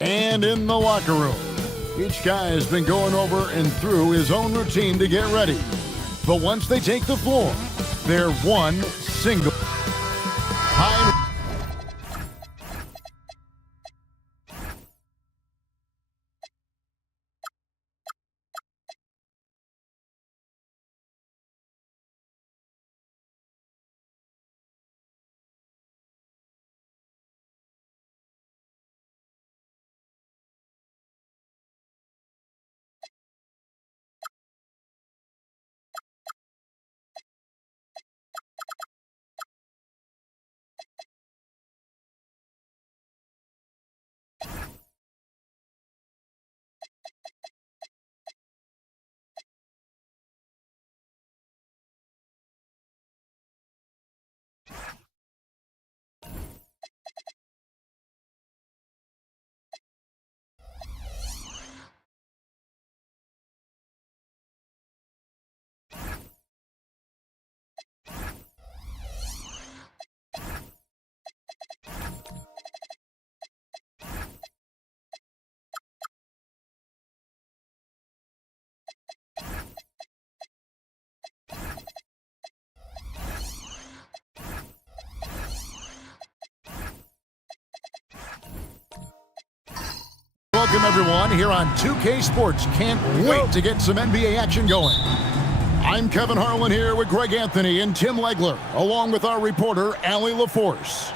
And in the locker room, each guy has been going over and through his own routine to get ready. But once they take the floor, they're one single high. Welcome, everyone, here on 2K Sports. Can't wait to get some NBA action going. I'm Kevin Harlan here with Greg Anthony and Tim Legler, along with our reporter, Allie LaForce.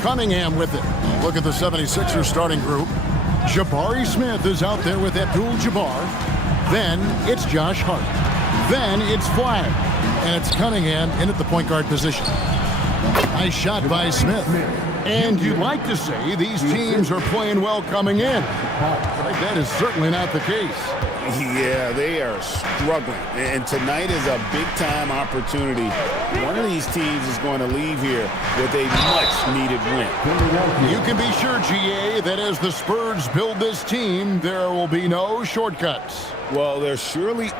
Cunningham with it. Look at the 76ers starting group. Jabari Smith is out there with Abdul-Jabbar. Then it's Josh Hart. Then it's Flagg. And it's Cunningham in at the point guard position. Nice shot by Smith. And you'd like to say these teams are playing well coming in. But that is certainly not the case. Yeah, they are struggling. And tonight is a big-time opportunity. One of these teams is going to leave here with a much-needed win. You can be sure, GA, that as the Spurs build this team, there will be no shortcuts. Well, there's surely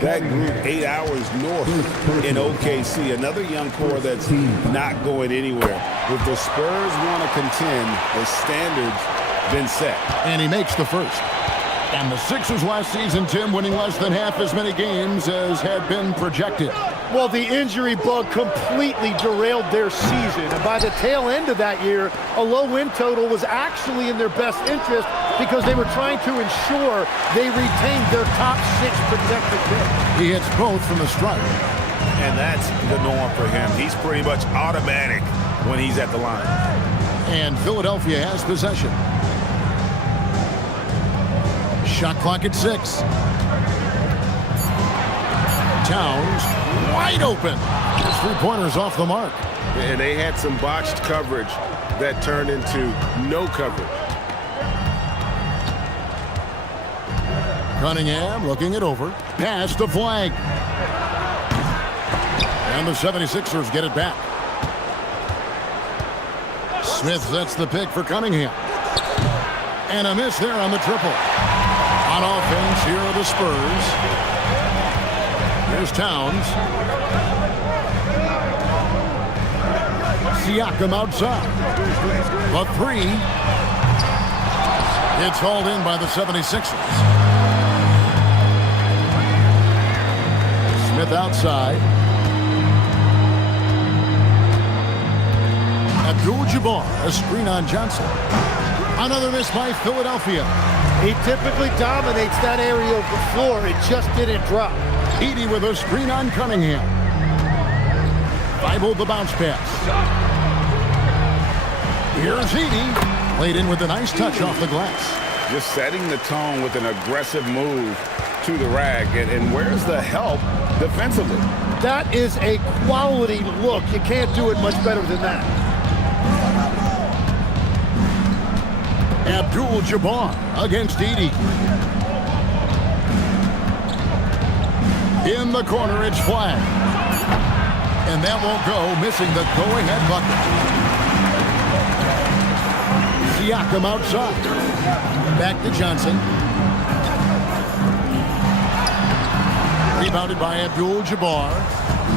that group 8 hours north in OKC. Another young core that's not going anywhere. If the Spurs want to contend, the standard's been set. And he makes the first. And the Sixers last season, Tim, winning less than half as many games as had been projected. Well, the injury bug completely derailed their season. And by the tail end of that year, a low win total was actually in their best interest because they were trying to ensure they retained their top 6 protected picks. He hits both from the stripe. And that's the norm for him. He's pretty much automatic when he's at the line. And Philadelphia has possession. Shot clock at 6. Towns wide open. His three-pointers off the mark. And they had some botched coverage that turned into no coverage. Cunningham looking it over. Pass to Flagg. And the 76ers get it back. Smith sets the pick for Cunningham. And a miss there on the triple. On offense, here are the Spurs. Here's Towns. Siakam outside. The three. It's hauled in by the 76ers. Smith outside. Abdul-Jabbar, a screen on Johnson. Another miss by Philadelphia. He typically dominates that area of the floor. It just didn't drop. Edey with a screen on Cunningham. Bible the bounce pass. Here's Edey. Played in with a nice touch off the glass. Just setting the tone with an aggressive move to the rack. And where's the help defensively? That is a quality look. You can't do it much better than that. Abdul-Jabbar against Edey. In the corner, it's Flagg. And that won't go, missing the go-ahead bucket. Siakam outside. Back to Johnson. Rebounded by Abdul-Jabbar.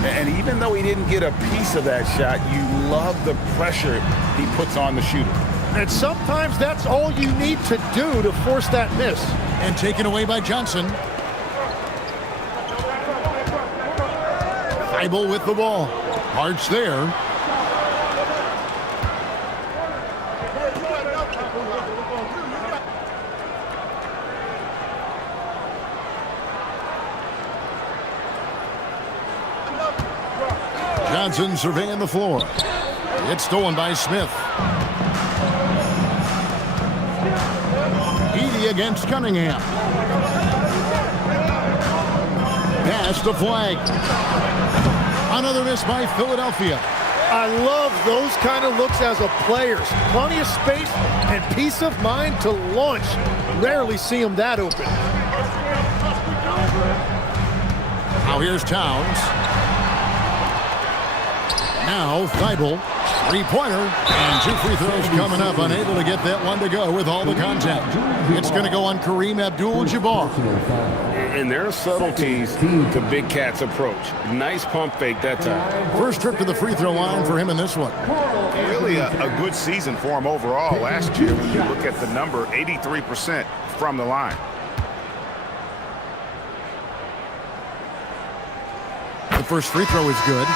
And even though he didn't get a piece of that shot, you love the pressure he puts on the shooter. And sometimes that's all you need to do to force that miss. And taken away by Johnson. Bible with the ball. Hart's there. Johnson surveying the floor. It's stolen by Smith. Edey against Cunningham. Pass to Flagg. Another miss by Philadelphia. I love those kind of looks as a player. Plenty of space and peace of mind to launch. Rarely see him that open. Now here's Towns. Now Thibault, three-pointer, and 2 free throws coming up. Unable to get that one to go with all the contact. It's going to go on Kareem Abdul-Jabbar. And there are subtleties to Big Cat's approach. Nice pump fake that time. First trip to the free throw line for him in this one. Really a good season for him overall last year when you look at the number, 83% from the line. The first free throw is good.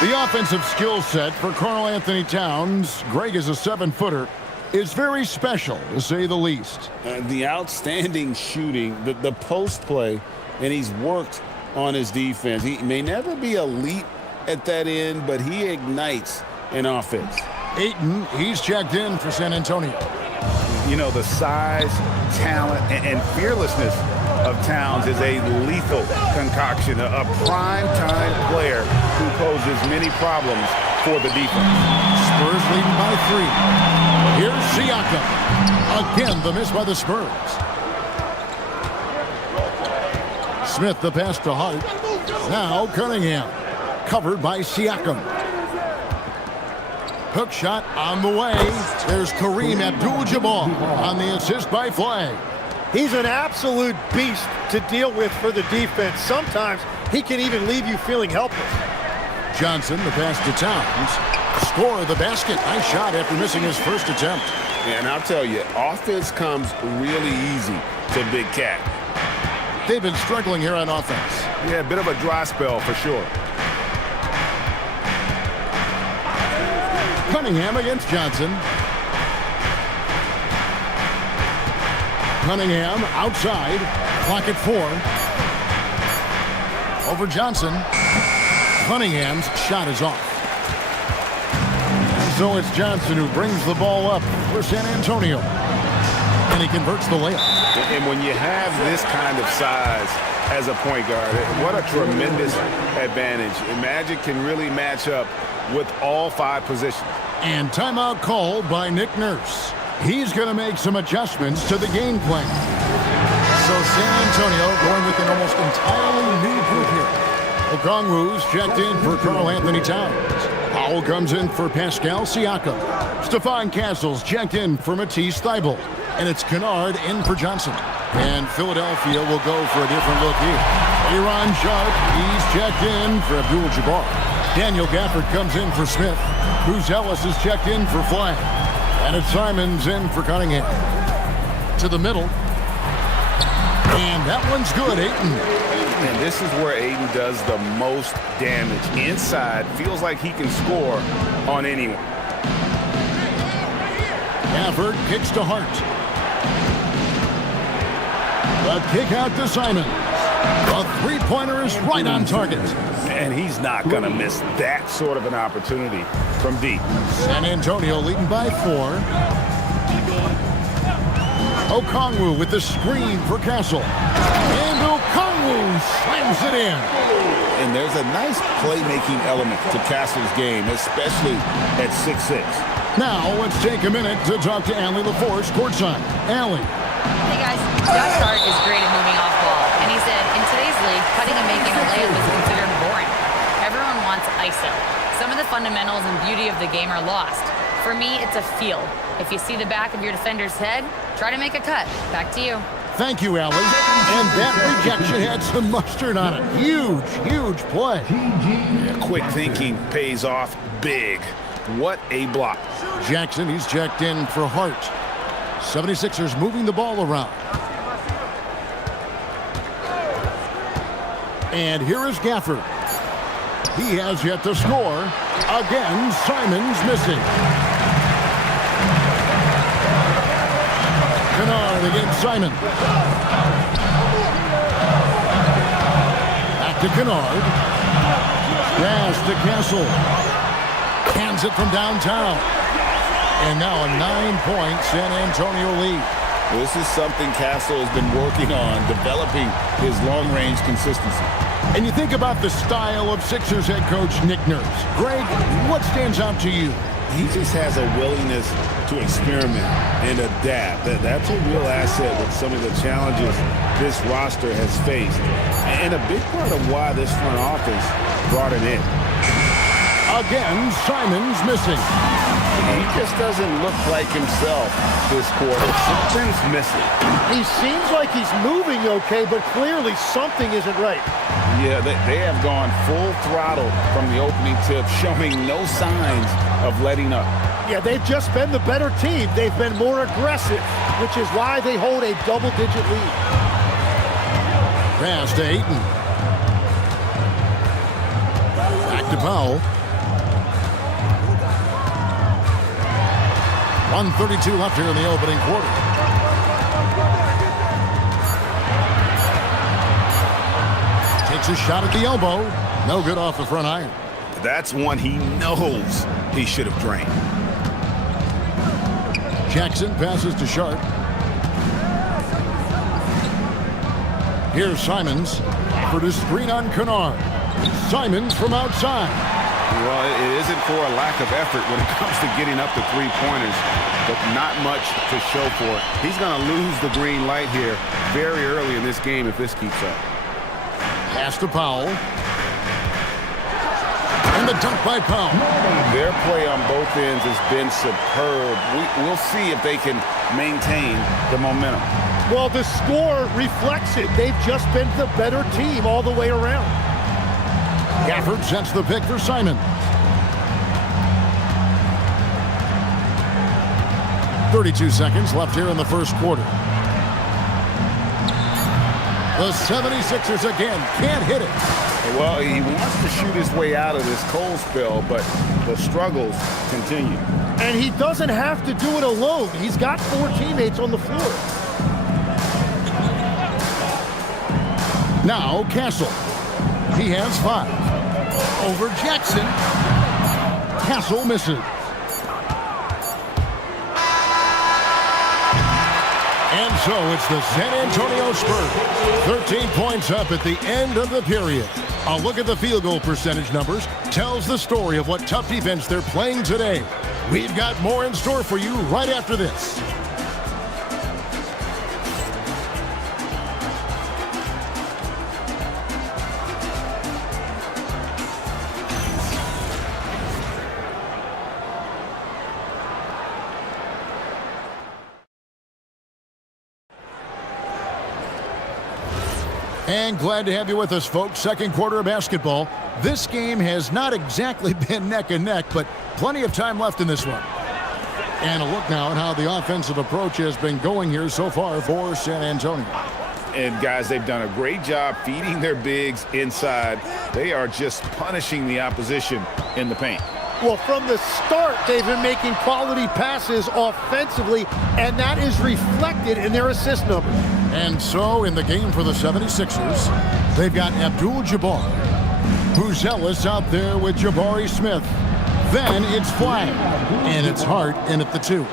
The offensive skill set for Karl-Anthony Towns, Greg is a 7-footer, is very special, to say the least. The outstanding shooting, the post play, and he's worked on his defense. He may never be elite at that end, but he ignites an offense. Ayton, he's checked in for San Antonio. You know, the size, talent, and fearlessness of Towns is a lethal concoction, a prime-time player who poses many problems for the defense. Spurs leading by 3. Here's Siakam. Again, the miss by the Spurs. Smith, the pass to Hart. Now Cunningham. Covered by Siakam. Hook shot on the way. There's Kareem Abdul-Jabbar on the assist by Flagg. He's an absolute beast to deal with for the defense. Sometimes he can even leave you feeling helpless. Johnson, the pass to Towns. Score the basket. Nice shot after missing his first attempt. And I'll tell you, offense comes really easy to Big Cat. They've been struggling here on offense. Yeah, a bit of a dry spell for sure. Cunningham against Johnson. Cunningham outside. Clock at 4. Over Johnson. Cunningham's shot is off. So it's Johnson who brings the ball up for San Antonio. And he converts the layup. And when you have this kind of size as a point guard, what a tremendous advantage. Magic can really match up with all 5 positions. And timeout called by Nick Nurse. He's going to make some adjustments to the game plan. So San Antonio going with an almost entirely new group here. Okongwu's checked in for Karl-Anthony Towns. Powell comes in for Pascal Siakam. Stephon Castle's checked in for Matisse Thybulle. And it's Kennard in for Johnson. And Philadelphia will go for a different look here. Aaron Sharp, he's checked in for Abdul-Jabbar. Daniel Gafford comes in for Smith. Bruce Ellis is checked in for Flagg. And it's Simons in for Cunningham. To the middle. And that one's good, Ayton. And this is where Ayton does the most damage. Inside, feels like he can score on anyone. Gafford kicks to Hart. The kick out to Simons. The three-pointer is right on target. And he's not going to miss that sort of an opportunity from deep. San Antonio leading by 4. Okongwu with the screen for Castle. And Okongwu slams it in. And there's a nice playmaking element to Castle's game, especially at 6'6". Now let's take a minute to talk to Allie LaForce courtside. Allie. Hey guys, Josh Hart is great at moving off ball, and he said in today's league, cutting and making a layup is considered boring. Everyone wants ISO. Some of the fundamentals and beauty of the game are lost. For me, it's a feel. If you see the back of your defender's head, try to make a cut. Back to you. Thank you, Allie. And that rejection had some mustard on it. Huge, huge play. Yeah, quick thinking pays off big. What a block. Jackson, he's checked in for Hart. 76ers moving the ball around. And here is Gafford. He has yet to score. Again, Simons missing. Kennard against Simon. Back to Kennard. Pass to Castle. Hands it from downtown. And now a 9-point San Antonio lead. This is something Castle has been working on, developing his long-range consistency. And you think about the style of Sixers head coach Nick Nurse. Greg, what stands out to you? He just has a willingness to experiment and adapt. That's a real asset with some of the challenges this roster has faced. And a big part of why this front office brought it in. Again, Simons missing. He just doesn't look like himself this quarter. Something's missing. He seems like he's moving okay, but clearly something isn't right. Yeah, they have gone full throttle from the opening tip, showing no signs of letting up. Yeah, they've just been the better team. They've been more aggressive, which is why they hold a double-digit lead. Pass to Ayton. Back to Powell. 1:32 left here in the opening quarter. Takes a shot at the elbow. No good off the front iron. That's one he knows he should have drained. Jackson passes to Sharp. Here's Simons. For the screen on Kennard. Simons from outside. Well, it isn't for a lack of effort when it comes to getting up to three-pointers, but not much to show for it. He's going to lose the green light here very early in this game if this keeps up. Pass to Powell. And the dunk by Powell. Their play on both ends has been superb. We'll see if they can maintain the momentum. Well, the score reflects it. They've just been the better team all the way around. Gafford sets the pick for Simons. 32 seconds left here in the first quarter. The 76ers again can't hit it. Well, he wants to shoot his way out of this cold spell, but the struggles continue. And he doesn't have to do it alone. He's got 4 teammates on the floor. Now Castle. He has 5. Over Jackson. Castle misses. And so it's the San Antonio Spurs. 13 points up at the end of the period. A look at the field goal percentage numbers tells the story of what tough defense they're playing today. We've got more in store for you right after this. And glad to have you with us, folks. Second quarter of basketball. This game has not exactly been neck and neck, but plenty of time left in this one. And a look now at how the offensive approach has been going here so far for San Antonio. And, guys, they've done a great job feeding their bigs inside. They are just punishing the opposition in the paint. Well, from the start, they've been making quality passes offensively, and that is reflected in their assist number. And so, in the game for the 76ers, they've got Abdul-Jabbar. Buzelis out there with Jabari Smith. Then it's Flag, and it's Hart in at the 2.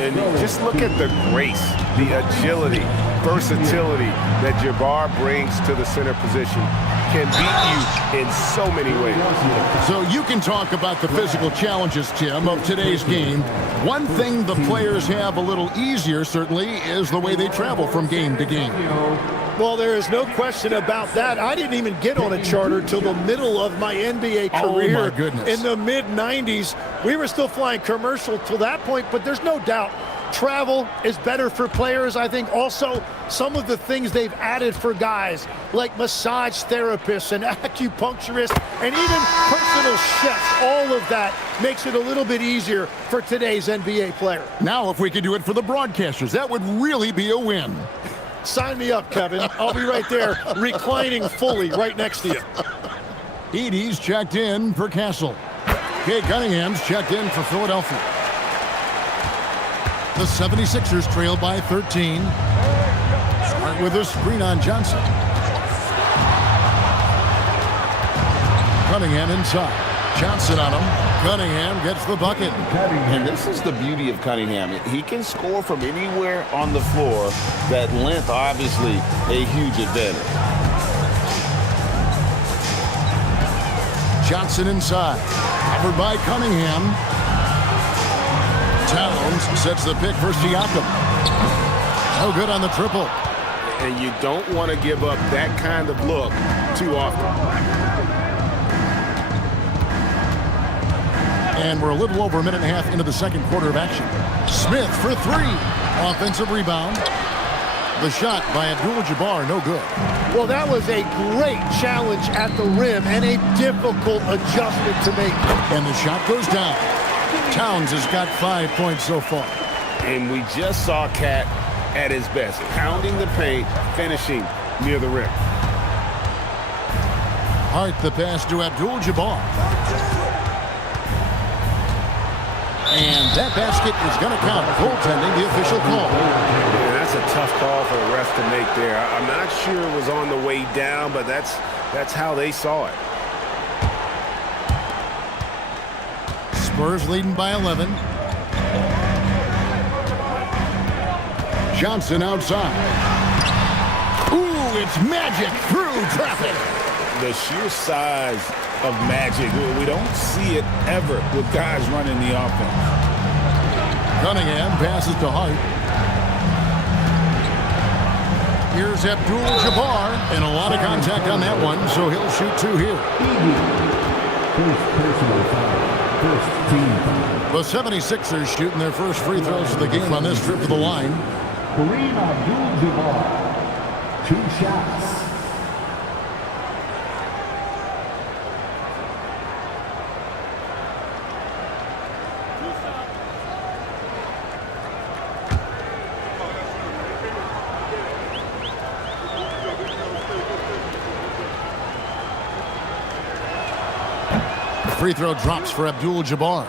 And just look at the grace, the agility, versatility that Jabbar brings to the center position. Can beat you in so many ways. So you can talk about the physical challenges, Tim, of today's game. One thing the players have a little easier, certainly, is the way they travel from game to game. Well, there is no question about that. I didn't even get on a charter till the middle of my NBA career. Oh, my goodness. In the mid-90s. We were still flying commercial till that point, but there's no doubt travel is better for players. I think also some of the things they've added for guys like massage therapists and acupuncturists and even personal chefs, all of that makes it a little bit easier for today's NBA player. Now, if we could do it for the broadcasters, that would really be a win. Sign me up, Kevin. I'll be right there reclining fully right next to you. Edey's checked in for Castle. Kate Cunningham's checked in for Philadelphia. The 76ers trail by 13. Start with a screen on Johnson. Cunningham inside. Johnson on him. Cunningham gets the bucket. And this is the beauty of Cunningham. He can score from anywhere on the floor. That length, obviously, a huge advantage. Johnson inside. Covered by Cunningham. Towns sets the pick for Siakam. No good on the triple. And you don't want to give up that kind of look too often. And we're a little over a minute and a half into the second quarter of action. Smith for three. Offensive rebound. The shot by Abdul-Jabbar, no good. Well, that was a great challenge at the rim and a difficult adjustment to make. And the shot goes down. Towns has got 5 points so far. And we just saw Cat at his best, pounding the paint, finishing near the rim. Hart the pass to Abdul-Jabbar. And that basket is going to count. Goaltending, the official call. Yeah, that's a tough call for the ref to make there. I'm not sure it was on the way down, but that's how they saw it. Spurs leading by 11. Johnson outside. Ooh, it's Magic through traffic. The sheer size of Magic, we don't see it ever with guys running the offense. Cunningham passes to Hart. Here's Abdul-Jabbar, and a lot of contact on that one, so he'll shoot two here. First personal foul. First team foul. The 76ers shooting their first free throws of the game on this trip to the line. Kareem Abdul-Jabbar. 2 shots. Free throw drops for Abdul-Jabbar.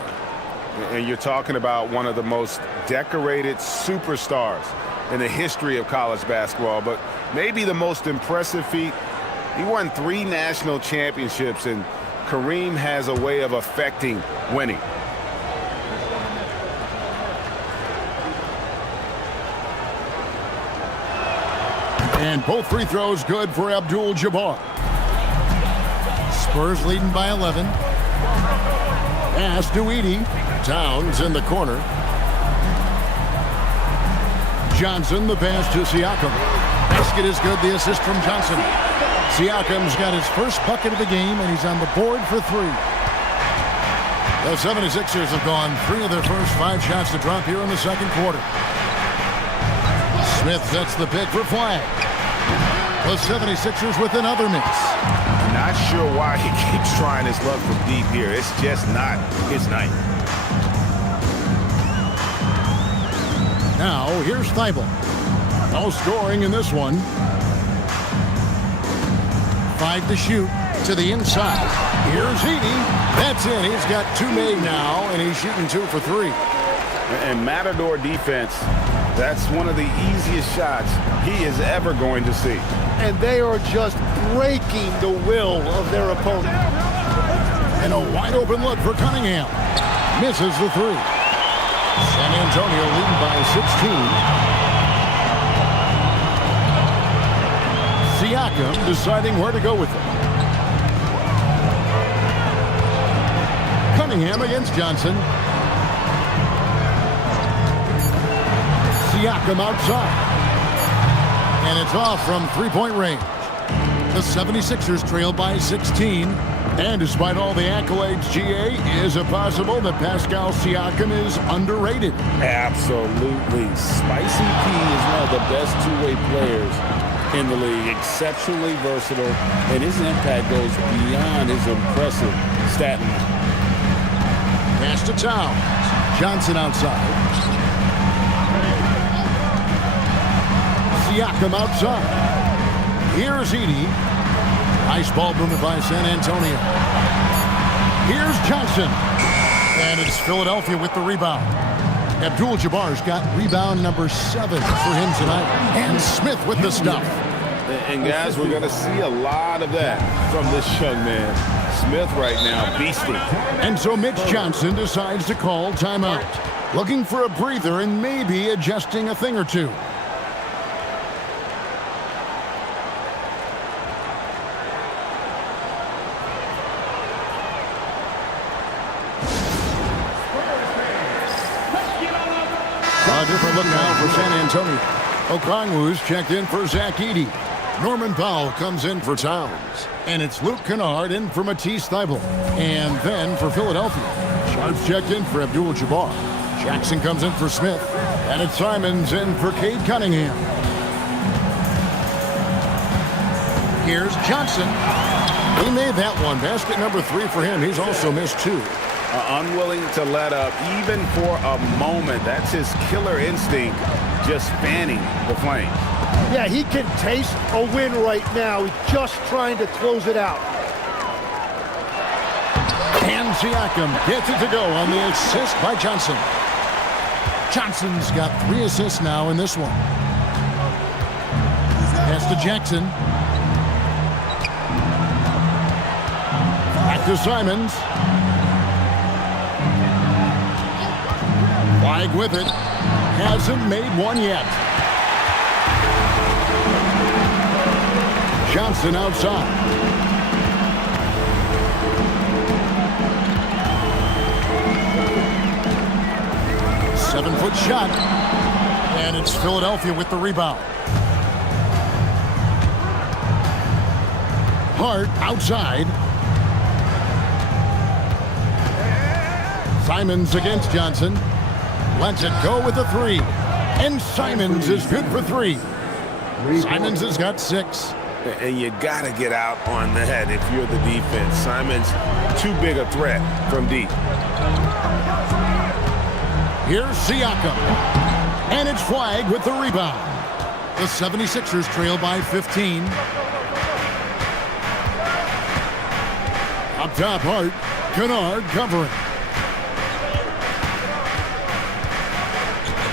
And you're talking about one of the most decorated superstars in the history of college basketball, but maybe the most impressive feat. He won 3 national championships, and Kareem has a way of affecting winning. And both free throws good for Abdul-Jabbar. Spurs leading by 11. Pass to Edey. Towns in the corner. Johnson, the pass to Siakam. Basket is good, the assist from Johnson. Siakam's got his first bucket of the game, and he's on the board for 3. The 76ers have gone 3 of their first 5 shots to drop here in the second quarter. Smith sets the pick for Flag. The 76ers with another miss. Not sure why he keeps trying his luck from deep here. It's just not his night. Now, here's Thibault. No scoring in this one. 5 to shoot to the inside. Here's Edey. That's in. He's got 2 made now, and he's shooting 2 for 3. And Matador defense, that's one of the easiest shots he is ever going to see. And they are just breaking the will of their opponent. And a wide open look for Cunningham. Misses the 3. San Antonio leading by 16. Siakam deciding where to go with it. Cunningham against Johnson. Siakam outside. And it's off from 3-point range. The 76ers trail by 16. And despite all the accolades, GA, is it possible that Pascal Siakam is underrated? Absolutely. Spicy P is one of the best two-way players in the league. Exceptionally versatile, and his impact goes beyond his impressive stat line. Pass to Towns. Johnson outside. Siakam outside. Here's Edey. Nice ball movement by San Antonio. Here's Johnson. And it's Philadelphia with the rebound. Abdul-Jabbar's got rebound number 7 for him tonight. And Smith with the stuff. And guys, we're going to see a lot of that from this young man. Smith right now, beasting. And so Mitch Johnson decides to call timeout, looking for a breather and maybe adjusting a thing or two. A different look now for San Antonio. Okongwu's checked in for Zach Edey. Norman Powell comes in for Towns. And it's Luke Kennard in for Matisse Thybulle. And then for Philadelphia, Sharp's checked in for Abdul-Jabbar. Jackson comes in for Smith. And it's Simons in for Cade Cunningham. Here's Johnson. He made that one. Basket number 3 for him. He's also missed 2. Unwilling to let up even for a moment. That's his killer instinct, just fanning the flame. Yeah, he can taste a win right now. He's just trying to close it out. And Siakam gets it to go on the assist by Johnson. Johnson's got 3 assists now in this one. Pass to Jackson. Back to Simons. Flag with it. Hasn't made one yet. Johnson outside. Seven-foot shot. And it's Philadelphia with the rebound. Hart outside. Simons against Johnson. Lets it go with a 3. And Simons is good for 3. Simons has got 6. And you got to get out on that if you're the defense. Simons, too big a threat from deep. Here's Siakam. And it's Flag with the rebound. The 76ers trail by 15. Up top, Hart. Kennard covering.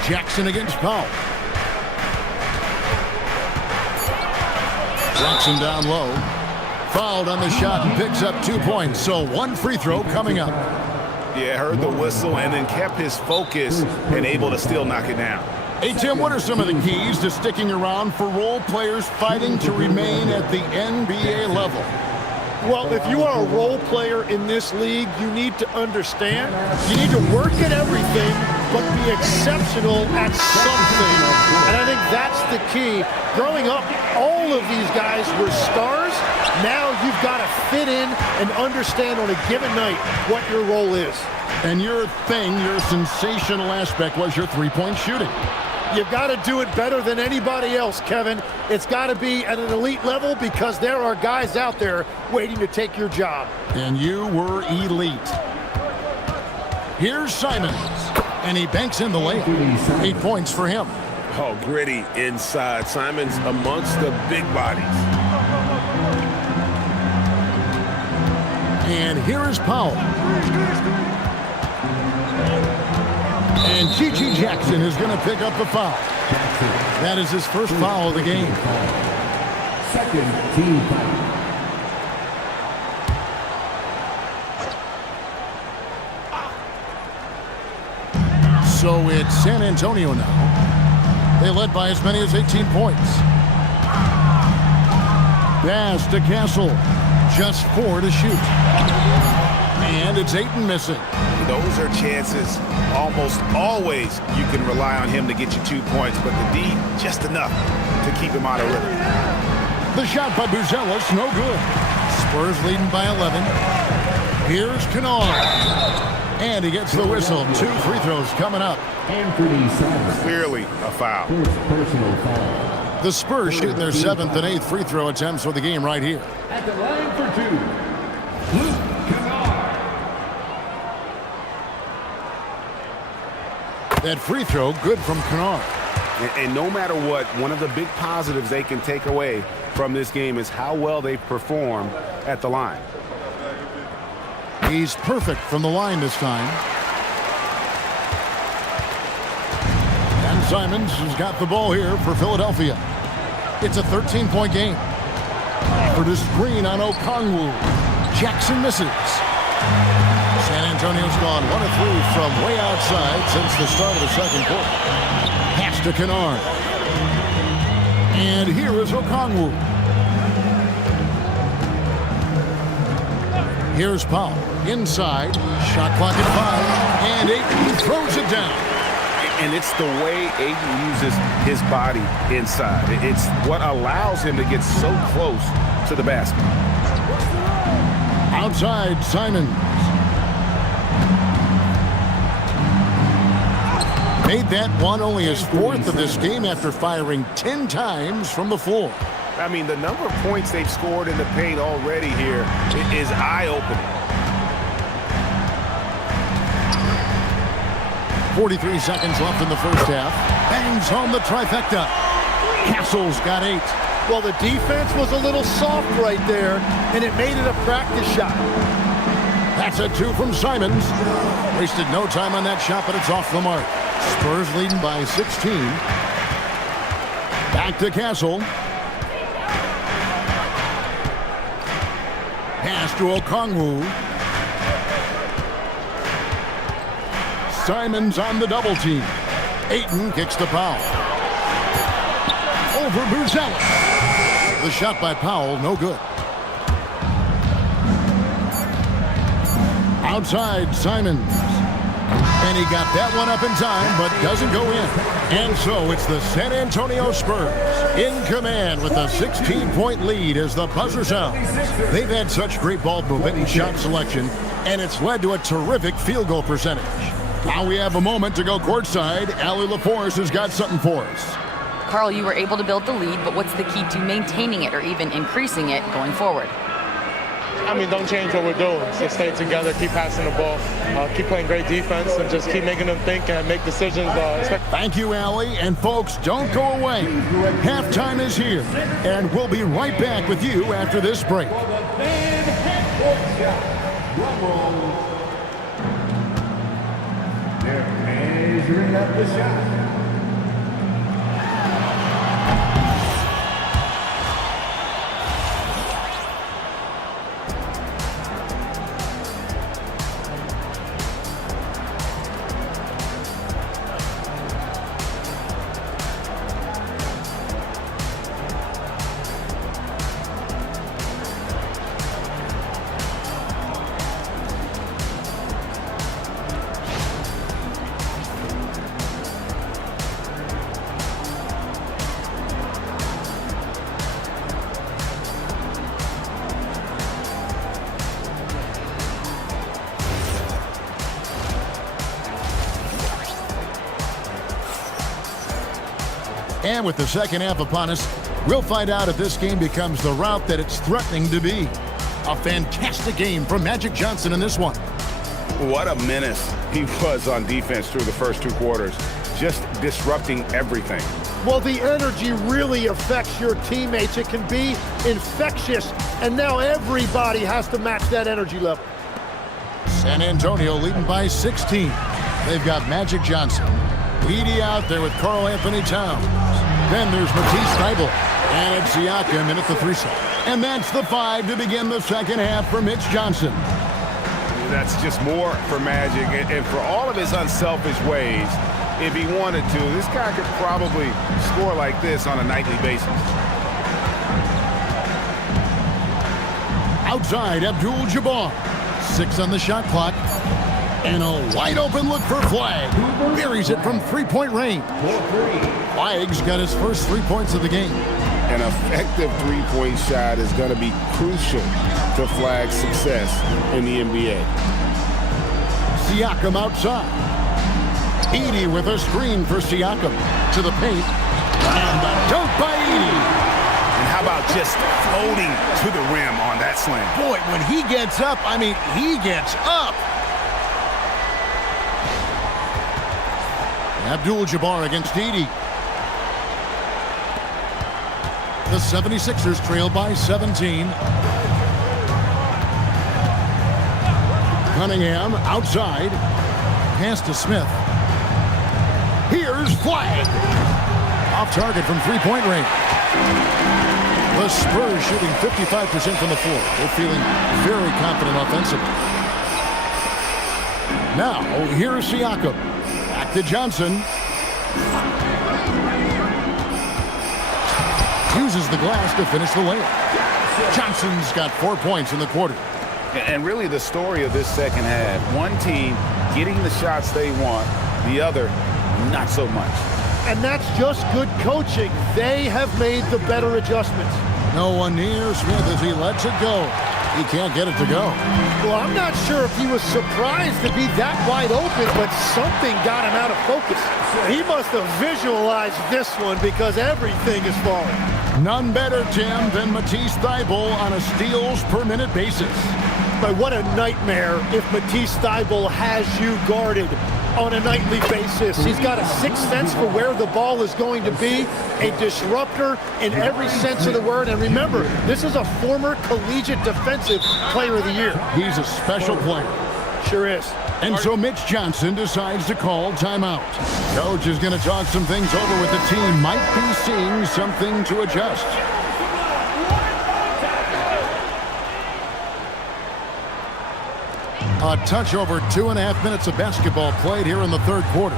Jackson against Powell. Jackson down low. Fouled on the shot and picks up 2 points. So 1 free throw coming up. Yeah, heard the whistle and then kept his focus and able to still knock it down. Hey, Tim, what are some of the keys to sticking around for role players fighting to remain at the NBA level? Well, if you are a role player in this league, you need to understand, you need to work at everything, but be exceptional at something. And I think that's the key. Growing up, all of these guys were stars. Now you've got to fit in and understand on a given night what your role is. And your thing, your sensational aspect was your three-point shooting. You've got to do it better than anybody else, Kevin. It's got to be at an elite level because there are guys out there waiting to take your job. And you were elite. Here's Simons. And he banks in the layup. 8 points for him. Oh, gritty inside. Simons amongst the big bodies. And here is Powell. And G.G. Jackson is going to pick up the foul. That is his first foul of the game. Second team foul. So it's San Antonio now. They led by as many as 18 points. Pass to Castle. Just 4 to shoot. And it's Ayton missing. Those are chances. Almost always you can rely on him to get you 2 points, but the D, just enough to keep him out of rhythm. The shot by Buzelis, no good. Spurs leading by 11. Here's Kennard. And he gets the whistle. 2 free throws coming up. Anthony Simons. Clearly a foul. First personal foul. The Spurs shooting their 7th and 8th free throw attempts for the game right here. At the line for 2, Luke Kennard. That free throw, good from Kennard. And no matter what, one of the big positives they can take away from this game is how well they perform at the line. He's perfect from the line this time. And Simons has got the ball here for Philadelphia. It's a 13-point game. For the screen on Okongwu. Jackson misses. San Antonio's gone 1 of 3 from way outside since the start of the second quarter. Pass to Kennard. And here is Okongwu. Here's Powell. Inside. Shot clock at 5. And Ayton throws it down. And it's the way Ayton uses his body inside. It's what allows him to get so close to the basket. Outside, Simons. Made that one only his 4th of this game after firing 10 times from the floor. I mean, the number of points they've scored in the paint already here is eye-opening. 43 seconds left in the first half. Bangs home the trifecta. Castle's got 8. Well, the defense was a little soft right there, and it made it a practice shot. That's a 2 from Simons. Wasted no time on that shot, but it's off the mark. Spurs leading by 16. Back to Castle. Pass to Okongwu. Simons on the double team. Ayton kicks to Powell. Over Buzelis. The shot by Powell, no good. Outside, Simons. And he got that one up in time, but doesn't go in. And so it's the San Antonio Spurs in command with a 16-point lead as the buzzer sounds. They've had such great ball movement and shot selection, and it's led to a terrific field goal percentage. Now we have a moment to go courtside. Allie LaForce has got something for us. Carl, you were able to build the lead, but what's the key to maintaining it or even increasing it going forward? I mean, don't change what we're doing. Just stay together, keep passing the ball, keep playing great defense, and just keep making them think and make decisions. Thank you, Allie. And folks, don't go away. Halftime is here, and we'll be right back with you after this break. They're measuring up the shot. And with the second half upon us, we'll find out if this game becomes the route that it's threatening to be. A fantastic game from Magic Johnson in this one. What a menace he was on defense through the first 2 quarters, just disrupting everything. Well, the energy really affects your teammates. It can be infectious, and now everybody has to match that energy level. San Antonio leading by 16. They've got Magic Johnson. Edey out there with Karl Anthony Towns. Then there's Matisse Thybulle. And it's Siakam in at the 3 slot. And that's the 5 to begin the second half for Mitch Johnson. That's just more for Magic. And for all of his unselfish ways, if he wanted to, this guy could probably score like this on a nightly basis. Outside, Abdul-Jabbar. 6 on the shot clock. And a wide open look for Flagg. Buries it from 3-point range. Flagg's got his first 3 points of the game. An effective 3-point shot is going to be crucial to Flagg's success in the NBA. Siakam outside. Edey with a screen for Siakam. To the paint. And the dunk by Edey. And how about just floating to the rim on that slam? Boy, when he gets up, I mean, he gets up. Abdul-Jabbar against Edey. The 76ers trail by 17. Cunningham outside. Pass to Smith. Here's Flagg. Off target from 3-point range. The Spurs shooting 55% from the floor. They're feeling very confident offensively. Now, here's Siakam. Back to Johnson. Uses the glass to finish the layup. Johnson's got 4 points in the quarter. And really the story of this second half, one team getting the shots they want, the other not so much. And that's just good coaching. They have made the better adjustments. No one near Smith as he lets it go. He can't get it to go. Well, I'm not sure if he was surprised to be that wide open, but something got him out of focus. He must have visualized this one because everything is falling. None better, Tim, than Matisse Thybulle on a steals per minute basis. But what a nightmare if Matisse Thybulle has you guarded on a nightly basis. He's got a sixth sense for where the ball is going to be, a disruptor in every sense of the word. And remember, this is a former collegiate defensive player of the year. He's a special player. Sure is. And so Mitch Johnson decides to call timeout. Coach is going to talk some things over with the team. Might be seeing something to adjust. A touch over 2.5 minutes of basketball played here in the third quarter.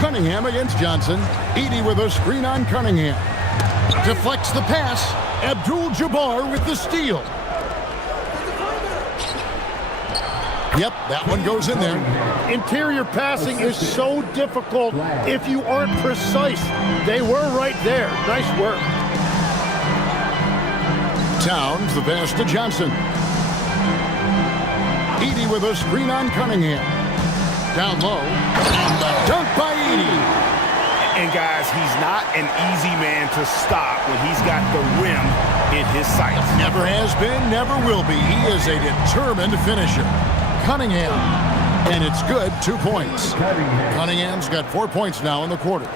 Cunningham against Johnson. Edey with a screen on Cunningham. Deflects the pass. Abdul-Jabbar with the steal. Yep, that one goes in there. Interior passing is so difficult if you aren't precise. They were right there. Nice work. Towns, the pass to Johnson. Edey with a screen on Cunningham. Down low. And the dunk by Edey. And guys, he's not an easy man to stop when he's got the rim in his sights. Never has been, never will be. He is a determined finisher. Cunningham. And it's good, 2 points. Cunningham's got 4 points now in the quarter.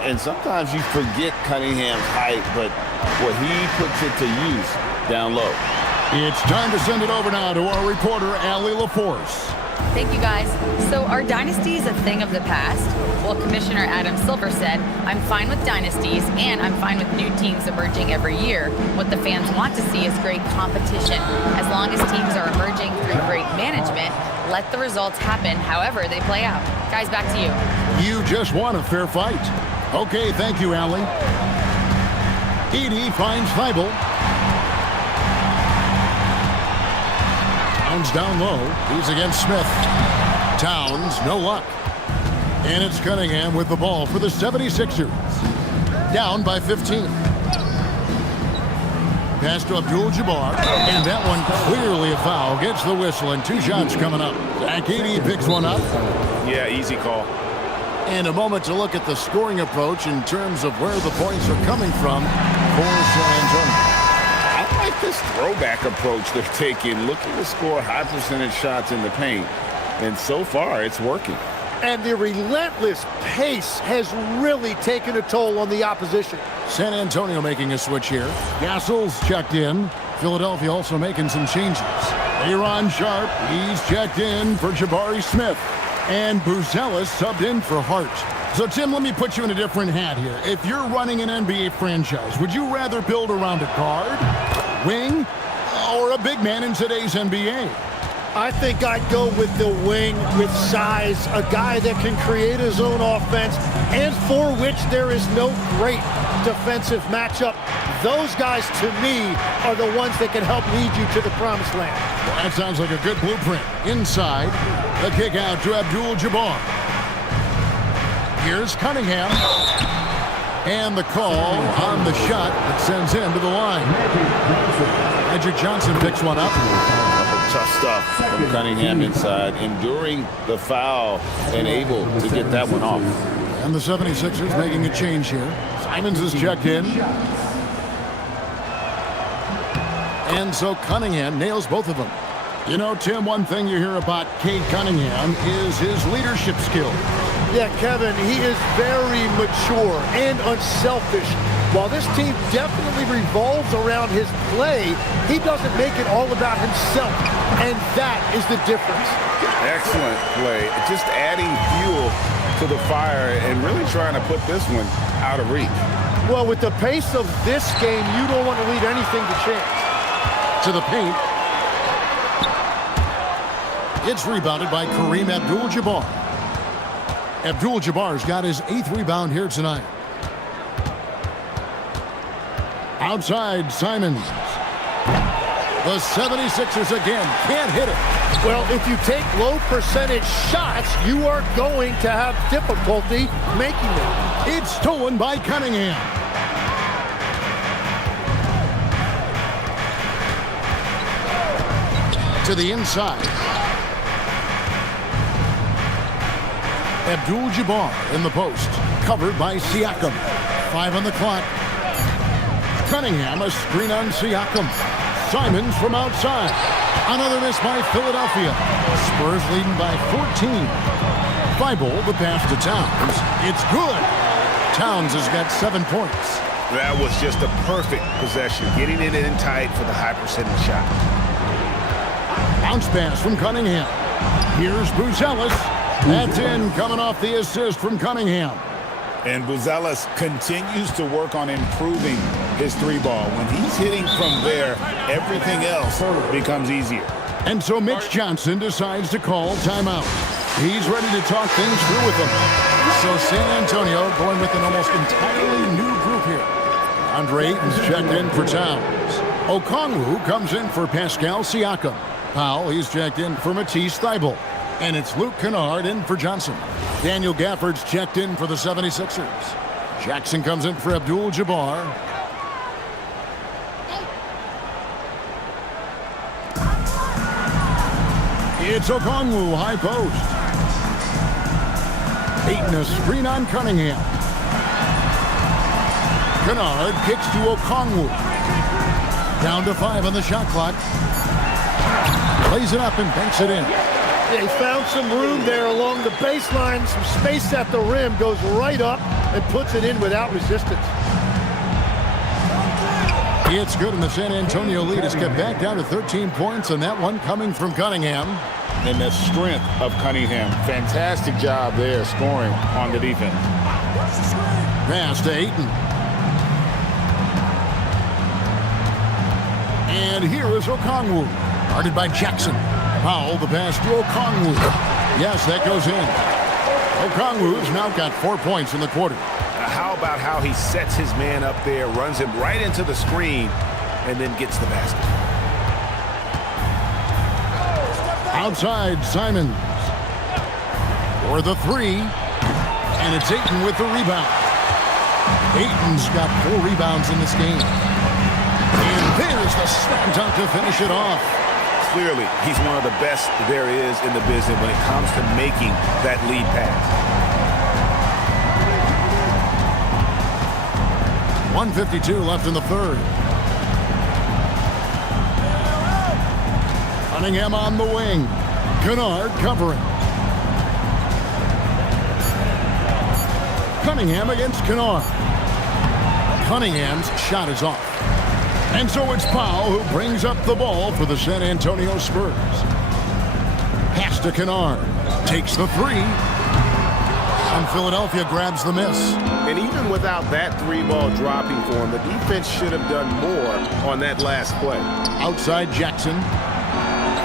And sometimes you forget Cunningham's height, but what he puts it to use down low. It's time to send it over now to our reporter, Allie LaForce. Thank you, guys. So are dynasties a thing of the past? Well, Commissioner Adam Silver said, I'm fine with dynasties and I'm fine with new teams emerging every year. What the fans want to see is great competition. As long as teams are emerging through great management, let the results happen however they play out. Guys, back to you. You just won a fair fight. Okay, thank you, Allie. Edey finds Thybulle. Towns down low. He's against Smith. Towns, no luck. And it's Cunningham with the ball for the 76ers. Down by 15. Pass to Abdul-Jabbar. And that one clearly a foul. Gets the whistle and 2 shots coming up. Zach Edey picks one up. Yeah, easy call. And a moment to look at the scoring approach in terms of where the points are coming from for San Antonio. I like this throwback approach they're taking, looking to score high percentage shots in the paint. And so far, it's working. And the relentless pace has really taken a toll on the opposition. San Antonio making a switch here. Gassol's checked in. Philadelphia also making some changes. Aaron Sharp, he's checked in for Jabari Smith. And Buzelis subbed in for Hart. So, Tim, let me put you in a different hat here. If you're running an NBA franchise, would you rather build around a guard, wing, or a big man in today's NBA? I think I'd go with the wing with size, a guy that can create his own offense and for which there is no great defensive matchup. Those guys, to me, are the ones that can help lead you to the promised land. Well, that sounds like a good blueprint. Inside, the kick out to Abdul-Jabbar. Here's Cunningham. And the call on the shot that sends him to the line. Magic Johnson picks one up. Tough stuff from Cunningham inside, enduring the foul and able to get that one off. And the 76ers making a change here. Simons is checked in. And so Cunningham nails both of them. You know, Tim, one thing you hear about Cade Cunningham is his leadership skill. Yeah, Kevin, he is very mature and unselfish While this team definitely revolves around his play, he doesn't make it all about himself, and that is the difference. Excellent play. Just adding fuel to the fire and really trying to put this one out of reach. Well, with the pace of this game, you don't want to leave anything to chance. To the paint. It's rebounded by Kareem Abdul-Jabbar. Abdul-Jabbar's got his 8th rebound here tonight. Outside, Simons. The 76ers again can't hit it. Well, if you take low percentage shots, you are going to have difficulty making them. It's stolen by Cunningham. To the inside. Abdul-Jabbar in the post. Covered by Siakam. 5 on the clock. Cunningham, a screen on Siakam. Simons from outside. Another miss by Philadelphia. Spurs leading by 14. Thibault, the pass to Towns. It's good. Towns has got 7 points. That was just a perfect possession, getting it in tight for the high percentage shot. Bounce pass from Cunningham. Here's Buzelis. That's in, coming off the assist from Cunningham. And Buzelis continues to work on improving his 3-ball. When he's hitting from there, everything else becomes easier. And so Mitch Johnson decides to call timeout. He's ready to talk things through with them. So San Antonio going with an almost entirely new group here. Andre Ayton's checked in for Towns. Okongwu comes in for Pascal Siakam. Powell, he's checked in for Matisse Thybulle. And it's Luke Kennard in for Johnson. Daniel Gafford's checked in for the 76ers. Jackson comes in for Abdul-Jabbar. It's Okongwu, high post. Ayton, a screen on Cunningham. Kennard kicks to Okongwu. Down to 5 on the shot clock. Plays it up and banks it in. They found some room there along the baseline. Some space at the rim. Goes right up and puts it in without resistance. It's good, and the San Antonio lead is kept back down to 13 points, and that one coming from Cunningham. And the strength of Cunningham. Fantastic job there scoring on the defense. Pass to Ayton. And here is Okongwu. Guarded by Jackson. Powell, the pass to Okongwu. Yes, that goes in. Okongwu's now got 4 points in the quarter. How about how he sets his man up there, runs him right into the screen, and then gets the basket. Outside, Simons. For the 3. And it's Ayton with the rebound. Ayton's got 4 rebounds in this game. And there's the slam dunk to finish it off. Clearly, he's one of the best there is in the business when it comes to making that lead pass. 1:52 left in the third. Cunningham on the wing. Kennard covering. Cunningham against Kennard. Cunningham's shot is off. And so it's Powell who brings up the ball for the San Antonio Spurs. Pass to Kennard. Takes the 3. And Philadelphia grabs the miss. And even without that 3-ball dropping for him, the defense should have done more on that last play. Outside Jackson.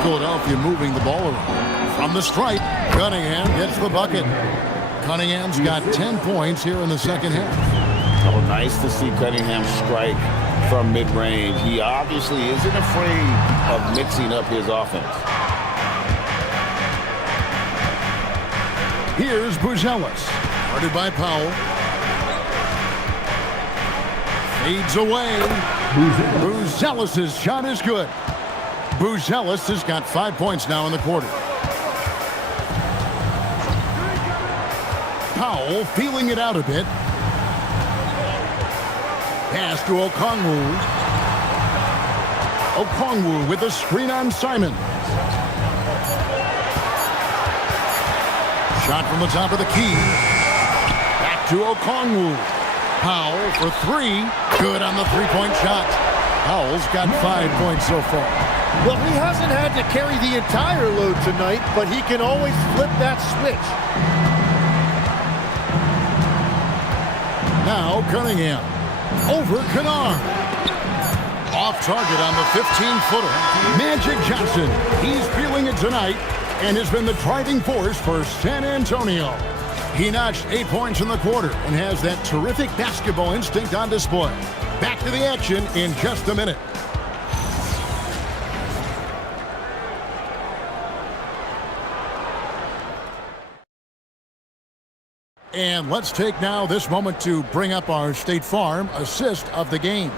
Philadelphia moving the ball around. From the stripe, Cunningham gets the bucket. Cunningham's got 10 points here in the second half. Oh, nice to see Cunningham strike from mid-range. He obviously isn't afraid of mixing up his offense. Here's Buzelis, guarded by Powell. Fades away. Buzelis' shot is good. Buzelis has got 5 points now in the quarter. Powell feeling it out a bit. Pass to Okongwu. Okongwu with a screen on Simons. Shot from the top of the key. Back to Okongwu. Powell for three. Good on the three-point shot. Powell's got 5 points so far. Well, he hasn't had to carry the entire load tonight, but he can always flip that switch. Now Cunningham. Over Kennard. Off target on the 15-footer. Magic Johnson. He's feeling it tonight and has been the driving force for San Antonio. He notched 8 points in the quarter and has that terrific basketball instinct on display. Back to the action in just a minute. And let's take now this moment to bring up our State Farm assist of the game.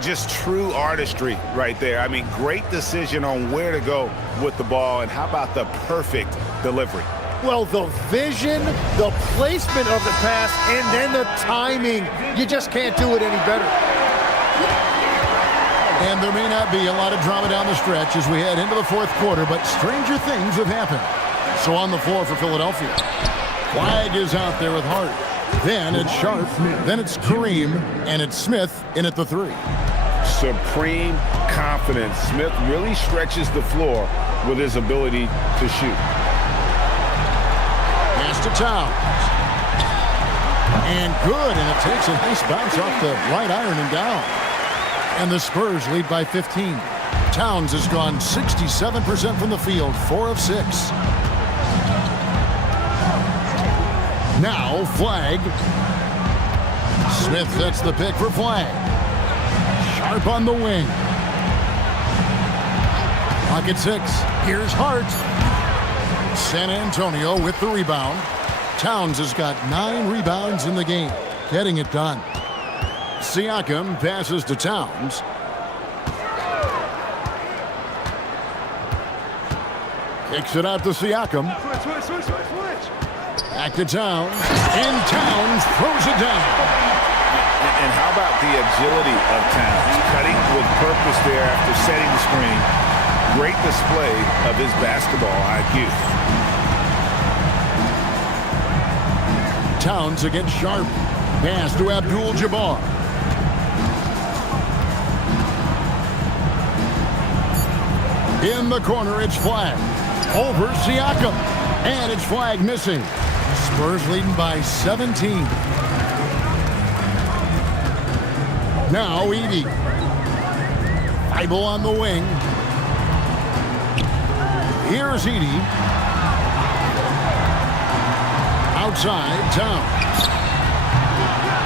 Just true artistry right there. I mean, great decision on where to go with the ball, and how about the perfect delivery? Well, the vision, the placement of the pass, and then the timing. You just can't do it any better. And there may not be a lot of drama down the stretch as we head into the fourth quarter, but stranger things have happened. So on the floor for Philadelphia. Flag is out there with Hart. Then it's Sharp. Then it's Kareem. And it's Smith in at the three. Supreme confidence. Smith really stretches the floor with his ability to shoot. Pass to Towns. And good. And it takes a nice bounce off the right iron and down. And the Spurs lead by 15. Towns has gone 67% from the field, 4 of 6. Now Flag. Smith sets the pick for Flag. Sharp on the wing. Pocket 6. Here's Hart. San Antonio with the rebound. Towns has got 9 rebounds in the game, getting it done. Siakam passes to Towns. Kicks it out to Siakam. Back to Towns. And Towns throws it down. And how about the agility of Towns? Cutting with purpose there after setting the screen. Great display of his basketball IQ. Towns against Sharp. Pass to Abdul-Jabbar. In the corner, it's Flag. Over Siakam. And it's Flag missing. Spurs leading by 17. Now Edey. Thibault on the wing. Here's Edey. Outside, Towns.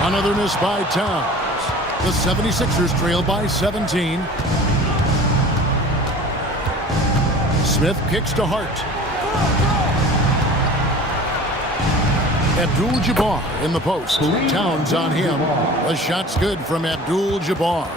Another miss by Towns. The 76ers trail by 17. Smith kicks to Hart. Abdul-Jabbar in the post. Towns on him. The shot's good from Abdul-Jabbar.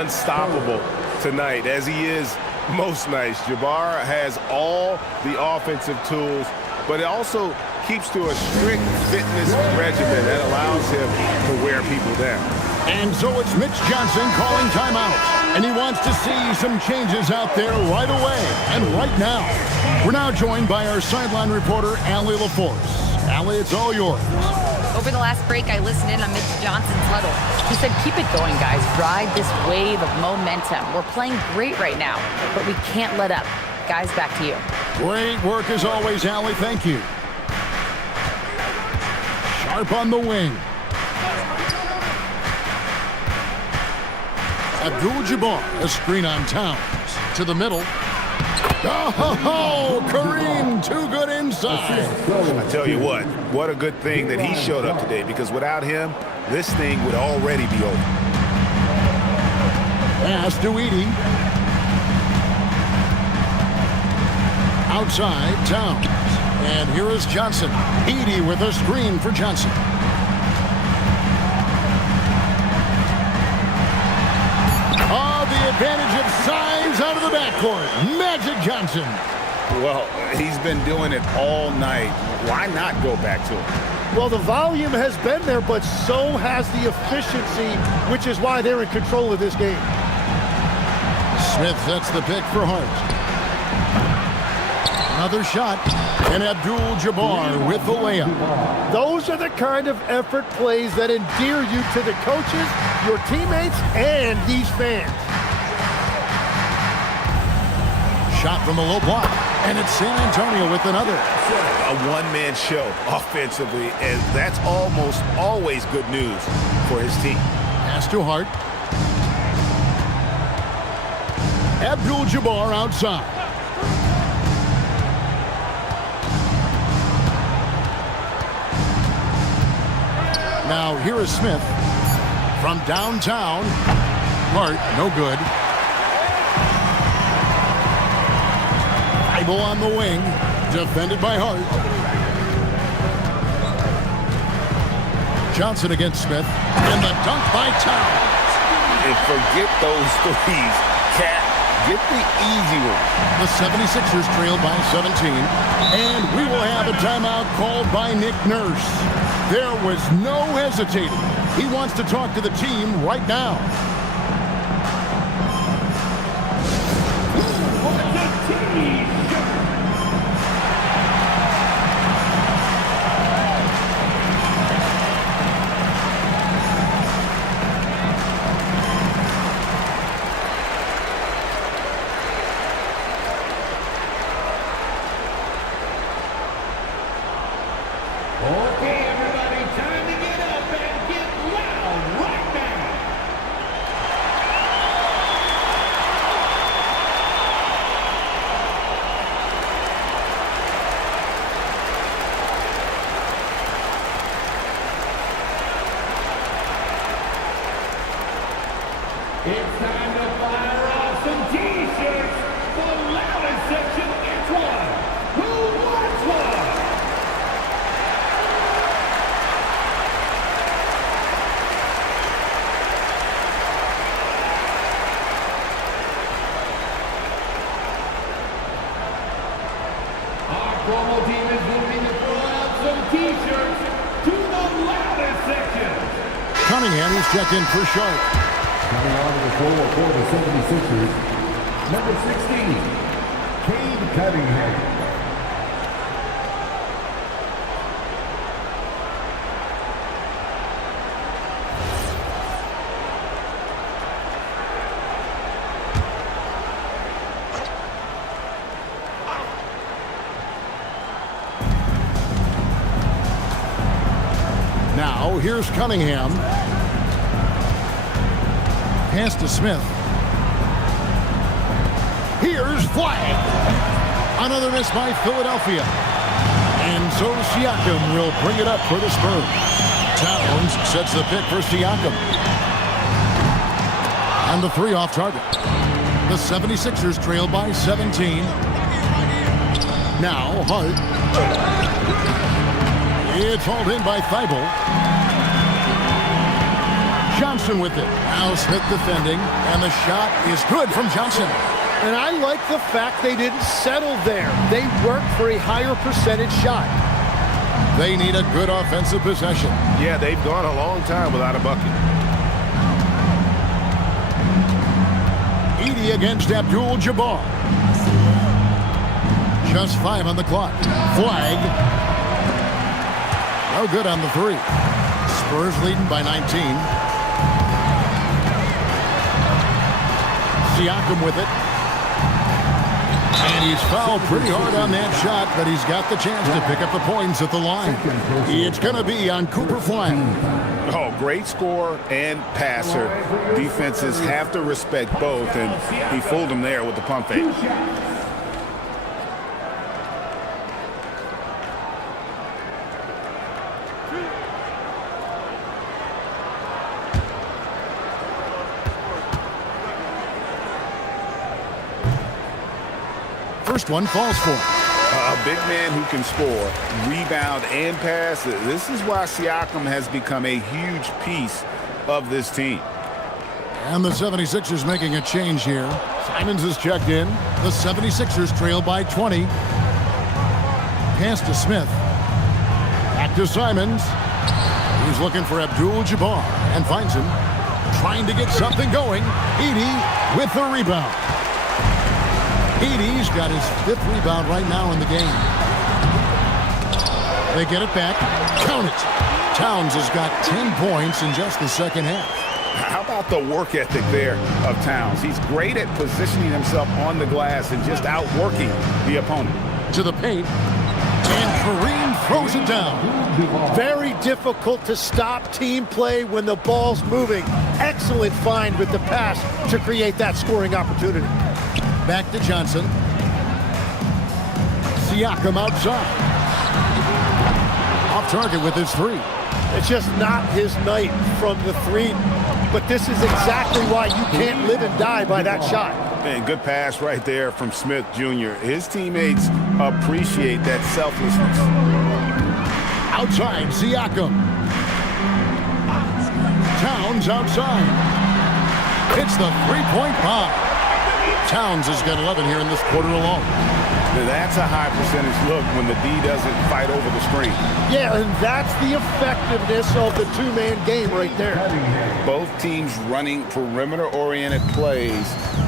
Unstoppable tonight, as he is most nights. Jabbar has all the offensive tools, but it also keeps to a strict fitness regimen that allows him to wear people down. And so it's Mitch Johnson calling timeout. And he wants to see some changes out there right away and right now. We're now joined by our sideline reporter, Allie LaForce. Allie, it's all yours. Over the last break, I listened in on Mitch Johnson's huddle. He said, keep it going, guys. Ride this wave of momentum. We're playing great right now, but we can't let up. Guys, back to you. Great work as always, Allie. Thank you. Sharp on the wing. Abdul-Jabbar, a screen on Towns. To the middle. Oh, Kareem, too good inside. I tell you what a good thing that he showed up today, because without him, this thing would already be over. Pass to Edey. Outside, Towns. And here is Johnson. Edey with a screen for Johnson. Oh, the advantage of size out of the backcourt. Magic Johnson. Well, he's been doing it all night. Why not go back to him? Well, the volume has been there, but so has the efficiency, which is why they're in control of this game. Smith sets the pick for Hart. Another shot, and Abdul-Jabbar with the layup. Those are the kind of effort plays that endear you to the coaches, your teammates, and these fans. Shot from the low block, and it's San Antonio with another. A one-man show offensively, and that's almost always good news for his team. Pass to Hart. Abdul-Jabbar outside. Now here is Smith from downtown. Hart, no good. Thibault on the wing, defended by Hart. Johnson against Smith, and the dunk by Towns. And forget those threes, Cat. Get the easy one. The 76ers trail by 17, and we will have a timeout called by Nick Nurse. There was no hesitating. He wants to talk to the team right now. Okay, everybody, time to get up and get loud right now. It's time to fire off some T-shirts. The loudest section gets one. Who wants one? Our promo team is moving to throw out some T-shirts to the loudest section. Cunningham is checked in for Sharp. Coming on to the floor for the 76ers, number 16, Cade Cunningham. Now, here's Cunningham. Pass to Smith. Here's Flag. Another miss by Philadelphia. And so Siakam will bring it up for the Spurs. Towns sets the pick for Siakam. And the three off target. The 76ers trail by 17. Now, Hart. It's hauled in by Thibault. Johnson with it. Now Smith defending, and the shot is good from Johnson. And I like the fact they didn't settle there. They worked for a higher percentage shot. They need a good offensive possession. Yeah, they've gone a long time without a bucket. Edey against Abdul-Jabbar. Just 5 on the clock. Flag. No good on the three. Spurs leading by 19. Siakam with it. And he's fouled pretty hard on that shot, but he's got the chance to pick up the points at the line. It's going to be on Cooper Flag. Oh, great scorer and passer. Defenses have to respect both, and he fooled them there with the pump fake. First one falls for him. A big man who can score, rebound, and pass. This is why Siakam has become a huge piece of this team. And the 76ers making a change here. Simons is checked in. The 76ers trail by 20. Pass to Smith. Back to Simons. He's looking for Abdul-Jabbar and finds him. Trying to get something going. Edey with the rebound. Edey's got his 5th rebound right now in the game. They get it back. Count it. Towns has got 10 points in just the second half. How about the work ethic there of Towns? He's great at positioning himself on the glass and just outworking the opponent. To the paint. And Kareem throws it down. Very difficult to stop team play when the ball's moving. Excellent find with the pass to create that scoring opportunity. Back to Johnson. Siakam outside. Off target with his 3. It's just not his night from the 3. But this is exactly why you can't live and die by that shot. And good pass right there from Smith Jr. His teammates appreciate that selflessness. Outside, Siakam. Towns outside. It's the 3-point bomb. Towns has got 11 here in this quarter alone. Now that's a high percentage look when the D doesn't fight over the screen. Yeah, and that's the effectiveness of the two-man game right there. Both teams running perimeter-oriented plays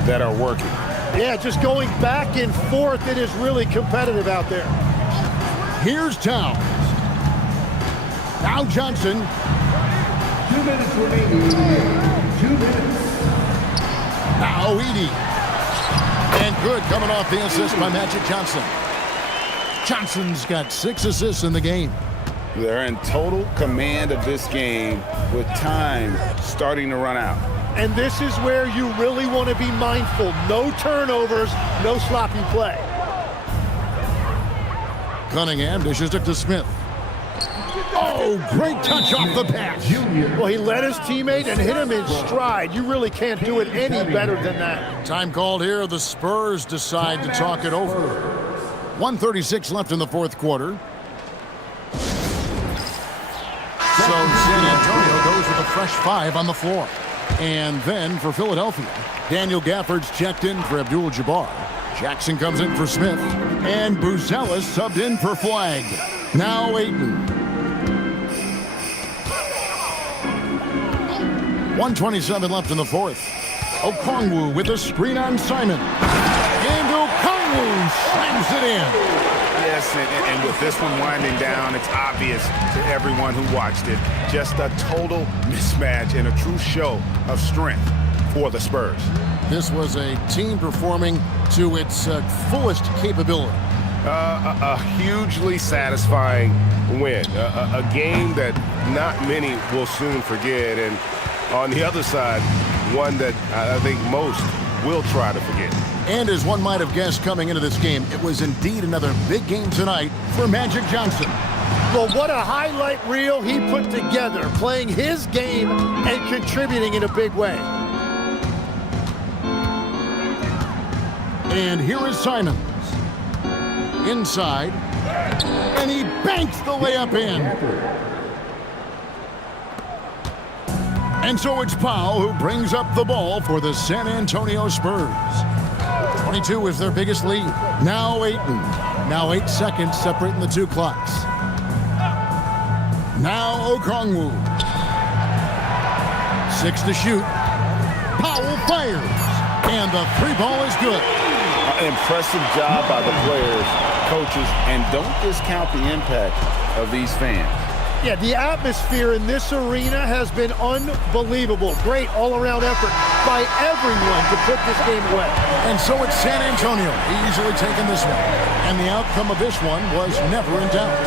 that are working. Yeah, just going back and forth, it is really competitive out there. Here's Towns. Now Johnson. 2 minutes remaining. 2 minutes. Now Edey. And good coming off the assist by Magic Johnson. Johnson's got 6 assists in the game. They're in total command of this game with time starting to run out. And this is where you really want to be mindful. No turnovers, no sloppy play. Cunningham dishes it to Smith. Oh, great touch off the pass. Well, he led his teammate and hit him in stride. You really can't do it any better than that. Time called here. The Spurs decide to talk it over. 1:36 left in the fourth quarter. So San Antonio goes with a fresh 5 on the floor. And then for Philadelphia, Daniel Gafford's checked in for Abdul-Jabbar. Jackson comes in for Smith. And Buzelis subbed in for Flagg. Now Ayton. 1:27 left in the fourth. Okongwu with a screen on Simon. And Okongwu slams it in. Yes, and with this one winding down, it's obvious to everyone who watched it. Just a total mismatch and a true show of strength for the Spurs. This was a team performing to its fullest capability. A hugely satisfying win. A game that not many will soon forget. And on the other side, one that I think most will try to forget. And as one might have guessed coming into this game, it was indeed another big game tonight for Magic Johnson. Well, what a highlight reel he put together, playing his game and contributing in a big way. And here is Simons. Inside. And he banks the layup in. And so it's Powell who brings up the ball for the San Antonio Spurs. 22 is their biggest lead. Now Ayton. Now 8 seconds separating the two clocks. Now Okongwu. 6 to shoot. Powell fires. And the 3 ball is good. Impressive job by the players, coaches, and don't discount the impact of these fans. Yeah, the atmosphere in this arena has been unbelievable. Great all-around effort by everyone to put this game away. And so it's San Antonio easily taking this one. And the outcome of this one was never in doubt.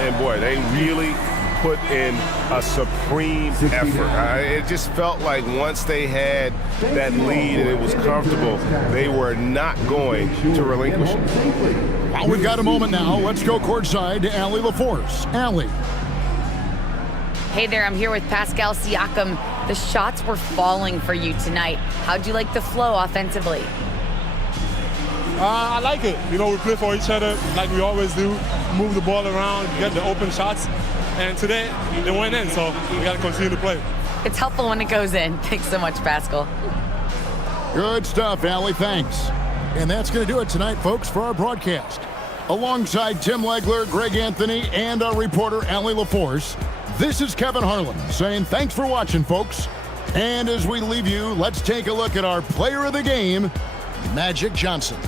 And boy, they really put in a supreme effort. It just felt like once they had that lead and it was comfortable, they were not going to relinquish it. Well, we've got a moment now. Let's go courtside to Allie LaForce. Allie. Hey there, I'm here with Pascal Siakam. The shots were falling for you tonight. How'd you like the flow offensively? I like it. You know, we play for each other like we always do. Move the ball around, get the open shots. And today, they went in, so we got to continue to play. It's helpful when it goes in. Thanks so much, Pascal. Good stuff, Allie. Thanks. And that's going to do it tonight, folks, for our broadcast. Alongside Tim Legler, Greg Anthony, and our reporter, Allie LaForce, this is Kevin Harlan saying thanks for watching, folks. And as we leave you, let's take a look at our player of the game, Magic Johnson.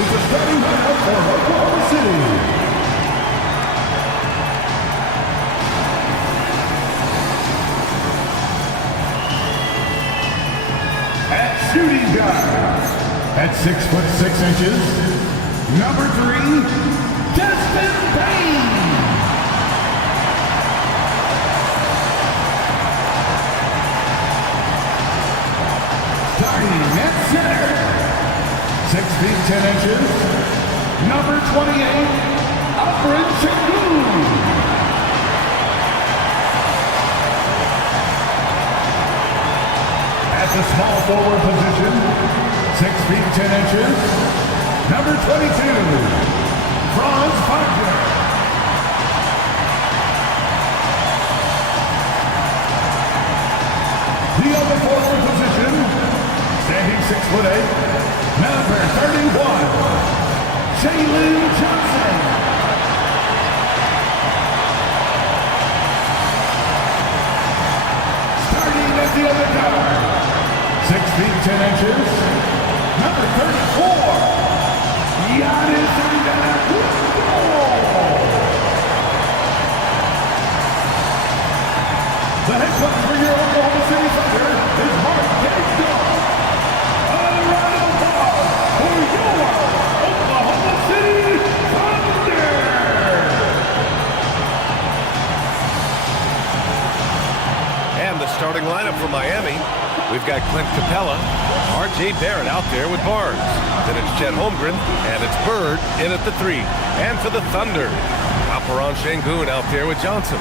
is the starting lineup for Oklahoma City. At shooting guard, at 6'6", number 3, Desmond Bane. Starting at center, 6 feet 10 inches, number 28, Alfred Sengun. At the small forward position, 6 feet 10 inches, number 22, Franz Wagner. The other forward position, standing 6'8", number 31, Jalen Johnson. Starting at the other guard, 6 feet 10 inches, number 34, Giannis Antetokounmpo. The head coach for your Oklahoma City Thunder is Mark Daigneault. A round of applause for your Oklahoma City Thunder. And the starting lineup for Miami. We've got Clint Capella, R.J. Barrett out there with Barnes. Then it's Chet Holmgren, and it's Bird in at the 3. And for the Thunder, Alperen Sengun out there with Johnson.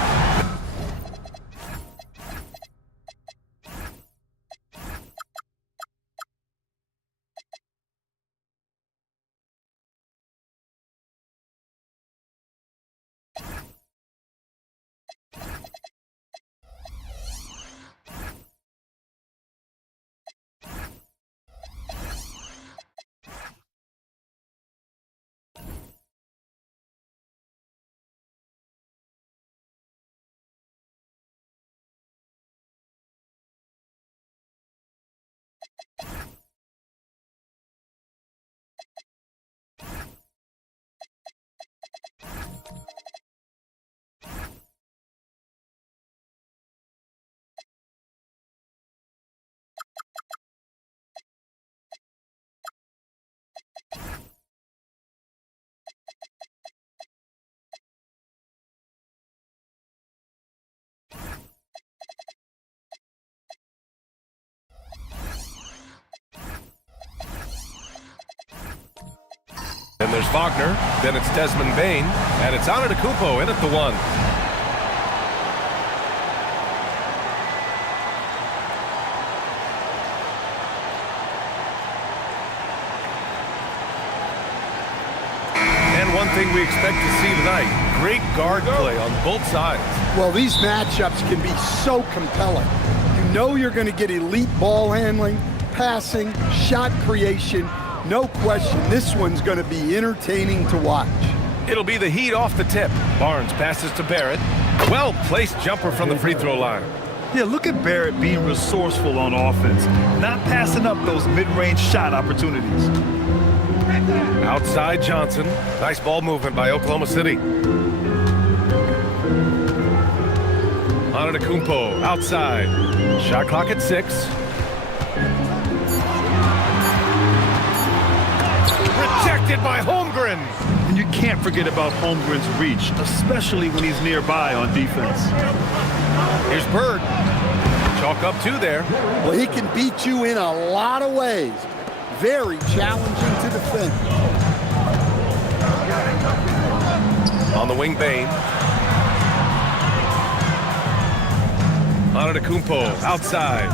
Then there's Wagner, then it's Desmond Bane, and it's Antetokounmpo in at the 1. And one thing we expect to see tonight, great guard play on both sides. Well, these matchups can be so compelling. You know you're going to get elite ball handling, passing, shot creation. No question, this one's going to be entertaining to watch. It'll be the Heat off the tip. Barnes passes to Barrett. Well-placed jumper from the free throw line. Yeah, look at Barrett being resourceful on offense, not passing up those mid-range shot opportunities. Outside Johnson. Nice ball movement by Oklahoma City. Antetokounmpo outside. Shot clock at 6. Rejected by Holmgren. And you can't forget about Holmgren's reach, especially when he's nearby on defense. Here's Bird. Chalk up 2 there. Well, he can beat you in a lot of ways. Very challenging to defend. On the wing, Bane. Antetokounmpo outside.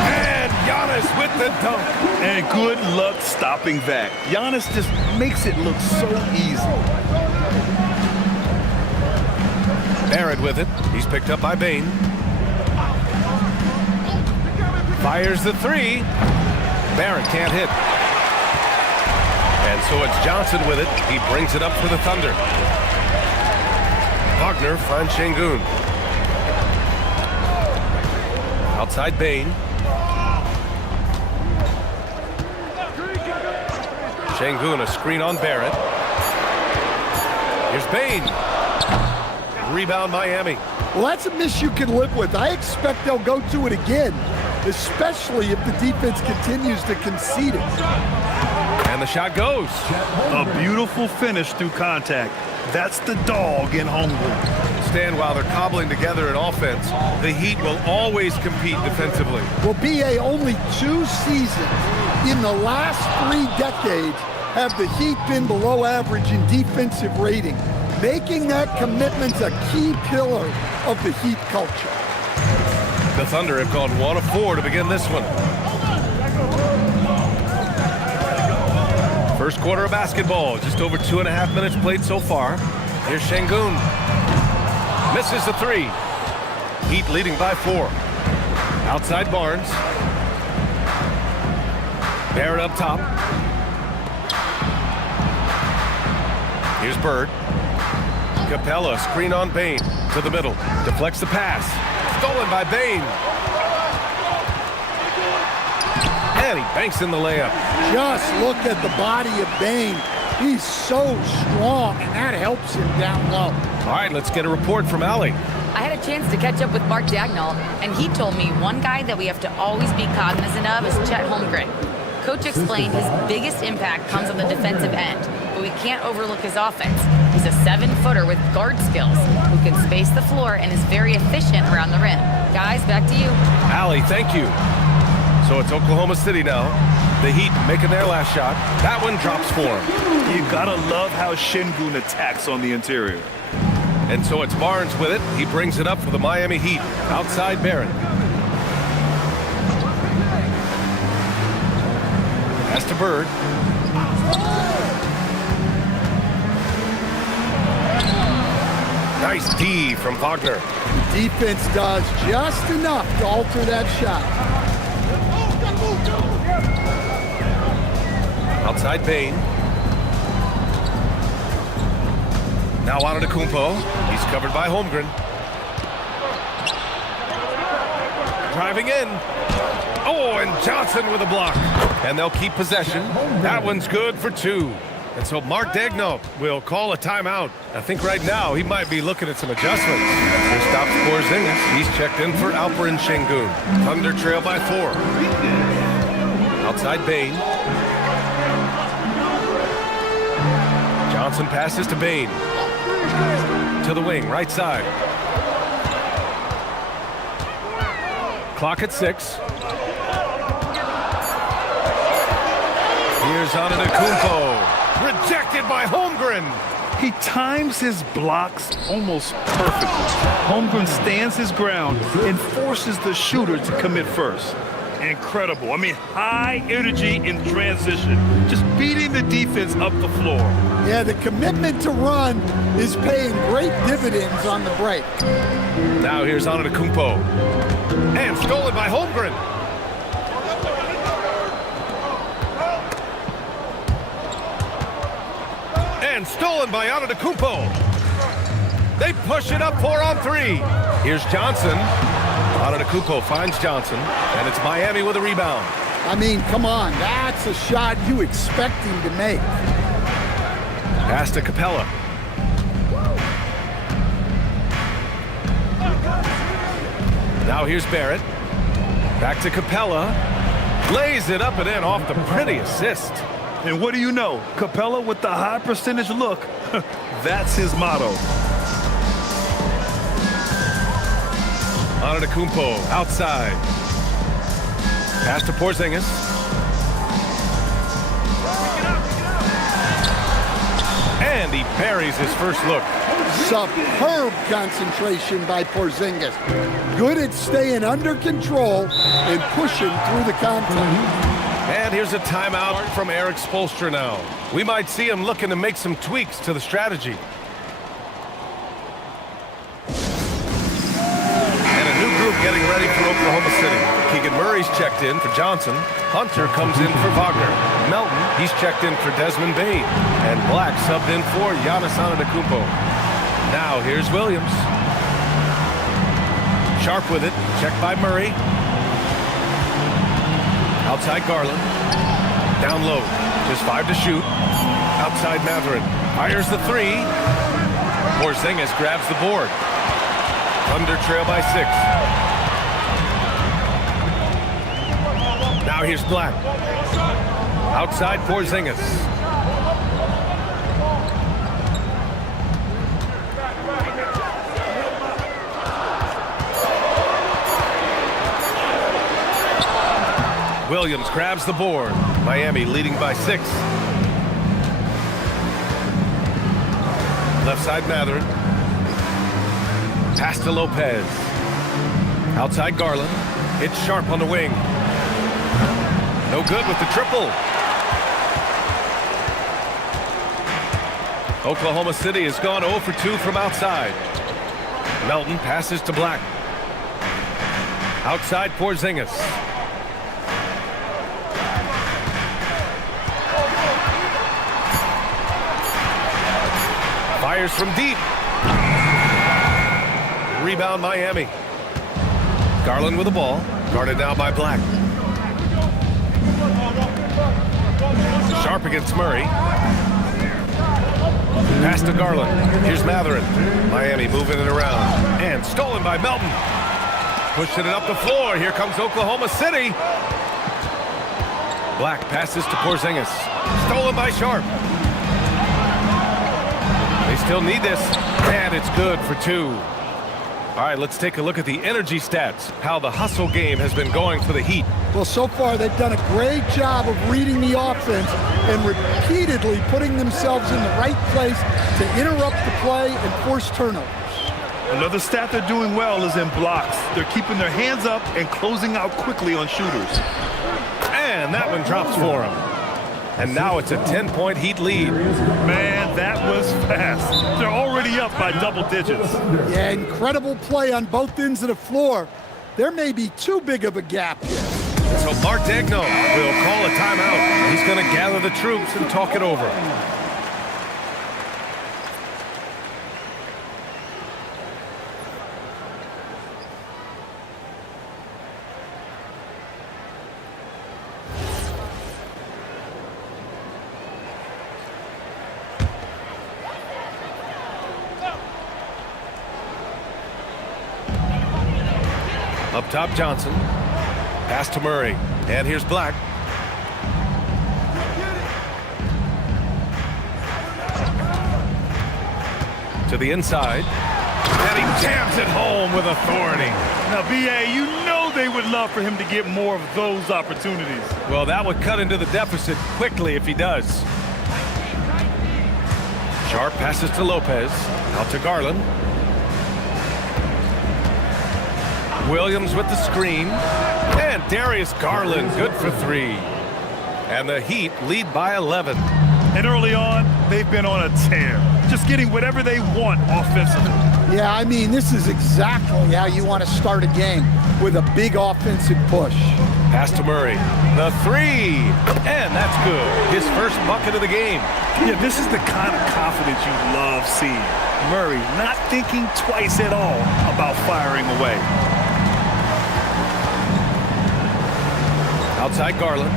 And Giannis with the dunk. And good luck stopping that. Giannis just makes it look so easy. Barrett with it. He's picked up by Bane. Fires the 3. Barrett can't hit. And so it's Johnson with it. He brings it up for the Thunder. Wagner finds Sengun. Outside Bane. Şengün, a screen on Barrett. Here's Bane. Rebound Miami. Well, that's a miss you can live with. I expect they'll go to it again, especially if the defense continues to concede it. And the shot goes. A beautiful finish through contact. That's the dog in Holmgren. Stan, while they're cobbling together in offense, the Heat will always compete defensively. Well, BA, only 2 seasons in the last 3 decades have the Heat been below average in defensive rating, making that commitment a key pillar of the Heat culture. The Thunder have gone 1 of 4 to begin this one. First quarter of basketball, just over 2.5 minutes played so far. Here's Şengün. Misses the 3. Heat leading by 4. Outside Barnes. Barrett up top. Here's Bird. Capella, screen on Bane. To the middle. Deflects the pass. Stolen by Bane. And he banks in the layup. Just look at the body of Bane. He's so strong, and that helps him down low. All right, let's get a report from Allie. I had a chance to catch up with Mark Dagnall, and he told me one guy that we have to always be cognizant of is Chet Holmgren. Coach explained his biggest impact comes on the defensive end, but we can't overlook his offense. He's a 7-footer with guard skills who can space the floor and is very efficient around the rim. Guys, back to you. Allie, thank you. So it's Oklahoma City now. The Heat making their last shot. That one drops for him. You gotta love how Şengün attacks on the interior. And so it's Barnes with it. He brings it up for the Miami Heat. Outside Barrett. Pass to Bird. Nice D from Wagner. Defense does just enough to alter that shot. Outside Bane. Now Antetokounmpo. He's covered by Holmgren. Driving in. Oh, and Johnson with a block. And they'll keep possession. That one's good for 2. And so Mark Dagnall will call a timeout. I think right now he might be looking at some adjustments. Here stops Porzingis. He's checked in for Alperen Şengün. Thunder trail by 4. Outside Bane. Johnson passes to Bane. To the wing, right side. Clock at 6. Here's Antetokounmpo. Rejected by Holmgren. He times his blocks almost perfectly. Holmgren stands his ground and forces the shooter to commit first. Incredible. I mean, high energy in transition. Just beating the defense up the floor. Yeah, the commitment to run is paying great dividends on the break. Now here's Antetokounmpo. And stolen by Holmgren. And stolen by Antetokounmpo. They push it up 4 on 3. Here's Johnson. Antetokounmpo finds Johnson, and it's Miami with a rebound. I mean, come on, that's a shot you expect him to make. Pass to Capella. Now here's Barrett. Back to Capella. Lays it up and in off the pretty assist. And what do you know? Capella with the high percentage look. That's his motto. Antetokounmpo outside. Pass to Porzingis. And he buries his first look. Superb concentration by Porzingis. Good at staying under control and pushing through the contact. And here's a timeout from Erik Spoelstra now. We might see him looking to make some tweaks to the strategy. And a new group getting ready for Oklahoma City. Keegan Murray's checked in for Johnson. Hunter comes in for Wagner. Melton, he's checked in for Desmond Bane. And Black subbed in for Giannis Antetokounmpo. Now here's Williams. Sharp with it, checked by Murray. Outside Garland. Down low. Just 5 to shoot. Outside Mathurin. Fires the 3. Porzingis grabs the board. Thunder trail by 6. Now here's Black. Outside Porzingis. Williams grabs the board. Miami leading by 6. Left side Mathurin. Pass to Lopez. Outside Garland. It's Sharp on the wing. No good with the triple. Oklahoma City has gone 0 for 2 from outside. Melton passes to Black. Outside Porzingis. Fires from deep. Rebound Miami. Garland with the ball. Guarded now by Black. Sharp against Murray. Pass to Garland. Here's Mathurin. Miami moving it around. And stolen by Melton. Pushing it up the floor. Here comes Oklahoma City. Black passes to Porzingis. Stolen by Sharp. They still need this. And it's good for 2. All right, let's take a look at the energy stats. How the hustle game has been going for the Heat. Well, so far they've done a great job of reading the offense and repeatedly putting themselves in the right place to interrupt the play and force turnovers. Another stat they're doing well is in blocks. They're keeping their hands up and closing out quickly on shooters. And that one drops for him. And now it's a 10-point Heat lead. Man, that was fast. They're already up by double digits. Yeah, incredible play on both ends of the floor. There may be too big of a gap here. So Mark Daigneault will call a timeout. He's going to gather the troops and talk it over. Up top, Johnson. Pass to Murray. And here's Black. To the inside. And he jams it home with authority. Now, B.A., you know they would love for him to get more of those opportunities. Well, that would cut into the deficit quickly if he does. Sharp passes to Lopez. Out to Garland. Williams with the screen. And Darius Garland, good for 3. And the Heat lead by 11. And early on, they've been on a tear. Just getting whatever they want offensively. Yeah, I mean, this is exactly how you want to start a game, with a big offensive push. Pass to Murray. The 3. And that's good. His first bucket of the game. Yeah, this is the kind of confidence you love seeing. Murray not thinking twice at all about firing away. Outside Garland.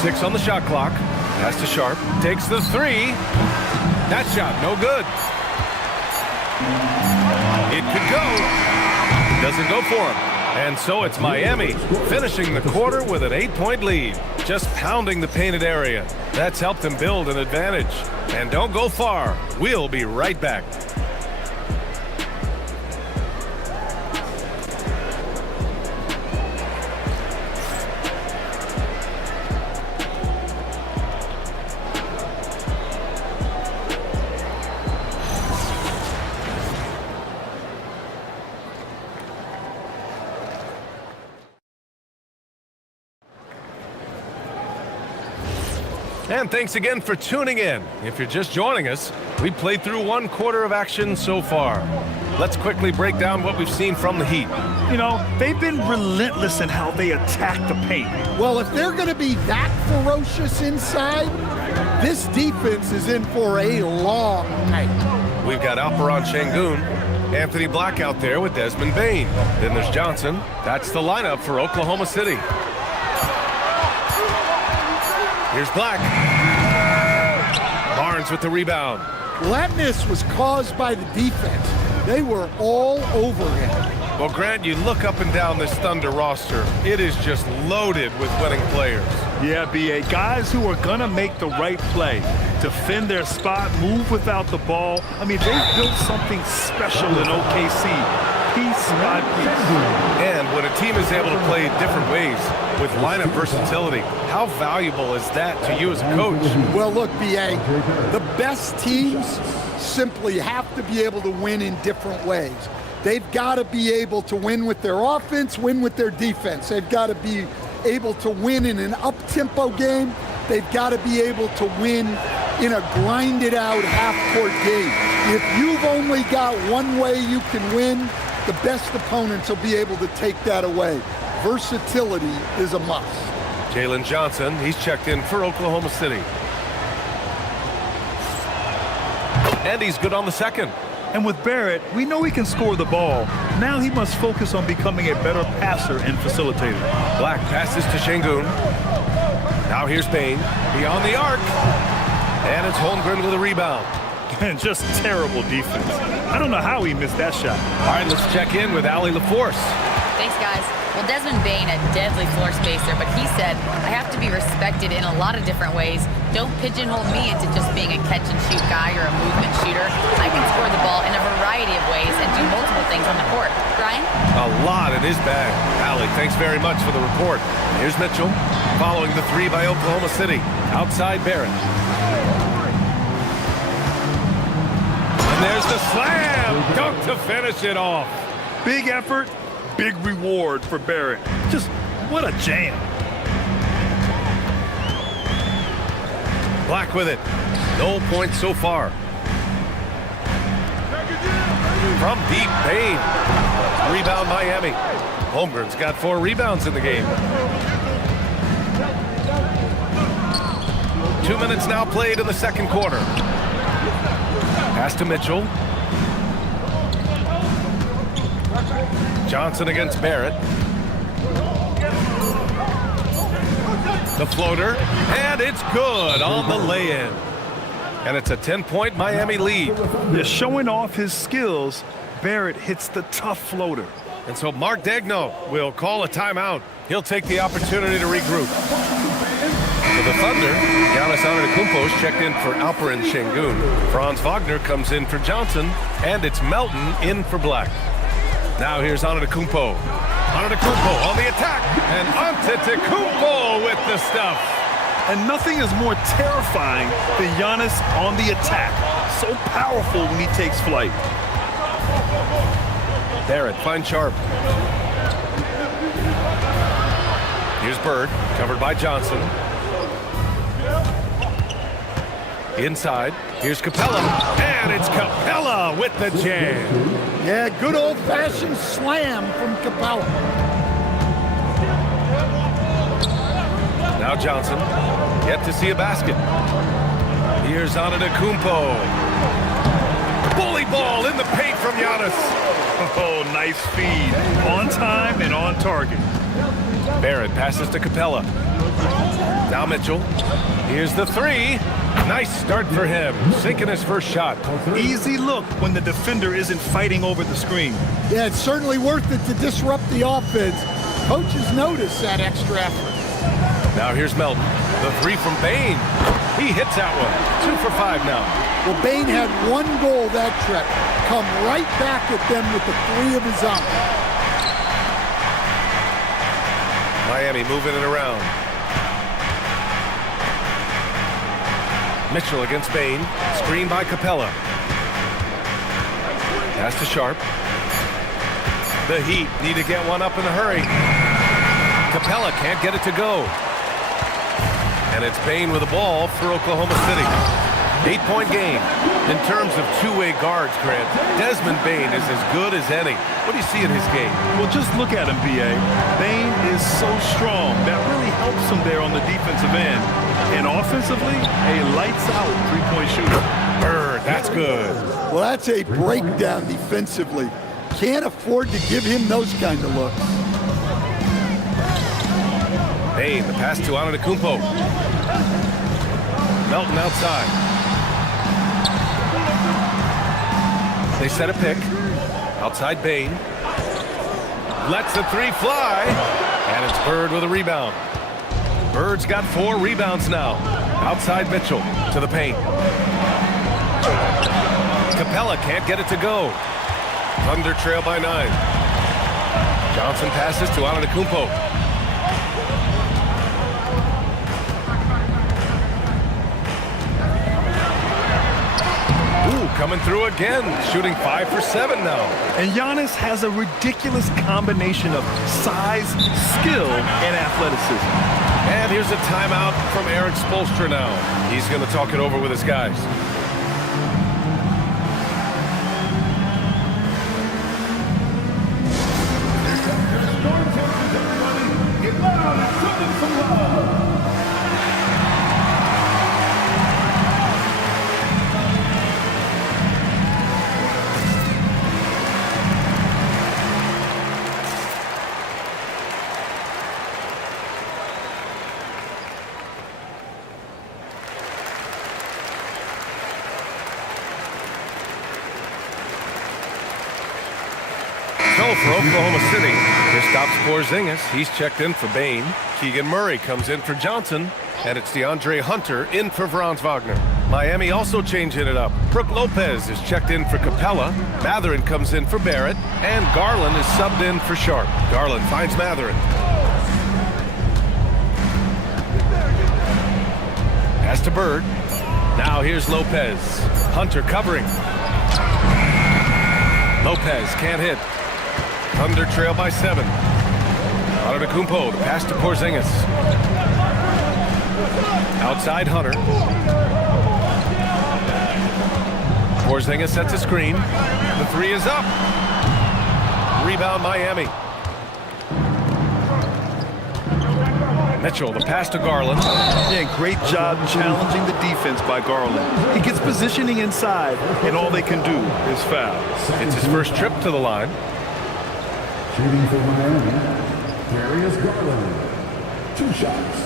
Six on the shot clock. Pass to Sharp. Takes the 3. That shot, no good. It could go. Doesn't go for him. And so it's Miami finishing the quarter with an 8-point lead. Just pounding the painted area. That's helped them build an advantage. And don't go far. We'll be right back. And thanks again for tuning in. If you're just joining us, we played through 1 quarter of action so far. Let's quickly break down what we've seen from the Heat. You know, they've been relentless in how they attack the paint. Well, if they're going to be that ferocious inside, this defense is in for a long night. We've got Alperen Şengün. Anthony Black out there with Desmond Bane. Then there's Johnson. That's the lineup for Oklahoma City. Here's Black. Barnes with the rebound. Well, that miss was caused by the defense. They were all over him. Well, Grant, you look up and down this Thunder roster. It is just loaded with winning players. Yeah, B.A. Guys who are going to make the right play, defend their spot, move without the ball. I mean, they've built something special in OKC, piece by piece. And when a team is able to play different ways with lineup versatility, how valuable is that to you as a coach? Well, look, B.A., the best teams simply have to be able to win in different ways. They've got to be able to win with their offense, win with their defense. They've got to be able to win in an up-tempo game. They've got to be able to win in a grinded-out half-court game. If you've only got one way you can win, the best opponents will be able to take that away. Versatility is a must. Jalen Johnson, he's checked in for Oklahoma City. And he's good on the second. And with Barrett, we know he can score the ball. Now he must focus on becoming a better passer and facilitator. Black passes to Şengün. Now here's Bane, beyond the arc. And it's Holmgren with a rebound. And just terrible defense. I don't know how he missed that shot. All right, let's check in with Allie LaForce. Thanks, guys. Well, Desmond Bane, a deadly floor spacer, but he said, I have to be respected in a lot of different ways. Don't pigeonhole me into just being a catch-and-shoot guy or a movement shooter. I can score the ball in a variety of ways and do multiple things on the court. Brian? A lot in his bag. Allie, thanks very much for the report. Here's Mitchell, following the three by Oklahoma City. Outside Barrett. And there's the slam! Dunk to finish it off. Big effort. Big reward for Barrett. Just what a jam. Black with it. No points so far. From deep, Bane. Rebound Miami. Holmgren's got 4 rebounds in the game. 2 minutes now played in the second quarter. Pass to Mitchell. Johnson against Barrett. The floater, and it's good on the lay-in. And it's a 10-point Miami lead. Just showing off his skills, Barrett hits the tough floater. And so Mark Daigneault will call a timeout. He'll take the opportunity to regroup. For the Thunder, Giannis Antetokounmpo is checked in for Alperen Şengün. Franz Wagner comes in for Johnson, and it's Melton in for Black. Now here's Antetokounmpo. Antetokounmpo on the attack, and Antetokounmpo with the stuff. And nothing is more terrifying than Giannis on the attack. So powerful when he takes flight. Barrett finds Sharp. Here's Bird, covered by Johnson. Inside, here's Capella, and it's Capella with the jam. Yeah, good old-fashioned slam from Capella. Now Johnson, yet to see a basket. Here's Antetokounmpo. Bully ball in the paint from Giannis. Oh, nice feed. On time and on target. Barrett passes to Capella. Now Mitchell. Here's the three. Nice start for him. Sinking his first shot. Easy look when the defender isn't fighting over the screen. Yeah, it's certainly worth it to disrupt the offense. Coaches notice that extra effort. Now here's Melton. The three from Bane. He hits that one. 2 for 5 now. Well, Bane had one goal that trip. Come right back at them with the 3 of his own. Miami moving it around. Mitchell against Bane. Screen by Capella. Pass to Sharp. The Heat need to get one up in a hurry. Capella can't get it to go. And it's Bane with the ball for Oklahoma City. 8-point game. In terms of two-way guards, Grant, Desmond Bane is as good as any. What do you see in his game? Well, just look at him, B.A. Bane is so strong. That really helps him there on the defensive end. And offensively, a lights-out three-point shooter. Bird, that's good. Well, that's a breakdown defensively. Can't afford to give him those kind of looks. Bane, the pass to Antetokounmpo. Melton outside. They set a pick. Outside Bane. Lets the three fly. And it's Bird with a rebound. Bird's got 4 rebounds now. Outside Mitchell to the paint. Capella can't get it to go. Thunder trail by 9. Johnson passes to Antetokounmpo. Coming through again, shooting 5 for 7 now. And Giannis has a ridiculous combination of size, skill, and athleticism. And here's a timeout from Eric Spoelstra now. He's going to talk it over with his guys. So for Oklahoma City, Kristaps Porzingis, he's checked in for Bane. Keegan Murray comes in for Johnson, and it's DeAndre Hunter in for Franz Wagner. Miami also changing it up. Brook Lopez is checked in for Capella. Mathurin comes in for Barrett, and Garland is subbed in for Sharp. Garland finds Mathurin. Pass to Bird. Now here's Lopez. Hunter covering. Lopez can't hit. Thunder trail by 7. Antetokounmpo, the pass to Porzingis. Outside Hunter. Porzingis sets a screen. The 3 is up. Rebound Miami. Mitchell, the pass to Garland. Yeah, great job challenging the defense by Garland. He gets positioning inside, and all they can do is foul. It's his first trip to the line. Shooting for Miami, Darius Garland. 2 shots.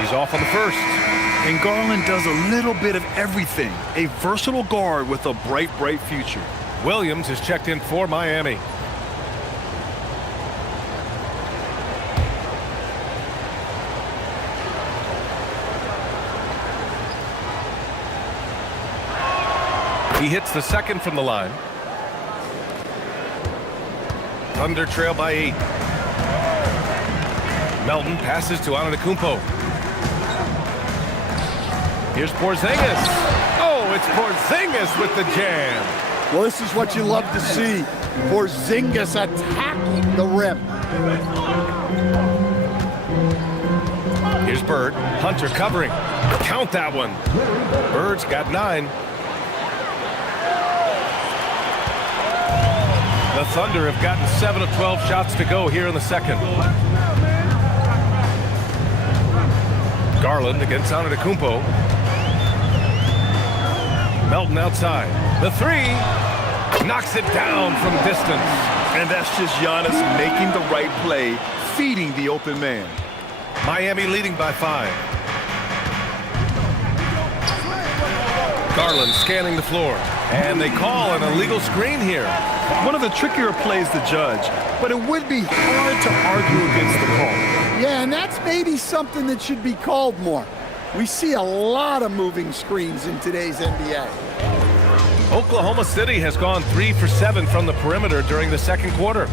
He's off on the first. And Garland does a little bit of everything. A versatile guard with a bright, bright future. Williams is checked in for Miami. He hits the second from the line. Thunder trail by 8. Melton passes to Antetokounmpo. Here's Porzingis. Oh, it's Porzingis with the jam. Well, this is what you love to see. Porzingis attacking the rim. Here's Bird. Hunter covering. Count that one. Bird's got 9. The Thunder have gotten 7 of 12 shots to go here in the second. Garland against Antetokounmpo. Melton outside. The 3 knocks it down from distance. And that's just Giannis making the right play, feeding the open man. Miami leading by 5. Garland scanning the floor. And they call an illegal screen here. One of the trickier plays to judge, but it would be hard to argue against the call. Yeah, and that's maybe something that should be called more. We see a lot of moving screens in today's NBA. Oklahoma City has gone 3 for 7 from the perimeter during the second quarter.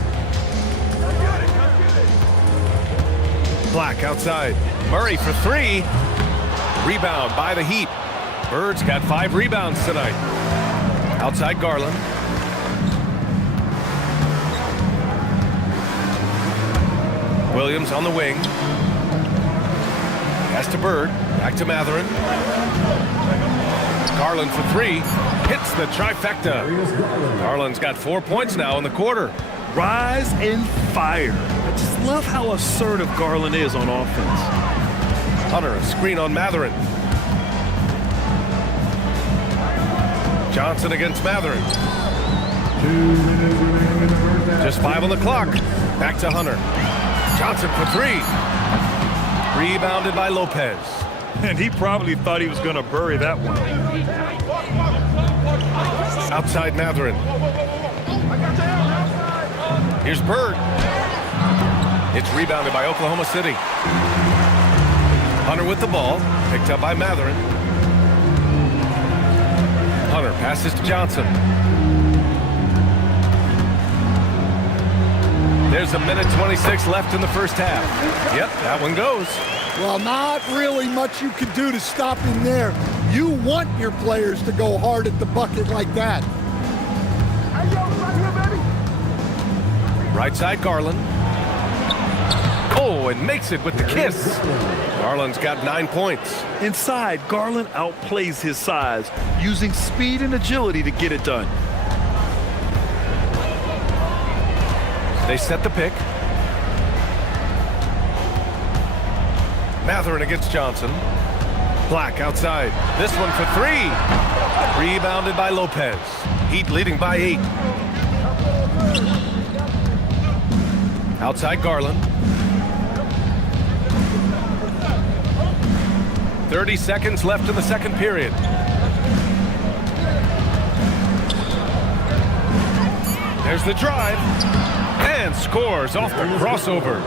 Black outside. Murray for 3. Rebound by the Heat. Bird's got 5 rebounds tonight. Outside Garland. Williams on the wing. Pass to Bird. Back to Mathurin. Garland for 3. Hits the trifecta. Garland's got 4 points now in the quarter. Rise and fire. I just love how assertive Garland is on offense. Hunter, a screen on Mathurin. Johnson against Mathurin. Just 5 on the clock. Back to Hunter. Johnson for 3. Rebounded by Lopez. And he probably thought he was going to bury that one. Outside Mathurin. Here's Bird. It's rebounded by Oklahoma City. Hunter with the ball. Picked up by Mathurin. Hunter passes to Johnson. There's a minute 26 left in the first half. Yep, that one goes. Well, not really much you can do to stop him there. You want your players to go hard at the bucket like that. Right side Garland. Oh, and makes it with the kiss. Garland's got 9 points. Inside, Garland outplays his size, using speed and agility to get it done. They set the pick. Mathurin against Johnson. Black outside. This one for 3. Rebounded by Lopez. Heat leading by 8. Outside Garland. 30 seconds left in the second period. There's the drive. And scores off the crossover.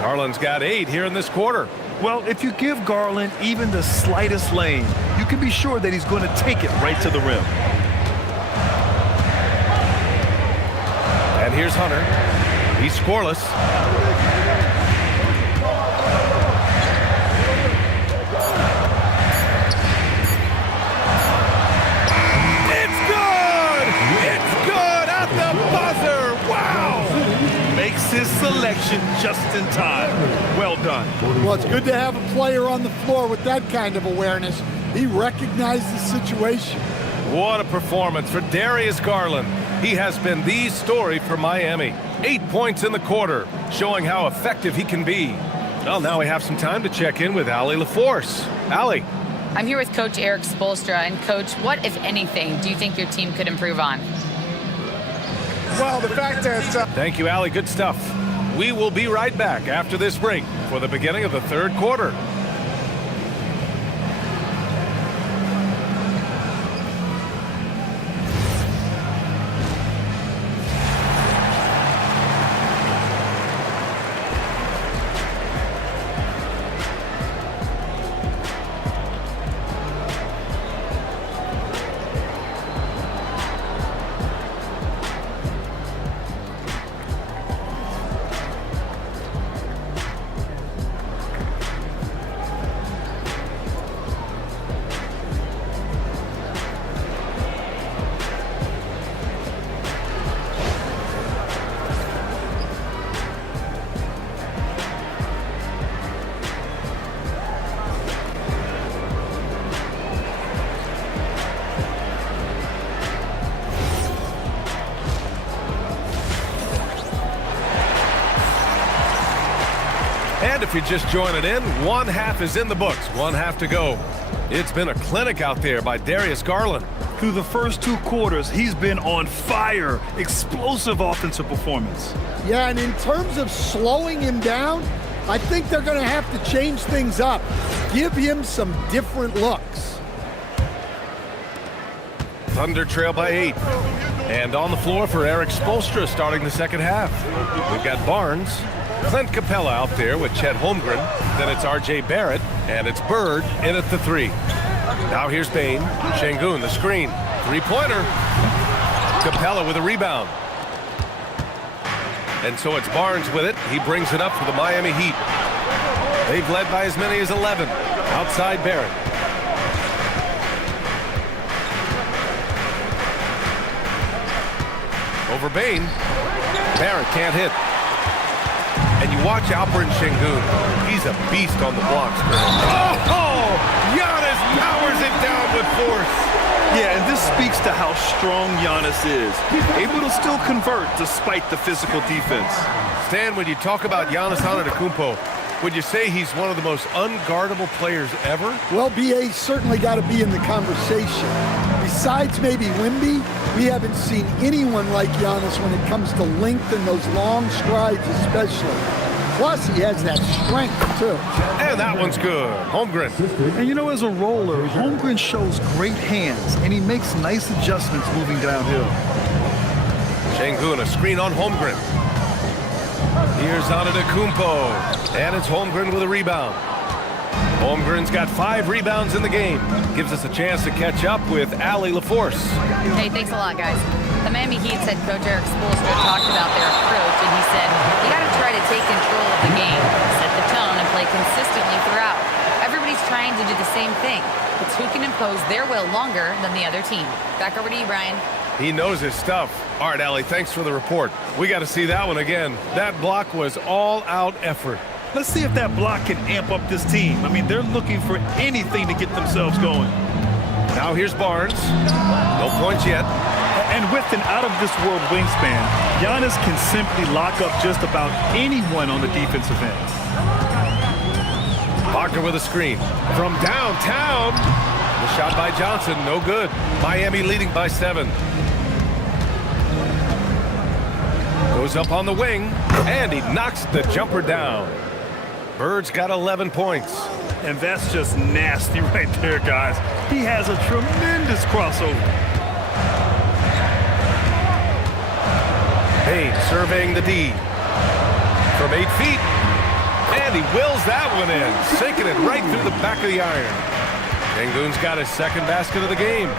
Garland's got 8 here in this quarter. Well, if you give Garland even the slightest lane, you can be sure that he's going to take it right to the rim. And here's Hunter. He's scoreless. It's good! It's good at the buzzer! Wow! Makes his selection just in time. Well done. Well, it's good to have a player on the floor with that kind of awareness. He recognized the situation. What a performance for Darius Garland. He has been the story for Miami. 8 points in the quarter, showing how effective he can be. Well, now we have some time to check in with Allie LaForce. Allie. I'm here with Coach Erik Spoelstra. And, Coach, what, if anything, do you think your team could improve on? Well, the fact that... Thank you, Allie. Good stuff. We will be right back after this break for the beginning of the third quarter. And if you're just joining in, one half is in the books, one half to go. It's been a clinic out there by Darius Garland. Through the first 2 quarters, he's been on fire. Explosive offensive performance. Yeah, and in terms of slowing him down, I think they're going to have to change things up. Give him some different looks. Thunder trail by 8. And on the floor for Erik Spoelstra starting the second half. We've got Barnes, Clint Capella out there with Chet Holmgren. Then it's R.J. Barrett, and it's Bird in at the 3. Now here's Bane. Şengün, the screen. 3-pointer. Capella with a rebound. And so it's Barnes with it. He brings it up for the Miami Heat. They've led by as many as 11. Outside Barrett. over Bane. Barrett can't hit. And you watch Alperen Şengün. He's a beast on the blocks. Oh! Giannis powers it down with force. Yeah, and this speaks to how strong Giannis is. Able to still convert despite the physical defense. Stan, when you talk about Giannis Antetokounmpo, would you say he's one of the most unguardable players ever? Well, BA certainly got to be in the conversation. Besides maybe Wemby, we haven't seen anyone like Giannis when it comes to length and those long strides especially. Plus, he has that strength, too. And that one's good. Holmgren. And you know, as a roller, Holmgren shows great hands, and he makes nice adjustments moving downhill. Şengün, a screen on Holmgren. Here's Antetokounmpo, and it's Holmgren with a rebound. Holmgren's got 5 rebounds in the game. Gives us a chance to catch up with Allie LaForce. Hey, thanks a lot, guys. The Miami Heat's head coach Eric Spoelstra talked about their approach, and he said, you got to try to take control of the game, set the tone, and play consistently throughout. Everybody's trying to do the same thing. It's who can impose their will longer than the other team. Back over to you, Brian. He knows his stuff. All right, Allie, thanks for the report. We got to see that one again. That block was all-out effort. Let's see if that block can amp up this team. I mean, they're looking for anything to get themselves going. Now here's Barnes. No points yet. And with an out-of-this-world wingspan, Giannis can simply lock up just about anyone on the defensive end. Wagner with a screen. From downtown. The shot by Johnson, no good. Miami leading by 7. Goes up on the wing, and he knocks the jumper down. Bird's got 11 points. And that's just nasty right there, guys. He has a tremendous crossover. Payne surveying the D. From 8 feet. And he wills that one in, sinking it right through the back of the iron. Şengün's got his second basket of the game.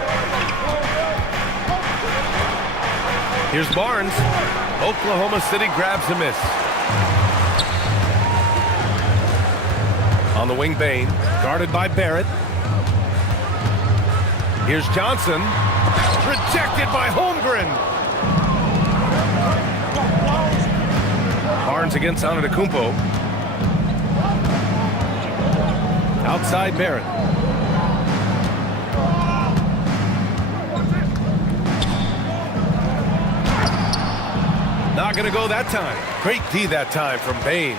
Here's Barnes. Oklahoma City grabs a miss. On the wing, Bane, guarded by Barrett. Here's Johnson. Rejected by Holmgren. Barnes against Antetokounmpo. Outside Barrett. Not going to go that time. Great D that time from Bane.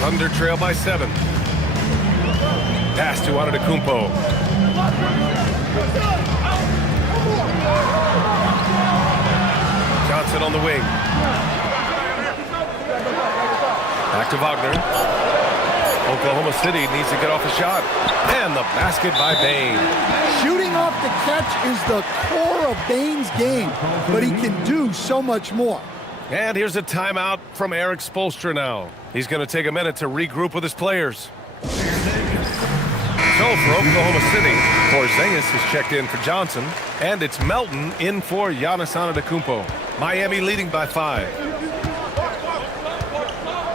Thunder trail by 7. Pass to Antetokounmpo. Johnson on the wing. Back to Wagner. Oklahoma City needs to get off the shot. And the basket by Bane. Shooting off the catch is the core of Bane's game, but he can do so much more. And here's a timeout from Eric Spoelstra now. He's going to take a minute to regroup with his players. So for Oklahoma City, Porzingis has checked in for Johnson, and it's Melton in for Giannis Antetokounmpo. Miami leading by 5.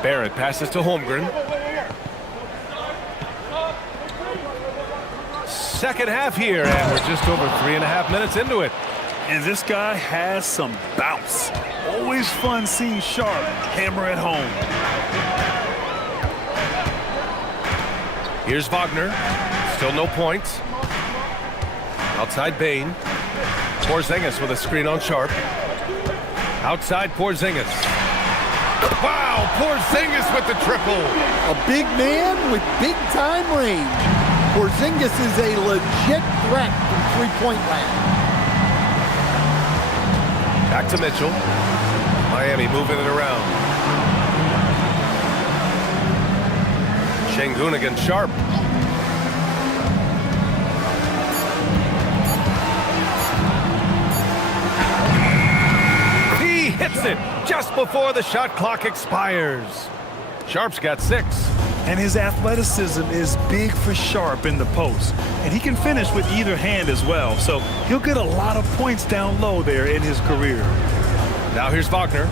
Barrett passes to Holmgren. Second half here, and we're just over 3.5 minutes into it. And this guy has some bounce. Always fun seeing Sharp hammer at home. Here's Wagner. Still no points. Outside Bane. Porzingis with a screen on Sharp. Outside Porzingis. Wow, Porzingis with the triple. A big man with big-time range. Porzingis is a legit threat from three-point land. Back to Mitchell. Miami moving it around. Şengün against Sharp. He hits it just before the shot clock expires. Sharp's got 6. And his athleticism is big for Sharp in the post. And he can finish with either hand as well. So he'll get a lot of points down low there in his career. Now here's Wagner.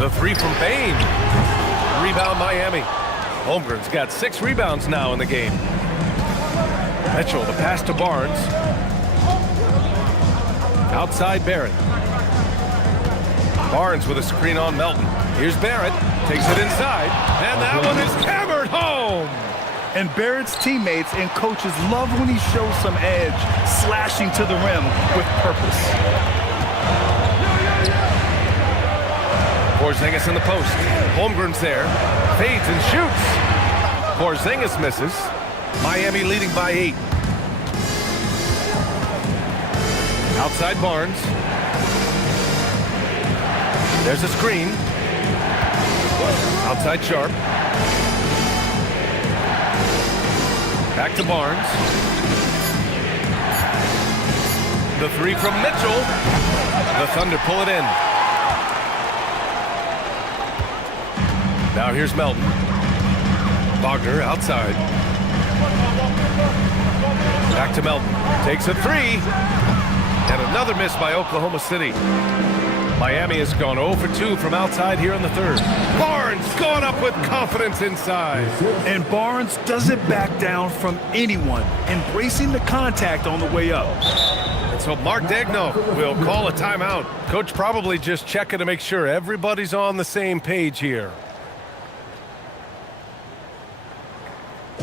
The 3 from Bane. Rebound Miami. Holmgren's got 6 rebounds now in the game. Mitchell, the pass to Barnes. Outside Barrett. Barnes with a screen on Melton. Here's Barrett. Takes it inside. And that one is hammered home. And Barrett's teammates and coaches love when he shows some edge, slashing to the rim with purpose. Porzingis in the post. Holmgren's there. Fades and shoots. Porzingis misses. Miami leading by 8. Outside Barnes. There's a screen. Outside Sharp. Back to Barnes. The three from Mitchell. The Thunder pull it in. Now here's Melton. Wagner outside. Back to Melton. Takes a three. And another miss by Oklahoma City. Miami has gone 0 for 2 from outside here in the third. Barnes going up with confidence inside. And Barnes doesn't back down from anyone, embracing the contact on the way up. And so Mark Daigneault will call a timeout. Coach probably just checking to make sure everybody's on the same page here. A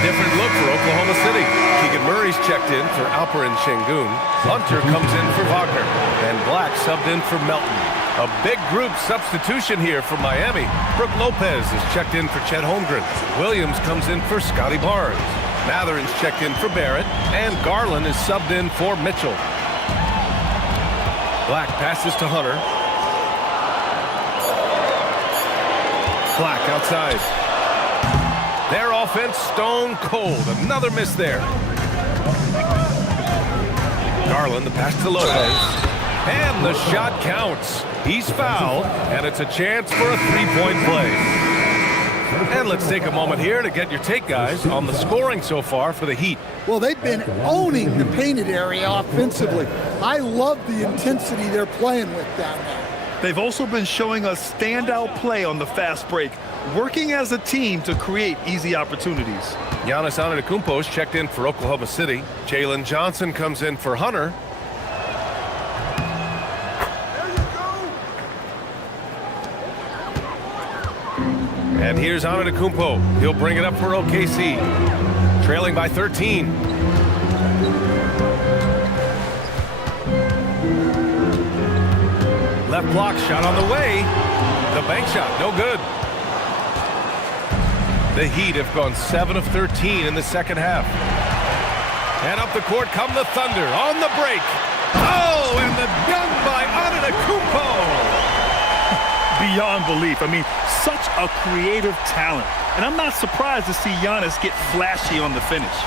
different look for Oklahoma City. Keegan Murray's checked in for Alperen Şengün. Hunter comes in for Wagner. And Black subbed in for Melton. A big group substitution here for Miami. Brook Lopez is checked in for Chet Holmgren. Williams comes in for Scotty Barnes. Mathurin's checked in for Barrett. And Garland is subbed in for Mitchell. Black passes to Hunter. Black outside. Their offense stone cold. Another miss there. Garland, the pass to Lopez. And the shot counts. He's fouled, and it's a chance for a three-point play. And let's take a moment here to get your take, guys, on the scoring so far for the Heat. Well, they've been owning the painted area offensively. I love the intensity they're playing with down there. They've also been showing us standout play on the fast break, working as a team to create easy opportunities. Giannis Antetokounmpo's checked in for Oklahoma City. Jalen Johnson comes in for Hunter. And here's Antetokounmpo. He'll bring it up for OKC. Trailing by 13. Left block shot on the way. The bank shot, no good. The Heat have gone 7 of 13 in the second half. And up the court come the Thunder on the break. Oh, and the dunk by Antetokounmpo. Beyond belief. I mean, such a creative talent. And I'm not surprised to see Giannis get flashy on the finish.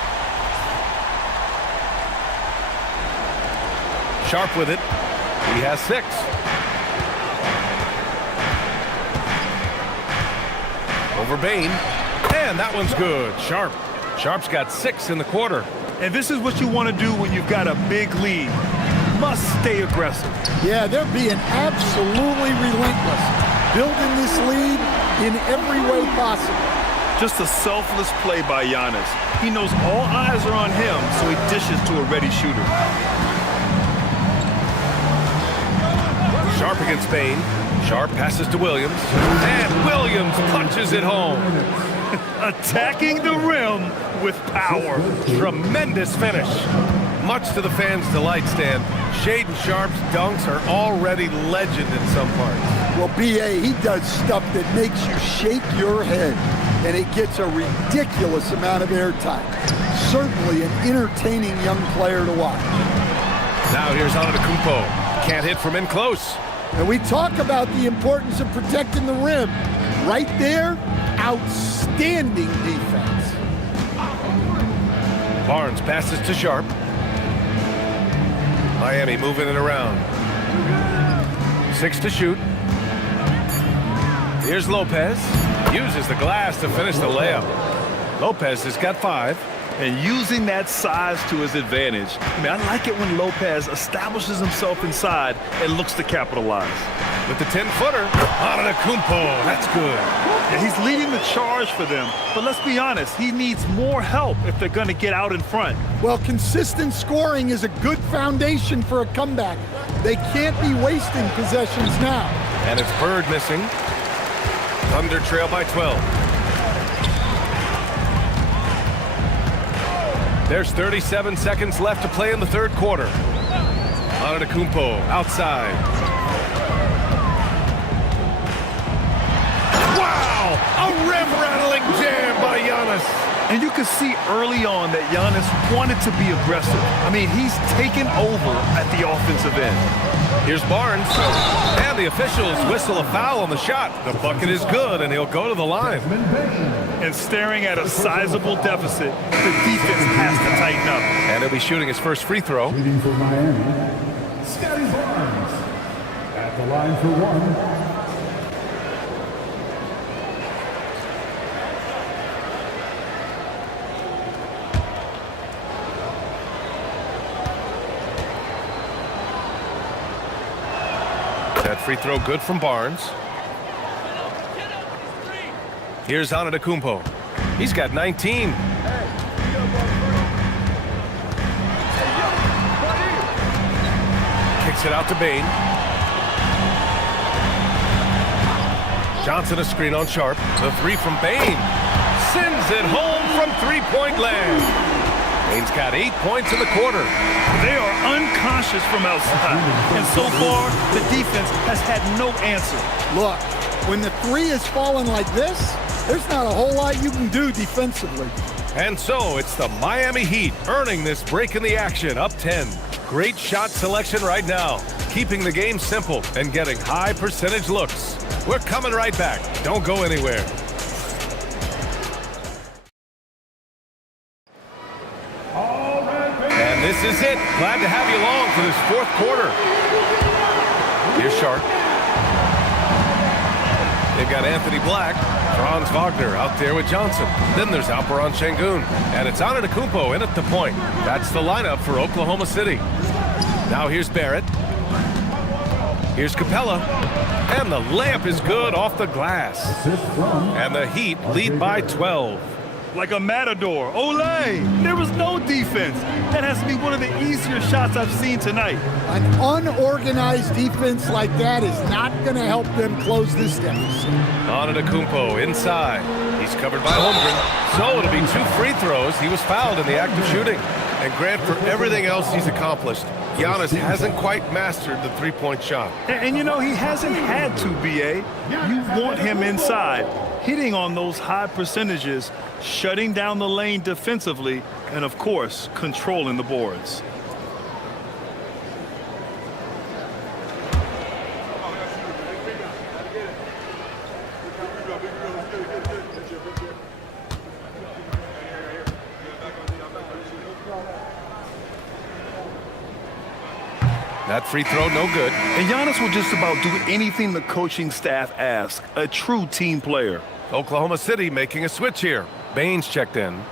Sharp with it. He has 6. Over Bain. And that one's good. Sharp. Sharp's got 6 in the quarter. And this is what you want to do when you've got a big lead. Must stay aggressive. Yeah, they're being absolutely relentless, building this lead in every way possible. Just a selfless play by Giannis. He knows all eyes are on him, so he dishes to a ready shooter. Sharp against Bain. Sharp passes to Williams. And Williams punches it home. Attacking the rim with power. Tremendous finish. Much to the fans' delight, Stan. Shaedon Sharp's dunks are already legend in some parts. Well, B.A., he does stuff that makes you shake your head, and it gets a ridiculous amount of airtime. Certainly an entertaining young player to watch. Now here's Antetokounmpo. Can't hit from in close. And we talk about the importance of protecting the rim. Right there, outstanding defense. Barnes passes to Sharp. Miami moving it around. 6 to shoot. Here's Lopez. Uses the glass to finish the layup. Lopez has got 5. And using that size to his advantage. I mean, I like it when Lopez establishes himself inside and looks to capitalize. With the 10-footer, Antetokounmpo, that's good. Yeah, he's leading the charge for them, but let's be honest, he needs more help if they're going to get out in front. Well, consistent scoring is a good foundation for a comeback. They can't be wasting possessions now. And it's Bird missing. Thunder trail by 12. There's 37 seconds left to play in the third quarter. Antetokounmpo outside. Wow! A rim-rattling jam by Giannis. And you could see early on that Giannis wanted to be aggressive. I mean, he's taken over at the offensive end. Here's Barnes. And the officials whistle a foul on the shot. The bucket is good, and he'll go to the line. And staring at a sizable deficit, the defense has to tighten up. And he'll be shooting his first free throw. Leading for Miami, Scotty Barnes. At the line for one. That free throw good from Barnes. Here's Antetokounmpo. He's got 19. Kicks it out to Bane. Johnson a screen on Sharp. The three from Bane. Sends it home from three-point land. Bane's got 8 points in the quarter. They are unconscious from outside. And so far, the defense has had no answer. Look, when the three is falling like this, there's not a whole lot you can do defensively. And so it's the Miami Heat earning this break in the action, up 10. Great shot selection right now, keeping the game simple and getting high percentage looks. We're coming right back. Don't go anywhere. And this is it. Glad to have you along for this fourth quarter. Here's Sharp. They've got Anthony Black, Franz Wagner out there with Johnson. Then there's Alperen Sengun. And it's Antetokounmpo in at the point. That's the lineup for Oklahoma City. Now here's Barrett. Here's Capella. And the layup is good off the glass. And the Heat lead by 12. Like a matador. Olé! There was no defense. That has to be one of the easier shots I've seen tonight. An unorganized defense like that is not going to help them close this deficit. Antetokounmpo inside. He's covered by Holmgren. So it'll be 2 free throws. He was fouled in the act of shooting. And Grant, for everything else he's accomplished, Giannis hasn't quite mastered the three-point shot. And you know, he hasn't had to, B.A. You want him inside, hitting on those high percentages, shutting down the lane defensively, and, of course, controlling the boards. That free throw, no good. And Giannis will just about do anything the coaching staff asks. A true team player. Oklahoma City making a switch here. Baines checked in.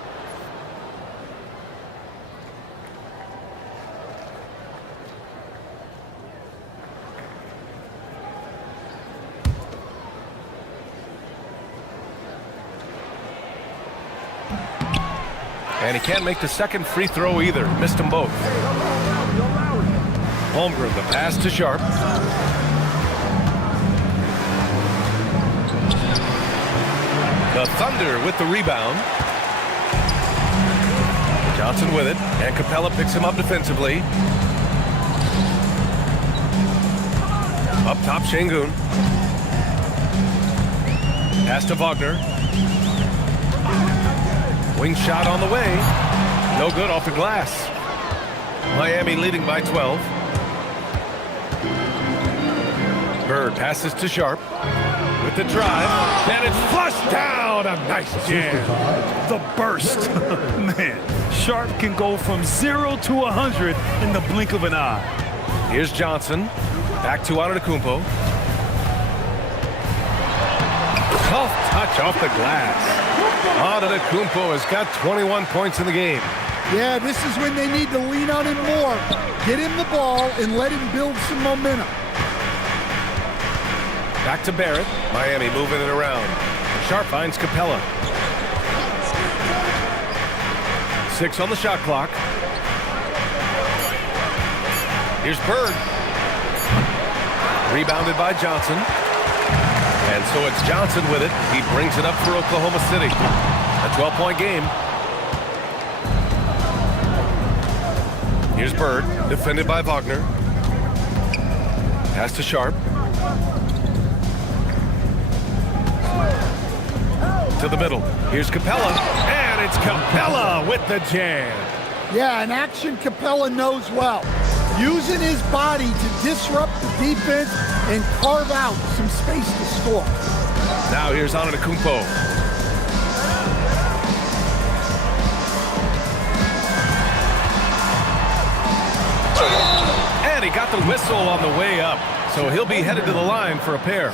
And he can't make the second free throw either. Missed them both. Holmgren, the pass to Sharp. The Thunder with the rebound. Johnson with it, and Capella picks him up defensively. Up top, Sengun. Pass to Wagner. Wing shot on the way. No good off the glass. Miami leading by 12. Bird passes to Sharp with the drive, and it's flushed down. A nice jam. The burst. Man, Sharp can go from 0 to 100 in the blink of an eye. Here's Johnson. Back to Antetokounmpo. Tough touch off the glass. Antetokounmpo has got 21 points in the game. Yeah, this is when they need to lean on him more. Get him the ball and let him build some momentum. Back to Barrett. Miami moving it around. Sharp finds Capella. 6 on the shot clock. Here's Bird. Rebounded by Johnson. And so it's Johnson with it. He brings it up for Oklahoma City. A 12-point game. Here's Bird, defended by Wagner. Pass to Sharp. To the middle. Here's Capella. And it's Capella with the jam. Yeah, an action Capella knows well. Using his body to disrupt the defense and carve out some space to score. Now here's Antetokounmpo. And he got the whistle on the way up. So he'll be headed to the line for a pair.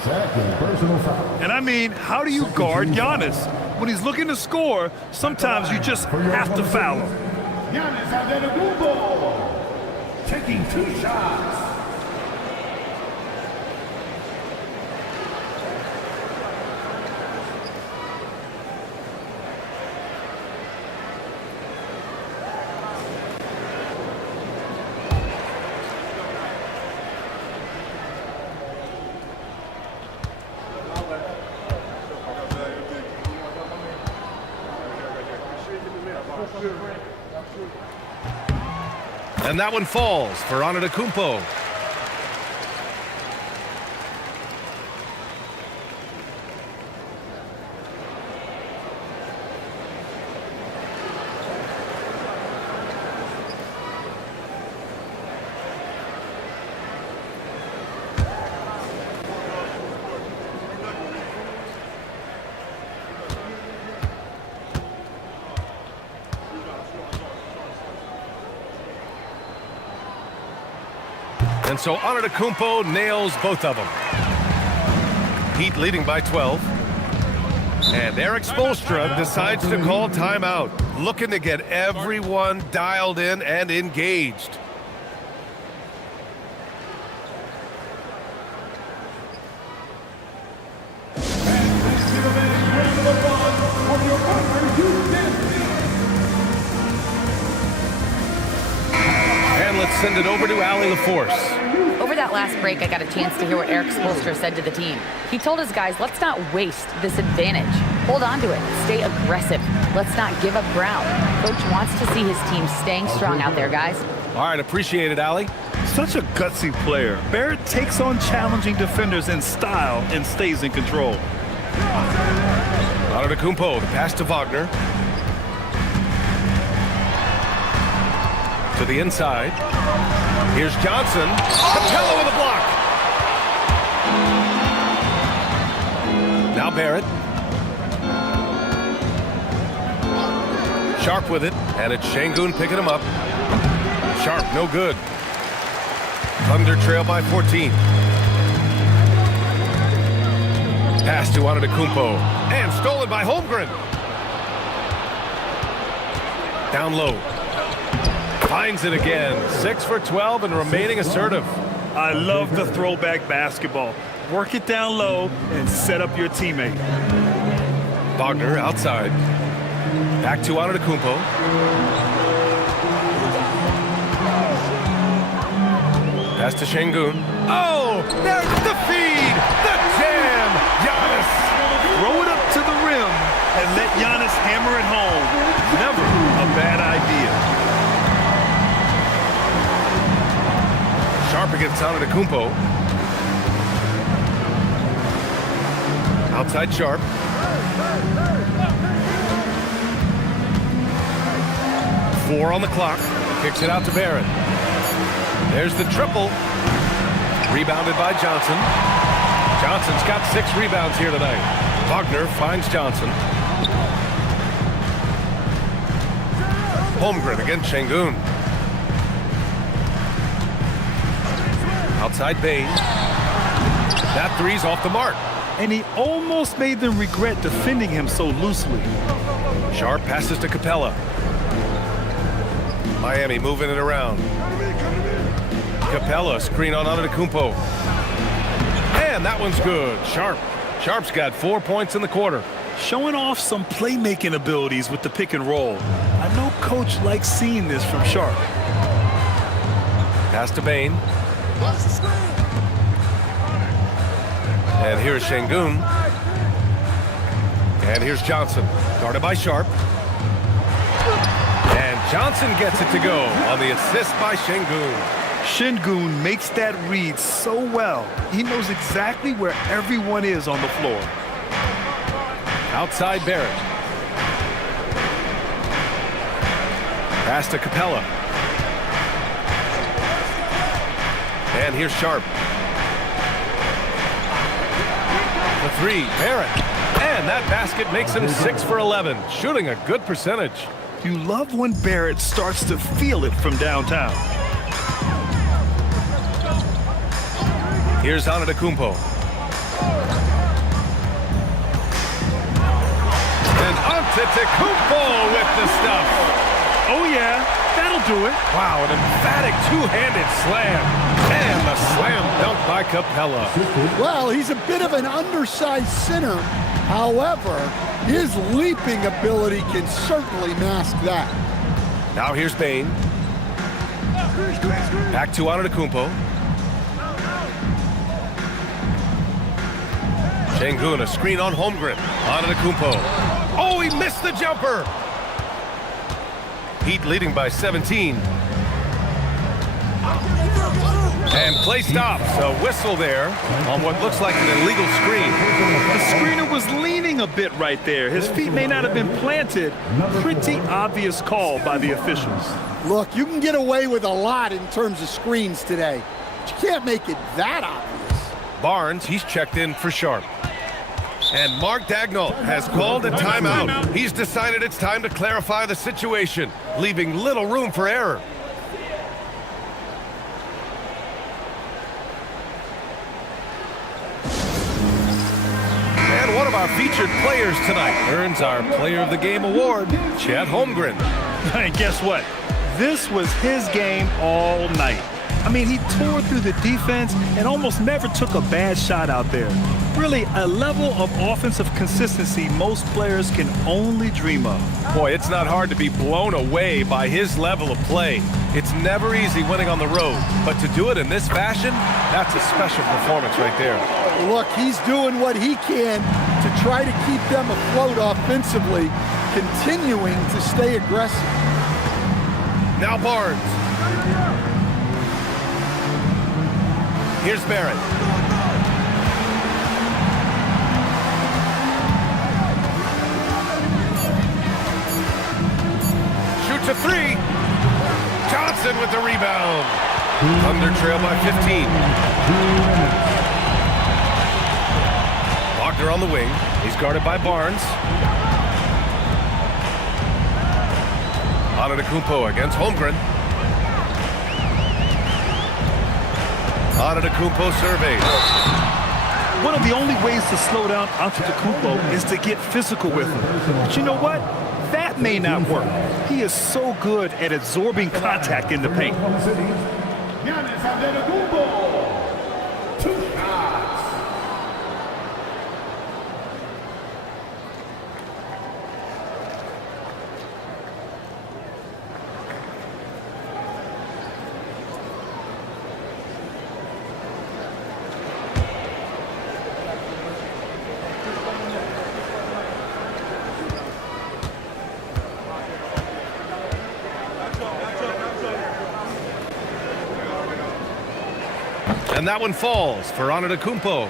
And I mean, how do you guard Giannis? When he's looking to score, sometimes you just have to foul him. Giannis Antetokounmpo taking 2 shots. And that one falls for Antetokounmpo. And so Antetokounmpo nails both of them. Heat leading by 12. And Eric Spoelstra decides to call timeout, looking to get everyone dialed in and engaged. And let's send it over to Allie LaForce. Over that last break, I got a chance to hear what Eric Spoelstra said to the team. He told his guys, let's not waste this advantage. Hold on to it. Stay aggressive. Let's not give up ground. Coach wants to see his team staying strong out there, guys. All right, appreciate it, Allie. Such a gutsy player. Barrett takes on challenging defenders in style and stays in control. Antetokounmpo, the pass to Wagner. To the inside. Here's Johnson. Capella with a block. Now Barrett. Sharp with it, and it's Şengün picking him up. Sharp, no good. Thunder trail by 14. Pass to Antetokounmpo, and stolen by Holmgren. Down low. Finds it again. 6 for 12 and remaining assertive. I love the throwback basketball. Work it down low and set up your teammate. Wagner outside. Back to Antetokounmpo. Pass to Şengün. Oh, there's the feed! The jam! Giannis! Throw it up to the rim and let Giannis hammer it home. Never a bad idea. Sharp against Antetokounmpo. Outside Sharp. Four on the clock. Kicks it out to Barrett. There's the triple. Rebounded by Johnson. Johnson's got 6 rebounds here tonight. Wagner finds Johnson. Holmgren against Şengün. Outside Bain. That three's off the mark. and he almost made them regret defending him so loosely. Sharp passes to Capella. Miami moving it around. Capella, screen on Antetokounmpo. And that one's good. Sharp's got 4 points in the quarter. Showing off some playmaking abilities with the pick and roll. I know Coach likes seeing this from Sharp. Pass to Bane. And here's Şengün. And here's Johnson, guarded by Sharp. And Johnson gets it to go on the assist by Şengün. Şengün makes that read so well. He knows exactly where everyone is on the floor. Outside Barrett. Pass to Capella. And here's Sharp. The three, Barrett. And that basket makes him 6 for 11, shooting a good percentage. You love when Barrett starts to feel it from downtown. Here's Antetokounmpo. And Antetokounmpo with the stuff. Oh yeah, that'll do it. Wow, an emphatic two-handed slam. And the slam dunk by Capella. Well, he's a bit of an undersized center. However, his leaping ability can certainly mask that. Now here's Bane. Back to Antetokounmpo. Şengün, a screen on Holmgren. Antetokounmpo. Oh, he missed the jumper. Heat leading by 17. And play stops. A whistle there on what looks like an illegal screen. The screener was leaning a bit right there. His feet may not have been planted. Pretty obvious call by the officials. Look, you can get away with a lot in terms of screens today. But you can't make it that obvious. Barnes, he's checked in for Sharp. And Mark Daigneault has called a timeout. He's decided it's time to clarify the situation, leaving little room for error. And one of our featured players tonight earns our Player of the Game award, Chet Holmgren. And guess what? This was his game all night. I mean, he tore through the defense and almost never took a bad shot out there. Really, a level of offensive consistency most players can only dream of. Boy, it's not hard to be blown away by his level of play. It's never easy winning on the road, but to do it in this fashion, that's a special performance right there. Look, he's doing what he can to try to keep them afloat offensively, continuing to stay aggressive. Now Barnes. Here's Barrett. Shoots a three. Johnson with the rebound. Thunder trail by 15. Wagner on the wing. He's guarded by Barnes. Antetokounmpo against Holmgren. Antetokounmpo surveys. One of the only ways to slow down Antetokounmpo is to get physical with him. But you know what? That may not work. He is so good at absorbing contact in the paint. Giannis Antetokounmpo. 2 shots. And that one falls for Antetokounmpo.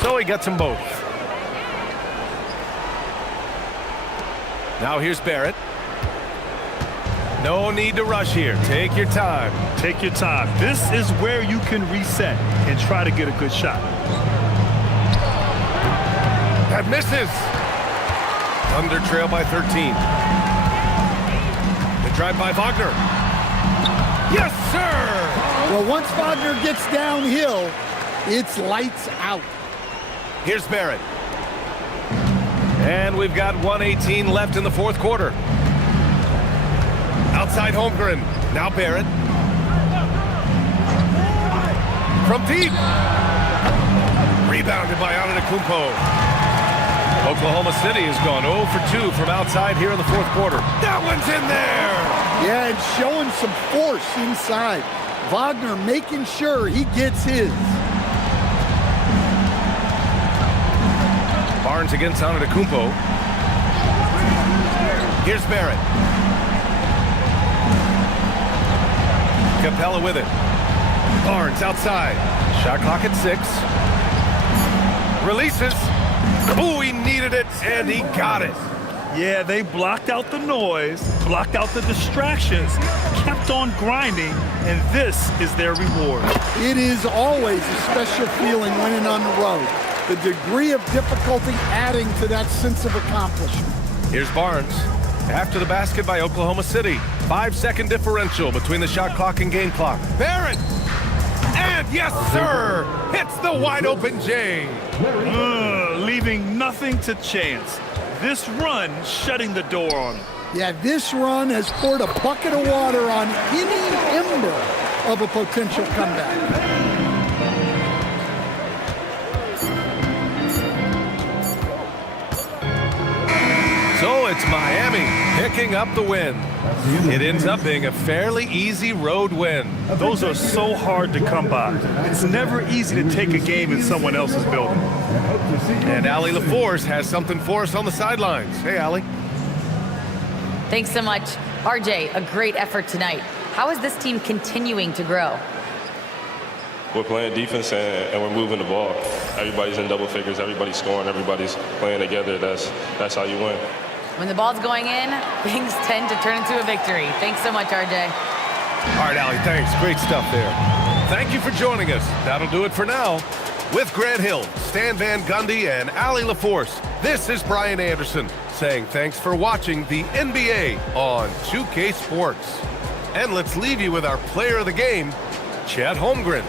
So he gets them both. Now here's Barrett. No need to rush here. Take your time. Take your time. This is where you can reset and try to get a good shot. That misses. Thunder trail by 13. The drive by Wagner. Yes, sir! Well, once Wagner gets downhill, it's lights out. Here's Barrett. And we've got 1:18 left in the fourth quarter. Outside Holmgren. Now Barrett. From deep. Rebounded by Antetokounmpo. Oklahoma City has gone 0 for 2 from outside here in the fourth quarter. That one's in there! Yeah, and showing some force inside. Wagner making sure he gets his. Barnes against Antetokounmpo. Here's Barrett. Capella with it. Barnes outside. Shot clock at 6. Releases. Ooh, he needed it, and he got it. Yeah, they blocked out the noise, blocked out the distractions, kept on grinding, and this is their reward. It is always a special feeling winning on the road. The degree of difficulty adding to that sense of accomplishment. Here's Barnes. After the basket by Oklahoma City. 5-second differential between the shot clock and game clock. Barrett! And yes, sir! Hits the wide open J. Leaving nothing to chance. This run shutting the door on him. Yeah, this run has poured a bucket of water on any ember of a potential comeback. So it's Miami picking up the win. It ends up being a fairly easy road win. Those are so hard to come by. It's never easy to take a game in someone else's building. And Allie LaForce has something for us on the sidelines. Hey, Allie. Thanks so much. RJ, a great effort tonight. How is this team continuing to grow? We're playing defense and we're moving the ball. Everybody's in double figures. Everybody's scoring. Everybody's playing together. That's how you win. When the ball's going in, things tend to turn into a victory. Thanks so much, RJ. All right, Allie, thanks. Great stuff there. Thank you for joining us. That'll do it for now. With Grant Hill, Stan Van Gundy, and Allie LaForce, this is Brian Anderson saying thanks for watching the NBA on 2K Sports. And let's leave you with our player of the game, Chet Holmgren.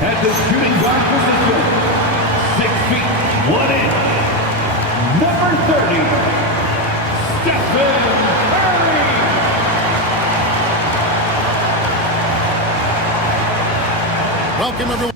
At the shooting guard position, 6 feet, 1 inch, number 30, Stephen Curry. Welcome, everyone.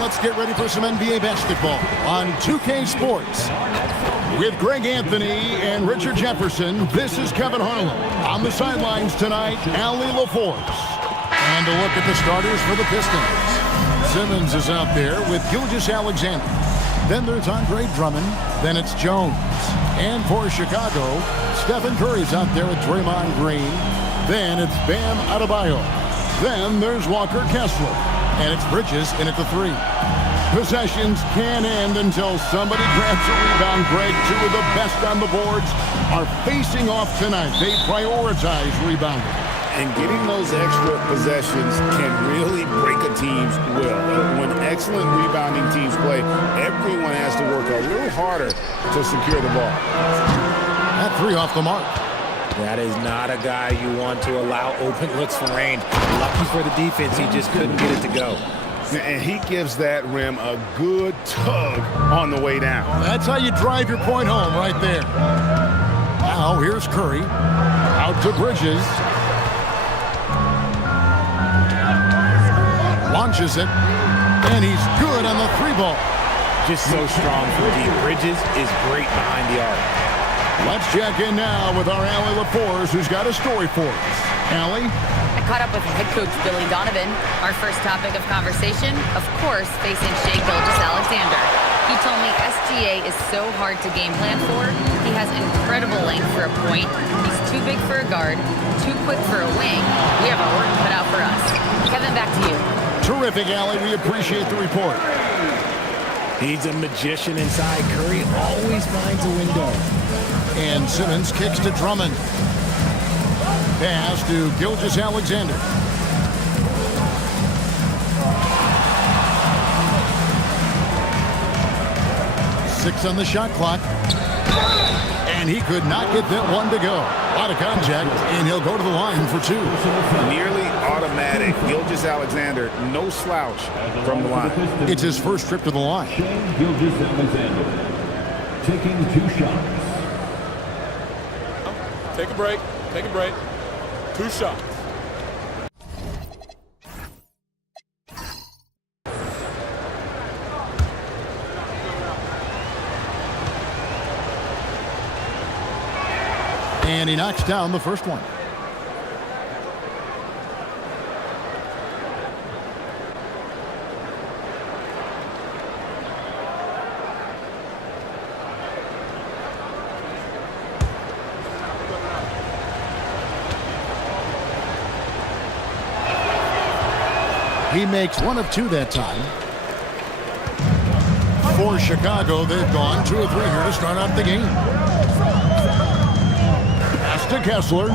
Let's get ready for some NBA basketball on 2K Sports. With Greg Anthony and Richard Jefferson, this is Kevin Harlan. On the sidelines tonight, Allie LaForce. And a look at the starters for the Pistons. Simmons is out there with Gilgeous-Alexander. Then there's Andre Drummond. Then it's Jones. And for Chicago, Stephen Curry's out there with Draymond Green. Then it's Bam Adebayo. Then there's Walker Kessler. And it's Bridges in at the 3. Possessions can end until somebody grabs a rebound. Greg, 2 of the best on the boards are facing off tonight. They prioritize rebounding. And getting those extra possessions can really break a team's will. When excellent rebounding teams play, everyone has to work a little harder to secure the ball. That 3 off the mark. That is not a guy you want to allow open looks for range. Lucky for the defense, he just couldn't get it to go. And he gives that rim a good tug on the way down. That's how you drive your point home right there. Now here's Curry. Out to Bridges. Launches it. And he's good on the 3 ball. Just so strong from deep. Bridges is great behind the arc. Let's check in now with our Allie LaForce, who's got a story for us. Allie? I caught up with head coach Billy Donovan. Our first topic of conversation, of course, facing Shai Gilgeous-Alexander. He told me SGA is so hard to game plan for. He has incredible length for a point. He's too big for a guard, too quick for a wing. We have our work cut out for us. Kevin, back to you. Terrific, Allie. We appreciate the report. He's a magician inside. Curry always finds a window. And Simmons kicks to Drummond. Pass to Gilgeous-Alexander. 6 on the shot clock. And he could not get that one to go. Out of contact, and he'll go to the line for 2. Nearly automatic. Gilgeous-Alexander, no slouch from the line. It's his first trip to the line. Gilgeous-Alexander taking 2 shots. Take a break. Take a break. 2 shots. And he knocks down the first one. He makes 1 of 2 that time. For Chicago, they've gone 2 of 3 here to start out the game. Pass to Kessler.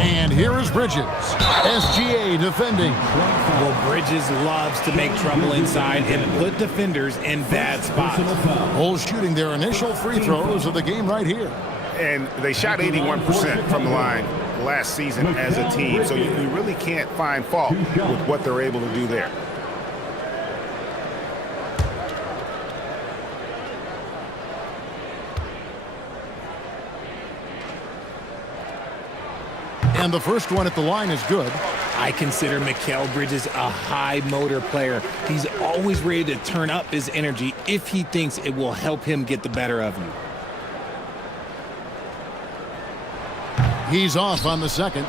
And here is Bridges. SGA defending. Well, Bridges loves to make trouble inside and put defenders in bad spots. Bulls shooting their initial free throws of the game right here. And they shot 81% from the line last season as a team, so you really can't find fault with what they're able to do there. And the first one at the line is good. I consider Mikal Bridges a high motor player. He's always ready to turn up his energy if he thinks it will help him get the better of you. He's off on the second.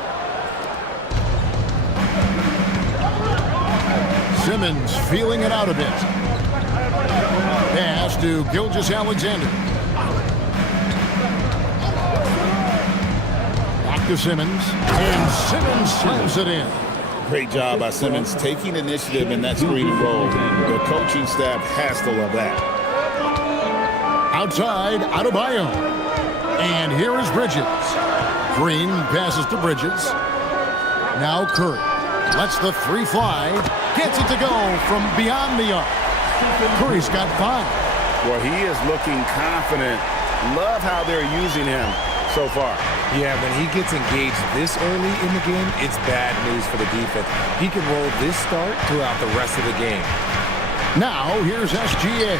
Simmons feeling it out a bit. Pass to Gilgeous-Alexander. Back to Simmons. And Simmons slams it in. Great job by Simmons taking initiative in that screen and roll. The coaching staff has to love that. Outside, Adebayo. And here is Bridges. Green passes to Bridges. Now Curry lets the three fly. Gets it to go from beyond the arc. Curry's got 5. Well, he is looking confident. Love how they're using him so far. Yeah, when he gets engaged this early in the game, it's bad news for the defense. He can roll this start throughout the rest of the game. Now, here's SGA.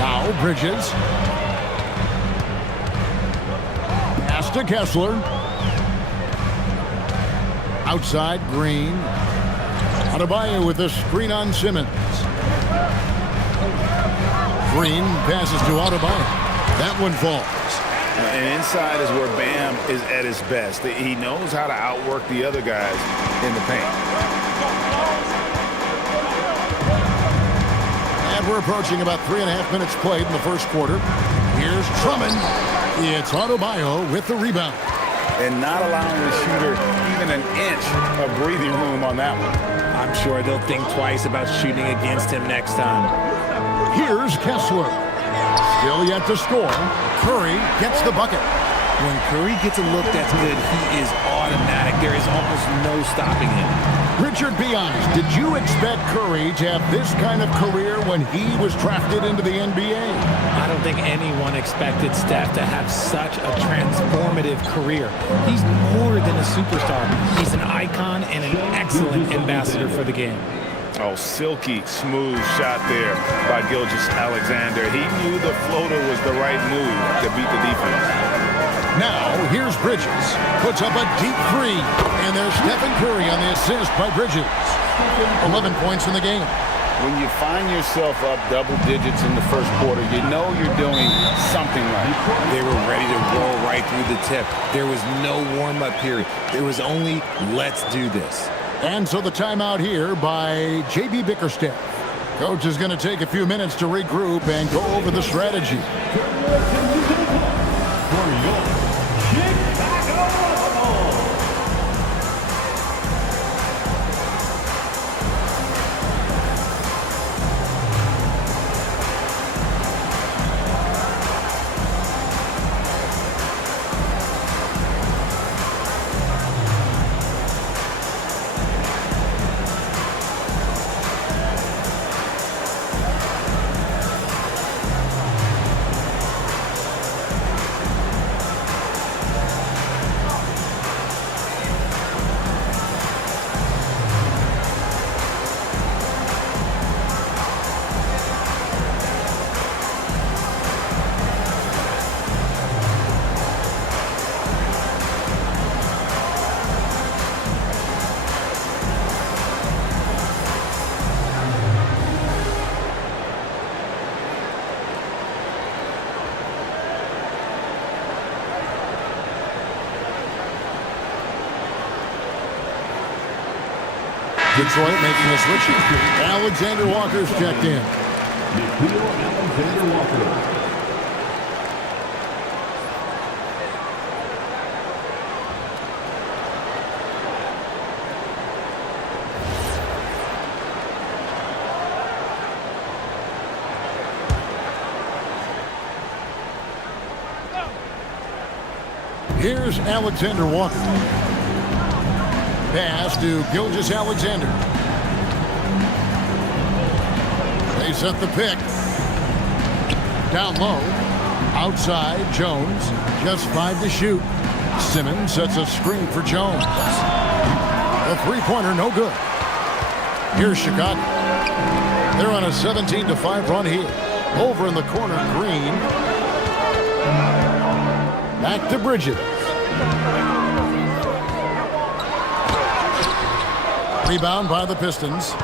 Now, Bridges. Pass to Kessler. Outside, Green. Adebayo with a screen on Simmons. Green passes to Adebayo. That one falls. And inside is where Bam is at his best. He knows how to outwork the other guys in the paint. And we're approaching about 3.5 minutes played in the first quarter. Here's Drummond. It's Adebayo with the rebound. And not allowing the shooter even an inch of breathing room on that one. I'm sure they'll think twice about shooting against him next time. Here's Kessler. Still yet to score. Curry gets the bucket. When Curry gets a look that's good, he is automatic. There is almost no stopping him. Richard, be honest. Did you expect Curry to have this kind of career when he was drafted into the NBA? I don't think anyone expected Steph to have such a transformative career. He's more than a superstar. He's an icon and an excellent ambassador for the game. Oh, silky smooth shot there by Gilgeous-Alexander. He knew the floater was the right move to beat the defense. Now, here's Bridges. Puts up a deep 3. And there's Stephen Curry on the assist by Bridges. 11 points in the game. When you find yourself up double digits in the first quarter, you know you're doing something right. They were ready to roll right through the tip. There was no warm-up period. There was only, let's do this. And so the timeout here by J.B. Bickerstaff. Coach is going to take a few minutes to regroup and go over the strategy. Detroit making a switch. Alexander Walker's checked in. Alexander Walker. Here's Alexander Walker. Pass to Gilgeous-Alexander. They set the pick. Down low. Outside, Jones. Just 5 to shoot. Simmons sets a screen for Jones. The three-pointer, no good. Here's Chicago. They're on a 17-5 run here. Over in the corner, Green. Back to Bridges. Rebound by the Pistons.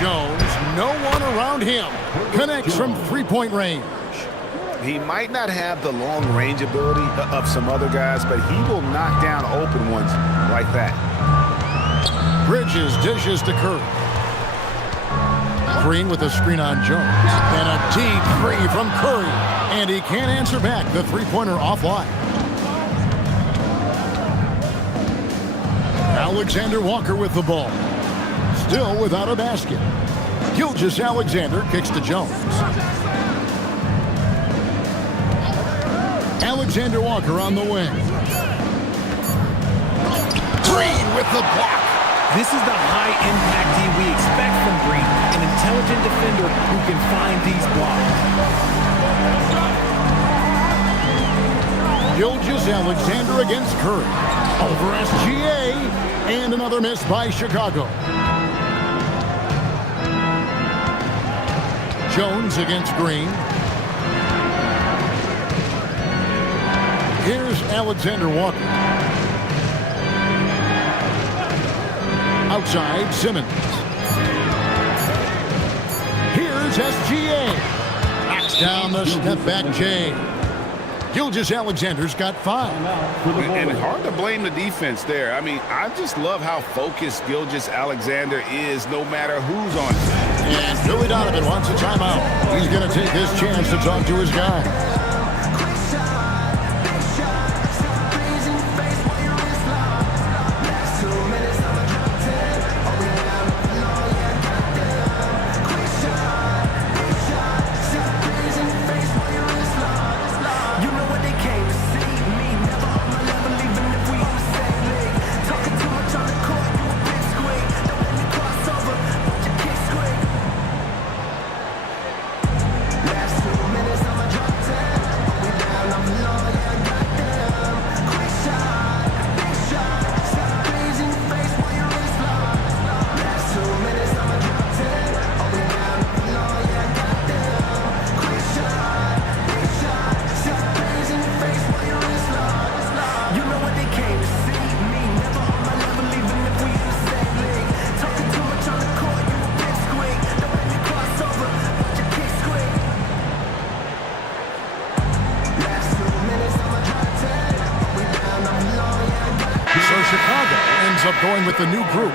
Jones, no one around him. Connects from three-point range. He might not have the long-range ability of some other guys, but he will knock down open ones like that. Bridges dishes to Curry. Green with a screen on Jones. And a deep three from Curry. And he can't answer back. The three-pointer offline. Alexander Walker with the ball. Still without a basket. Gilgeous-Alexander kicks to Jones. Alexander Walker on the wing. Green with the block. This is the high-impact D we expect from Green, an intelligent defender who can find these blocks. Gilgeous-Alexander against Curry. Over SGA, and another miss by Chicago. Jones against Green. Here's Alexander Walker. Outside, Simmons. Here's SGA. Knocks down the step-back J. Gilgeous-Alexander's got 5. And hard to blame the defense there. I mean, I just love how focused Gilgeous-Alexander is no matter who's on him. And Billy Donovan wants a timeout. He's going to take this chance to talk to his guy. Chicago ends up going with the new group.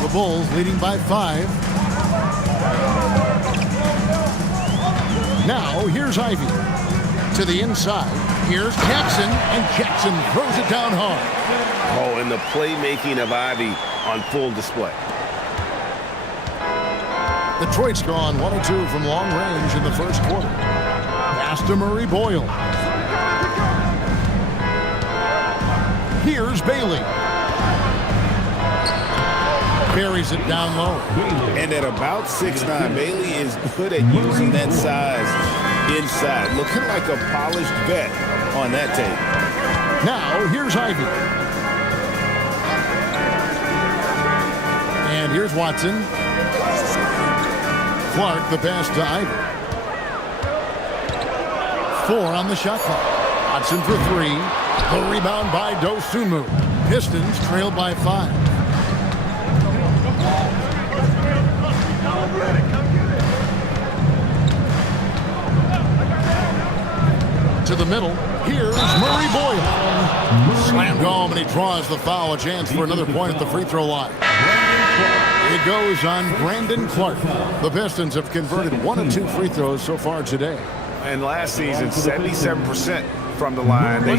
The Bulls leading by 5. Now here's Ivy. To the inside. Here's Jackson, and Jackson throws it down hard. Oh, and the playmaking of Ivy on full display. Detroit's gone 1 of 2 from long range in the first quarter. Pass to Murray Boyle. Here's Bailey. Buries it down low. And at about 6'9", Bailey is good at using that size inside. Looking like a polished vet on that tape. Now, here's Ivy. And here's Watson. Clark, the pass to Ivy. 4 on the shot clock. Watson for 3. The rebound by Dosunmu. Pistons trailed by 5. To the middle. Here's Murray Boyle. Slammed home, and he draws the foul. A chance for another point at the free throw line. It goes on Brandon Clark. The Pistons have converted 1 of 2 free throws so far today. And last season, 77% from the line. They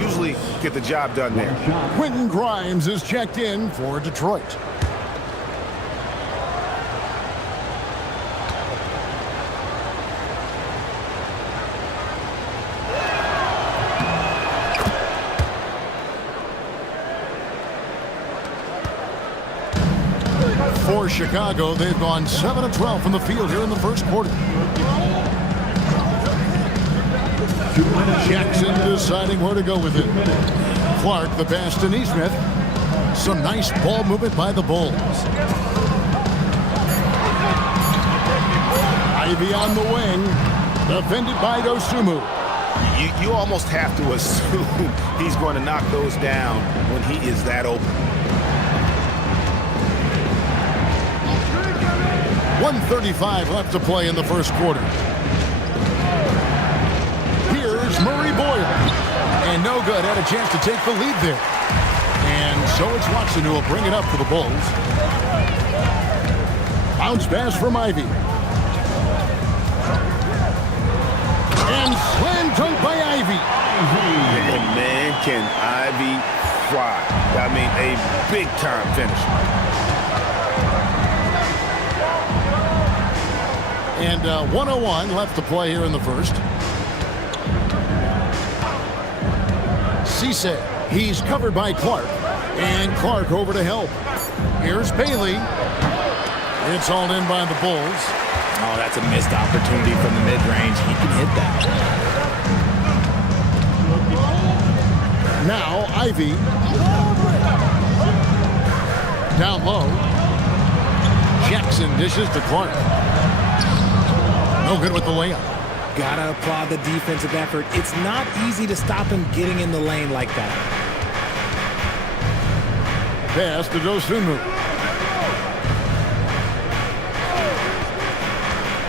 usually get the job done there. Quentin Grimes is checked in for Detroit. For Chicago, they've gone 7 of 12 from the field here in the first quarter. Jackson deciding where to go with it. Clark, the pass to Nesmith. Some nice ball movement by the Bulls. Ivy on the wing. Defended by Dosunmu. You almost have to assume he's going to knock those down when he is that open. 1:35 left to play in the first quarter. Here's Murray Boyle. And no good. Had a chance to take the lead there. And so it's Watson who will bring it up for the Bulls. Bounce pass from Ivy. And slam dunk by Ivy. And man, can Ivy fly. I mean, a big-time finish. And 1:01 left to play here in the first. Cisse, he's covered by Clark. And Clark over to help. Here's Bailey. It's all in by the Bulls. Oh, that's a missed opportunity from the mid-range. He can hit that. Now Ivy. Down low. Jackson dishes to Clark. No good with the layup. Gotta applaud the defensive effort. It's not easy to stop him getting in the lane like that. Pass to Dosunmu.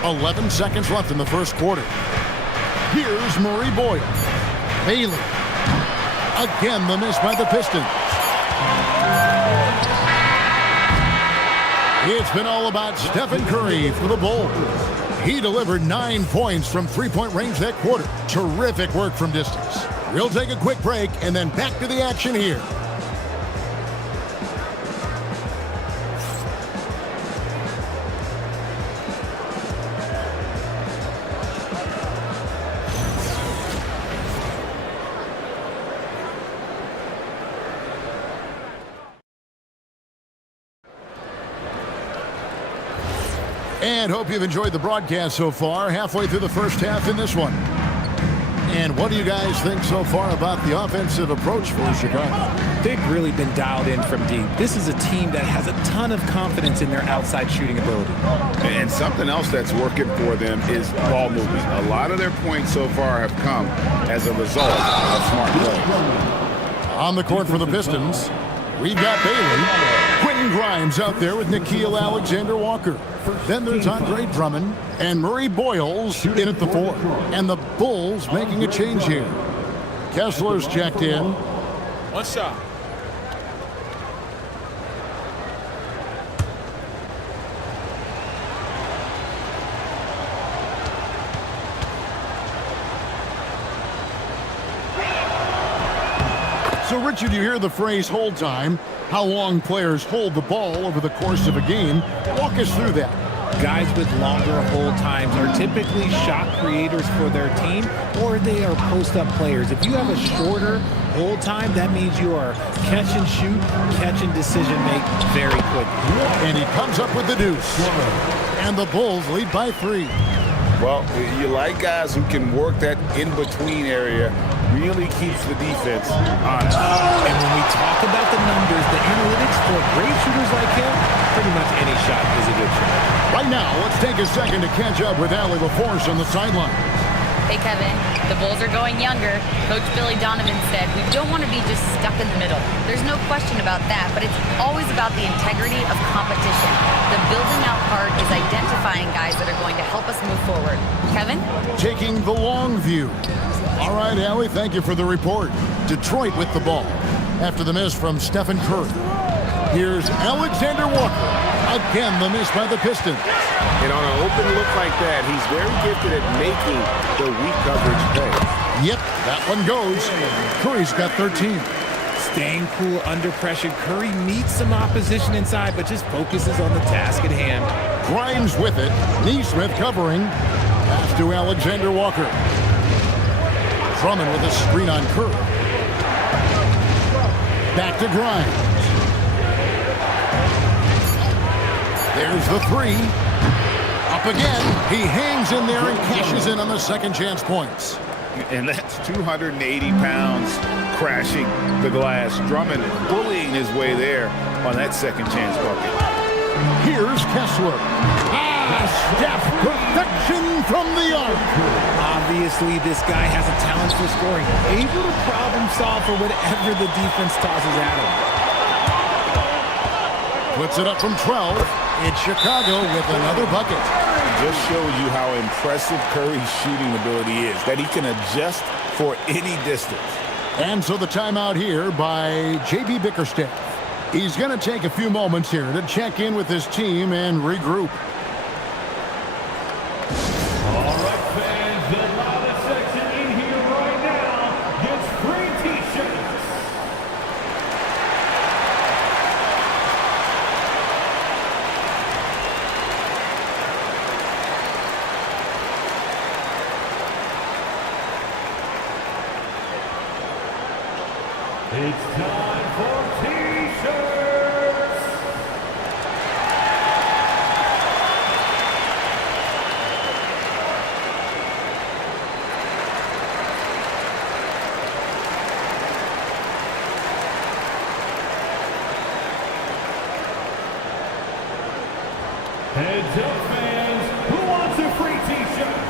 11 seconds left in the first quarter. Here's Murray Boyle. Bailey. Again, the miss by the Pistons. It's been all about Stephen Curry for the Bulls. He delivered 9 points from three-point range that quarter. Terrific work from distance. We'll take a quick break and then back to the action here. And hope you've enjoyed the broadcast so far. Halfway through the first half in this one. And what do you guys think so far about the offensive approach for Chicago? They've really been dialed in from deep. This is a team that has a ton of confidence in their outside shooting ability. And something else that's working for them is ball movement. A lot of their points so far have come as a result of smart play. On the court for the Pistons, we've got Bailey. Quentin Grimes out there with Nickeil Alexander-Walker. Then there's Andre Drummond and Murray Boyles in at the 4. And the Bulls making a change here. Kessler's checked in. One shot. So, Richard, you hear the phrase hold time. How long players hold the ball over the course of a game. Walk us through that. Guys with longer hold times are typically shot creators for their team, or they are post-up players. If you have a shorter hold time, that means you are catch and shoot, catch and decision make very quickly. And he comes up with the deuce. And the Bulls lead by 3. Well, you like guys who can work that in-between area. Really keeps the defense honest. And when we talk about the numbers, the analytics for great shooters like him, pretty much any shot is a good shot. Right now, let's take a second to catch up with Allie LaForce on the sideline. Hey, Kevin, the Bulls are going younger. Coach Billy Donovan said we don't want to be just stuck in the middle. There's no question about that, but it's always about the integrity of competition. The building out part is identifying guys that are going to help us move forward. Kevin? Taking the long view. All right, Allie, thank you for the report. Detroit with the ball after the miss from Stephen Curry. Here's Alexander Walker. Again, the miss by the Pistons. And on an open look like that, he's very gifted at making the weak coverage pay. Yep, that one goes. Curry's got 13. Staying cool under pressure. Curry meets some opposition inside, but just focuses on the task at hand. Grimes with it. Neesmith covering. Pass to Alexander Walker. Drummond with a screen on Curry. Back to Grimes. There's the three. Up again. He hangs in there and cashes in on the second chance points. And that's 280 pounds crashing the glass. Drummond bullying his way there on that second chance bucket. Here's Kessler. Steph, perfection from the arc. Obviously, this guy has a talent for scoring. Able to problem solve for whatever the defense tosses at him. Puts it up from 12. It's Chicago with another bucket. Just shows you how impressive Curry's shooting ability is, that he can adjust for any distance. And so the timeout here by J.B. Bickerstaff. He's going to take a few moments here to check in with his team and regroup. All right, fans, the loudest section in here right now gets free T-shirts. It's time for T-shirts. Heads up, fans. Who wants a free T-shirt?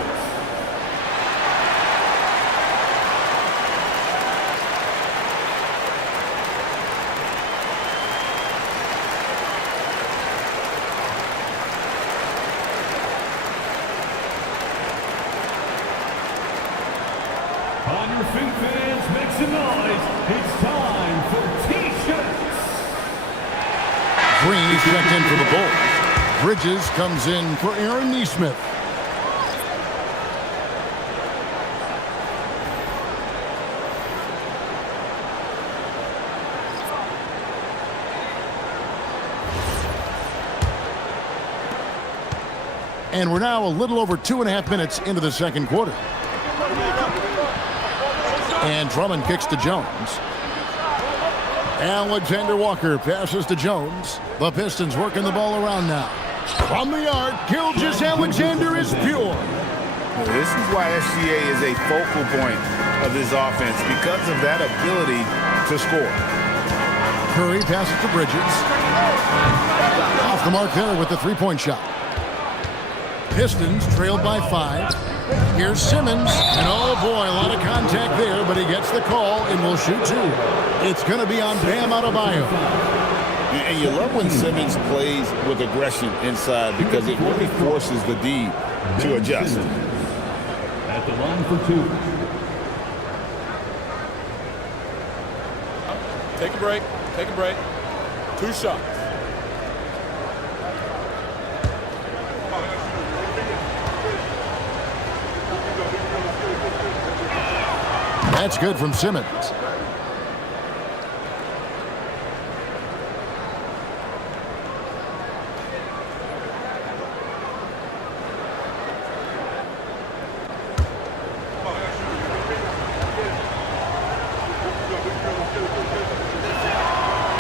On your feet, fans, make some noise. It's time for T-shirts. Green is checked in for the Bulls. Bridges comes in for Aaron Neesmith. And we're now a little over 2.5 minutes into the second quarter. And Drummond kicks to Jones. Alexander Walker passes to Jones. The Pistons working the ball around now. From the arc, Gilgeous-Alexander is pure. This is why SGA is a focal point of this offense, because of that ability to score. Curry passes to Bridges. Off the mark there with the three-point shot. Pistons trailed by 5. Here's Simmons, and oh boy, a lot of contact there, but he gets the call and will shoot 2. It's going to be on Bam Adebayo. And you love when Simmons plays with aggression inside, because it really forces the D to adjust. At the line for 2. Take a break. Take a break. 2 shots. That's good from Simmons.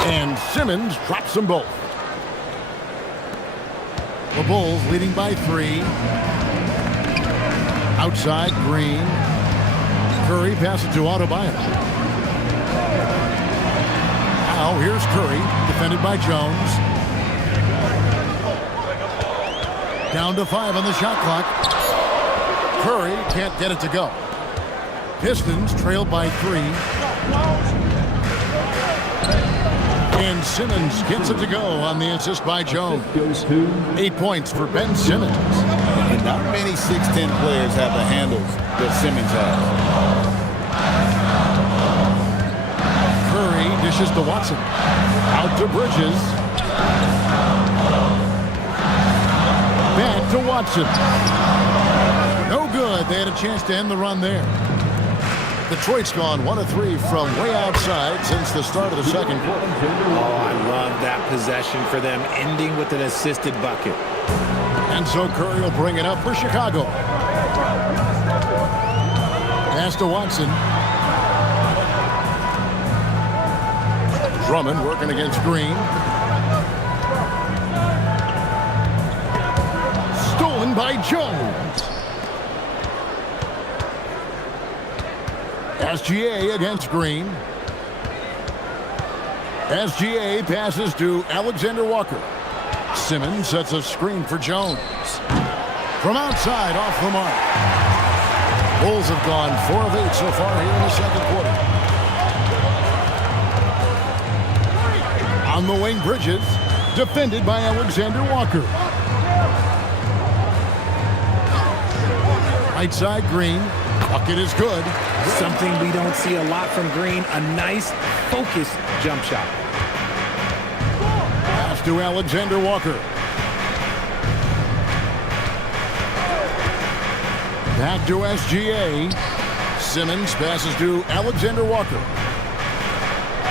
And Simmons drops them both. The Bulls leading by 3. Outside, Green. Curry passes to Adebayo. Now here's Curry, defended by Jones. Down to 5 on the shot clock. Curry can't get it to go. Pistons trailed by 3. And Simmons gets it to go on the assist by Jones. 8 points for Ben Simmons. And not many 6'10 players have the handles that Simmons has. Curry Dishes to Watson. Out to Bridges. Back to Watson. No good. They had a chance to end the run there. Detroit's gone 1 of 3 from way outside since the start of the second quarter. Oh, I love that possession for them, ending with an assisted bucket. And so Curry will bring it up for Chicago. Pass to Watson. Drummond working against Green. Stolen by Jones. SGA against Green. SGA passes to Alexander Walker. Simmons sets a screen for Jones. From outside, off the mark. Bulls have gone 4 of 8 so far here in the second quarter. On the wing, Bridges, defended by Alexander Walker. Right side, Green. Bucket is good. Something we don't see a lot from Green. A nice, focused jump shot. Pass to Alexander Walker. Back to SGA. Simmons passes to Alexander Walker.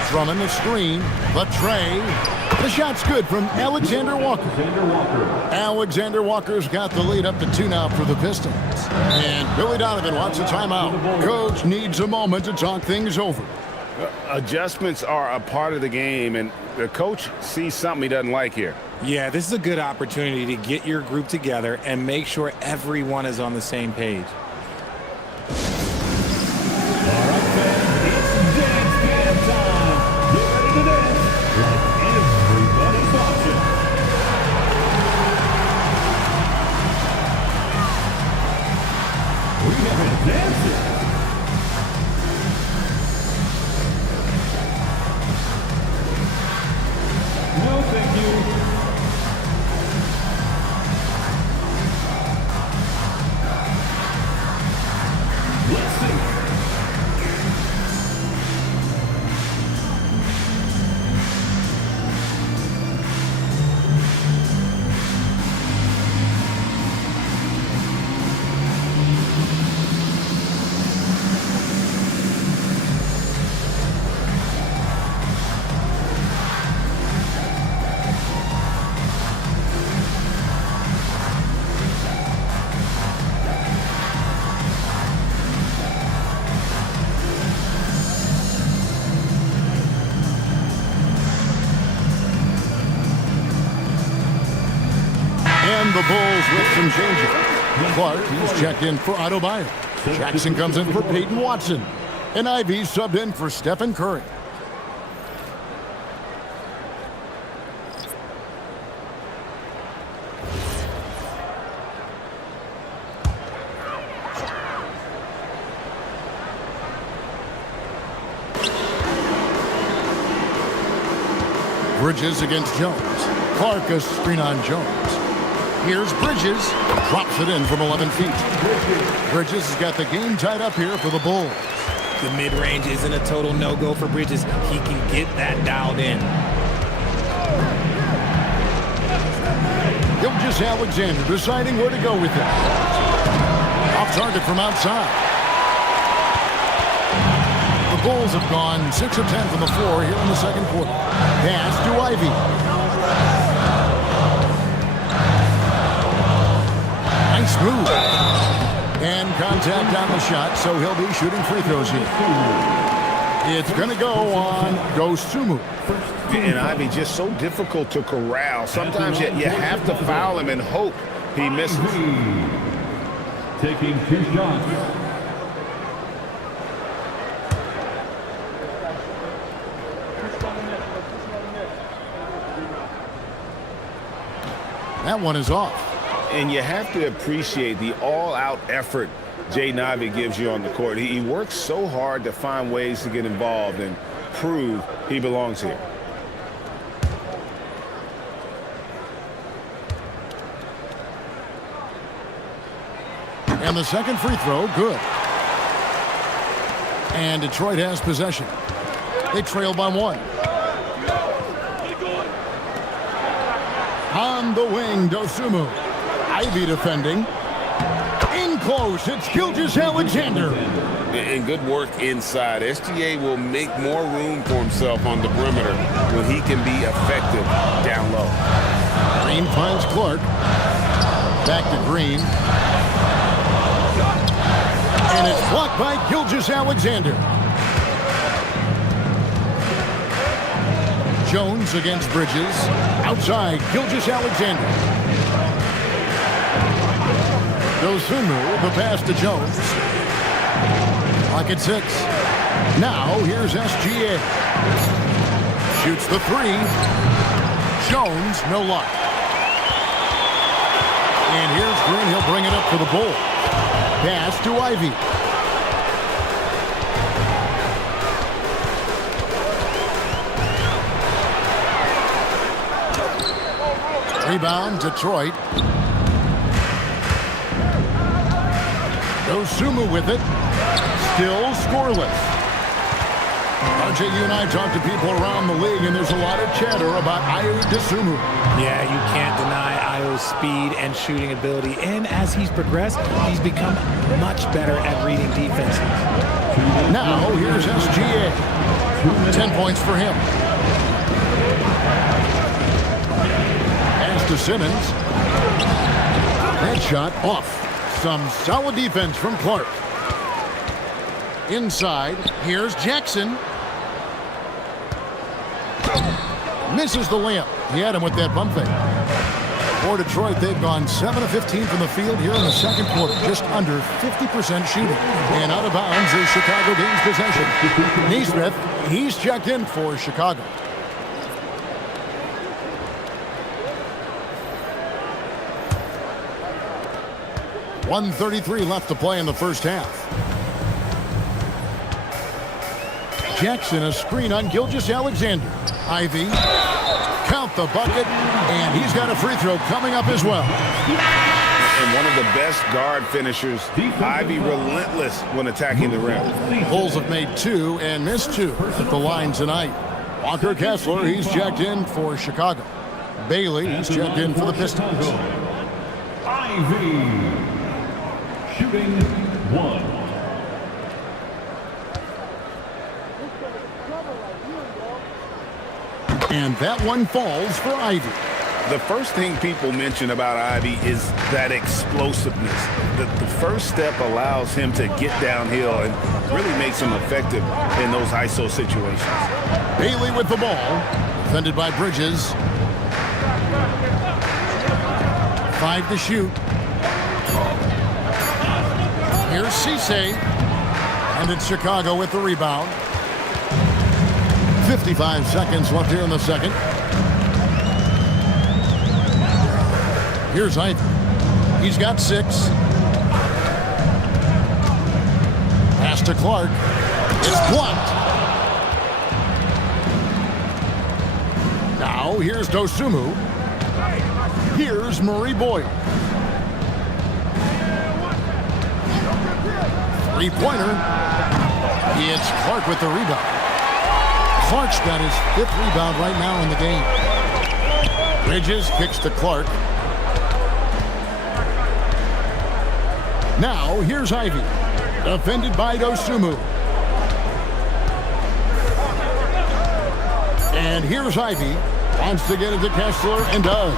Drummond the screen. The tray. The shot's good from Alexander Walker. Alexander Walker's got the lead up to 2 now for the Pistons. And Billy Donovan wants a timeout. Coach needs a moment to talk things over. Adjustments are a part of the game, and the coach sees something he doesn't like here. Yeah, this is a good opportunity to get your group together and make sure everyone is on the same page. The Bulls with some changes. Clark, he's checked in for Adebayo. Jackson comes in for Peyton Watson. And Ivy subbed in for Stephen Curry. Bridges against Jones. Clark a screen on Jones. Here's Bridges, drops it in from 11 feet. Bridges has got the game tied up here for the Bulls. The mid-range isn't a total no-go for Bridges. He can get that dialed in. Gilgeous Alexander deciding where to go with it. Off target from outside. The Bulls have gone 6 of 10 from the floor here in the second quarter. Pass to Ivy. Nice move. And contact on the shot, so he'll be shooting free throws here. It's going to go on Dosunmu. And Ivy just so difficult to corral. Sometimes you have to foul him and hope he misses. Taking 2 shots. That one is off. And you have to appreciate the all-out effort Jaden Ivey gives you on the court. He works so hard to find ways to get involved and prove he belongs here. And the second free throw, good. And Detroit has possession. They trail by 1. On the wing, Dosunmu. Ivey defending. In close, it's Gilgeous-Alexander. And good work inside. SGA will make more room for himself on the perimeter when he can be effective down low. Green finds Clark. Back to Green. And it's blocked by Gilgeous-Alexander. Jones against Bridges. Outside, Gilgeous-Alexander. Dosunmu, the pass to Jones. Clock at 6. Now, here's SGA. Shoots the 3. Jones, no luck. And here's Green. He'll bring it up for the Bull. Pass to Ivey. Rebound, Detroit. Dosunmu with it. Still scoreless. RJ, you and I talked to people around the league, and there's a lot of chatter about Ayo Dosunmu. Yeah, you can't deny Ayo's speed and shooting ability. And as he's progressed, he's become much better at reading defenses. Now, here's SGA. 10 points for him. Pass to Simmons. That shot off. Some solid defense from Clark. Inside, here's Jackson. Misses the layup. He had him with that bump fake. For Detroit, they've gone 7 of 15 from the field here in the second quarter. Just under 50% shooting. And out of bounds is Chicago gains possession. Nesmith, he's checked in for Chicago. .133 left to play in the first half. Jackson, a screen on Gilgeous-Alexander. Ivey, count the bucket, and he's got a free throw coming up as well. And one of the best guard finishers, Ivey, relentless when attacking the rim. Bulls have made 2 and missed 2 at the line tonight. Walker Kessler, he's checked in for Chicago. Bailey, he's checked in for the Pistons. Ivey, shooting 1. And that one falls for Ivey. The first thing people mention about Ivey is that explosiveness. The first step allows him to get downhill and really makes him effective in those ISO situations. Bailey with the ball. Defended by Bridges. 5 to shoot. Here's Cisse. And it's Chicago with the rebound. 55 seconds left here in the second. Here's Ivey. He's got 6. Pass to Clark. It's blocked. Now here's Dosunmu. Here's Murray Boyle. 3-pointer. It's Clark with the rebound. Clark's got his 5th rebound right now in the game. Bridges kicks to Clark. Now, here's Ivey. Defended by Dosunmu. And here's Ivey. Wants to get it to Kessler and does.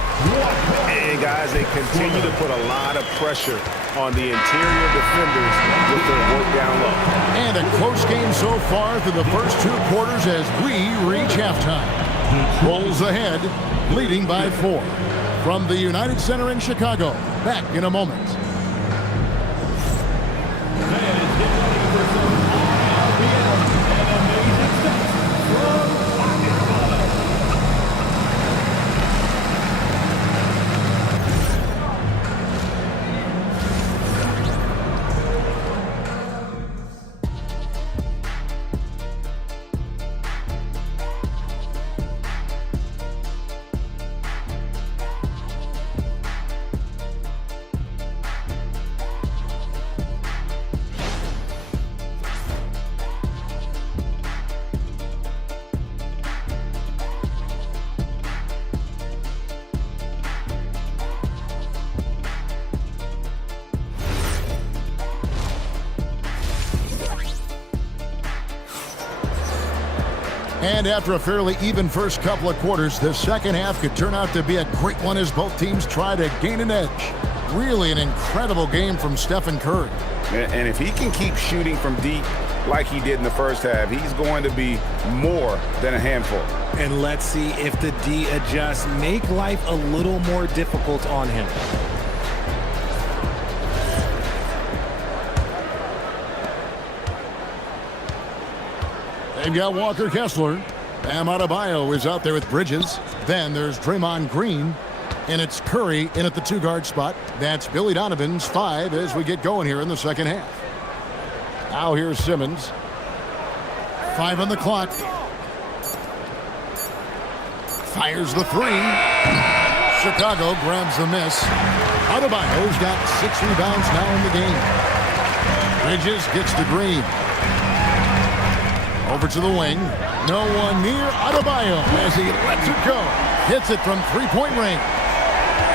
And guys, they continue to put a lot of pressure on the interior defenders with their work down low. And a close game so far through the first 2 quarters as we reach halftime. Bulls ahead, leading by 4. From the United Center in Chicago, back in a moment. And after a fairly even first couple of quarters, the second half could turn out to be a great one as both teams try to gain an edge. Really an incredible game from Stephen Curry. And if he can keep shooting from deep like he did in the first half, he's going to be more than a handful. And let's see if the D adjusts, make life a little more difficult on him. They've got Walker Kessler. Bam Adebayo is out there with Bridges. Then there's Draymond Green. And it's Curry in at the two-guard spot. That's Billy Donovan's 5 as we get going here in the second half. Now here's Simmons. 5 on the clock. Fires the 3. Chicago grabs the miss. Adebayo's got 6 rebounds now in the game. Bridges gets to Green. Over to the wing. No one near Adebayo as he lets it go. Hits it from three-point range.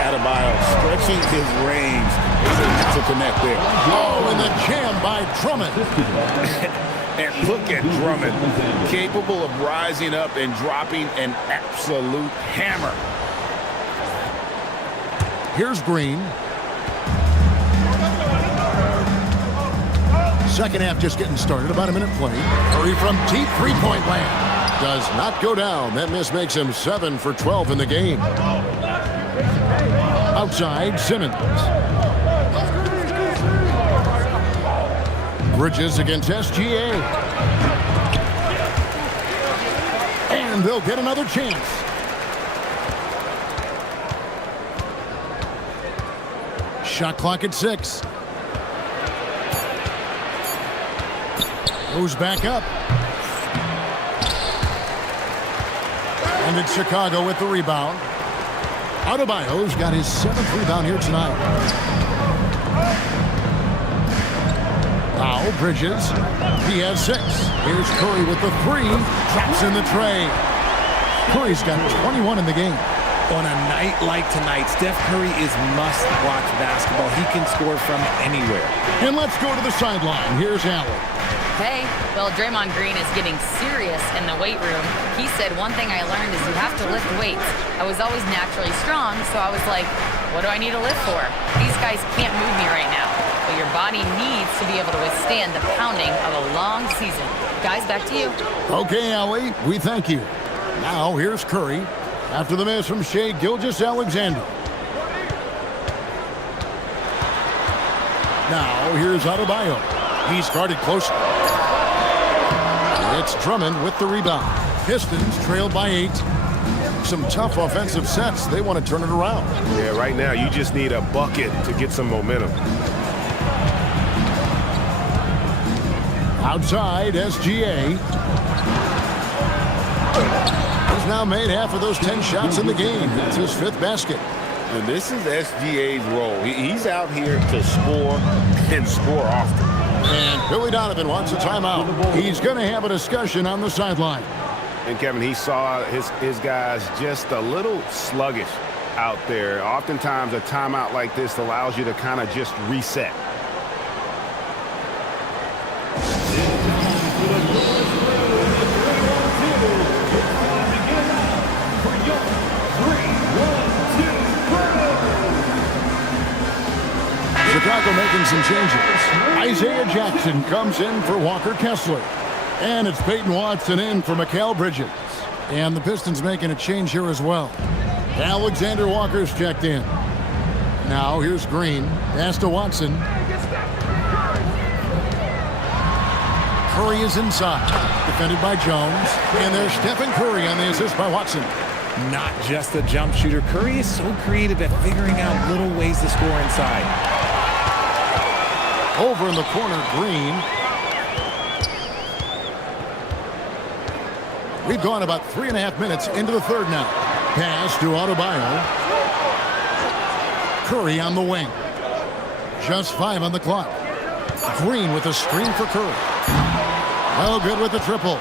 Adebayo stretching his range to connect there. Oh, and the jam by Drummond. And look at Drummond, capable of rising up and dropping an absolute hammer. Here's Green. Second half just getting started. About a minute play. Curry from deep three-point land. Does not go down. That miss makes him 7 for 12 in the game. Outside, Simmons. Bridges against SGA. And they'll get another chance. Shot clock at 6. Goes back up. And it's Chicago with the rebound. Adebayo's got his 7th rebound here tonight. Now Bridges. He has 6. Here's Curry with the 3. Drops in the tray. Curry's got 21 in the game. On a night like tonight, Steph Curry is must-watch basketball. He can score from anywhere. And let's go to the sideline. Here's Allen. Hey, well, Draymond Green is getting serious in the weight room. He said, one thing I learned is you have to lift weights. I was always naturally strong, so I was like, what do I need to lift for? These guys can't move me right now. But your body needs to be able to withstand the pounding of a long season. Guys, back to you. Okay, Allie, we thank you. Now, here's Curry. After the miss from Shai Gilgeous-Alexander. Now, here's Adebayo. He's guarded closely. It's Drummond with the rebound. Pistons trailed by 8. Some tough offensive sets. They want to turn it around. Yeah, right now you just need a bucket to get some momentum. Outside, SGA. He's now made half of those 10 shots in the game. That's his 5th basket. And this is SGA's role. He's out here to score and score often. And Billy Donovan wants a timeout. He's going to have a discussion on the sideline. And Kevin, he saw his guys just a little sluggish out there. Oftentimes a timeout like this allows you to kind of just reset. Chicago making some changes. Isaiah Jackson comes in for Walker Kessler. And it's Peyton Watson in for Mikal Bridges. And the Pistons making a change here as well. Alexander Walker's checked in. Now here's Green. Pass to Watson. Curry is inside. Defended by Jones. And there's Stephen Curry on the assist by Watson. Not just a jump shooter. Curry is so creative at figuring out little ways to score inside. Over in the corner, Green. We've gone about 3.5 minutes into the third now. Pass to Adebayo. Curry on the wing. Just 5 on the clock. Green with a screen for Curry. Well, good with the triple.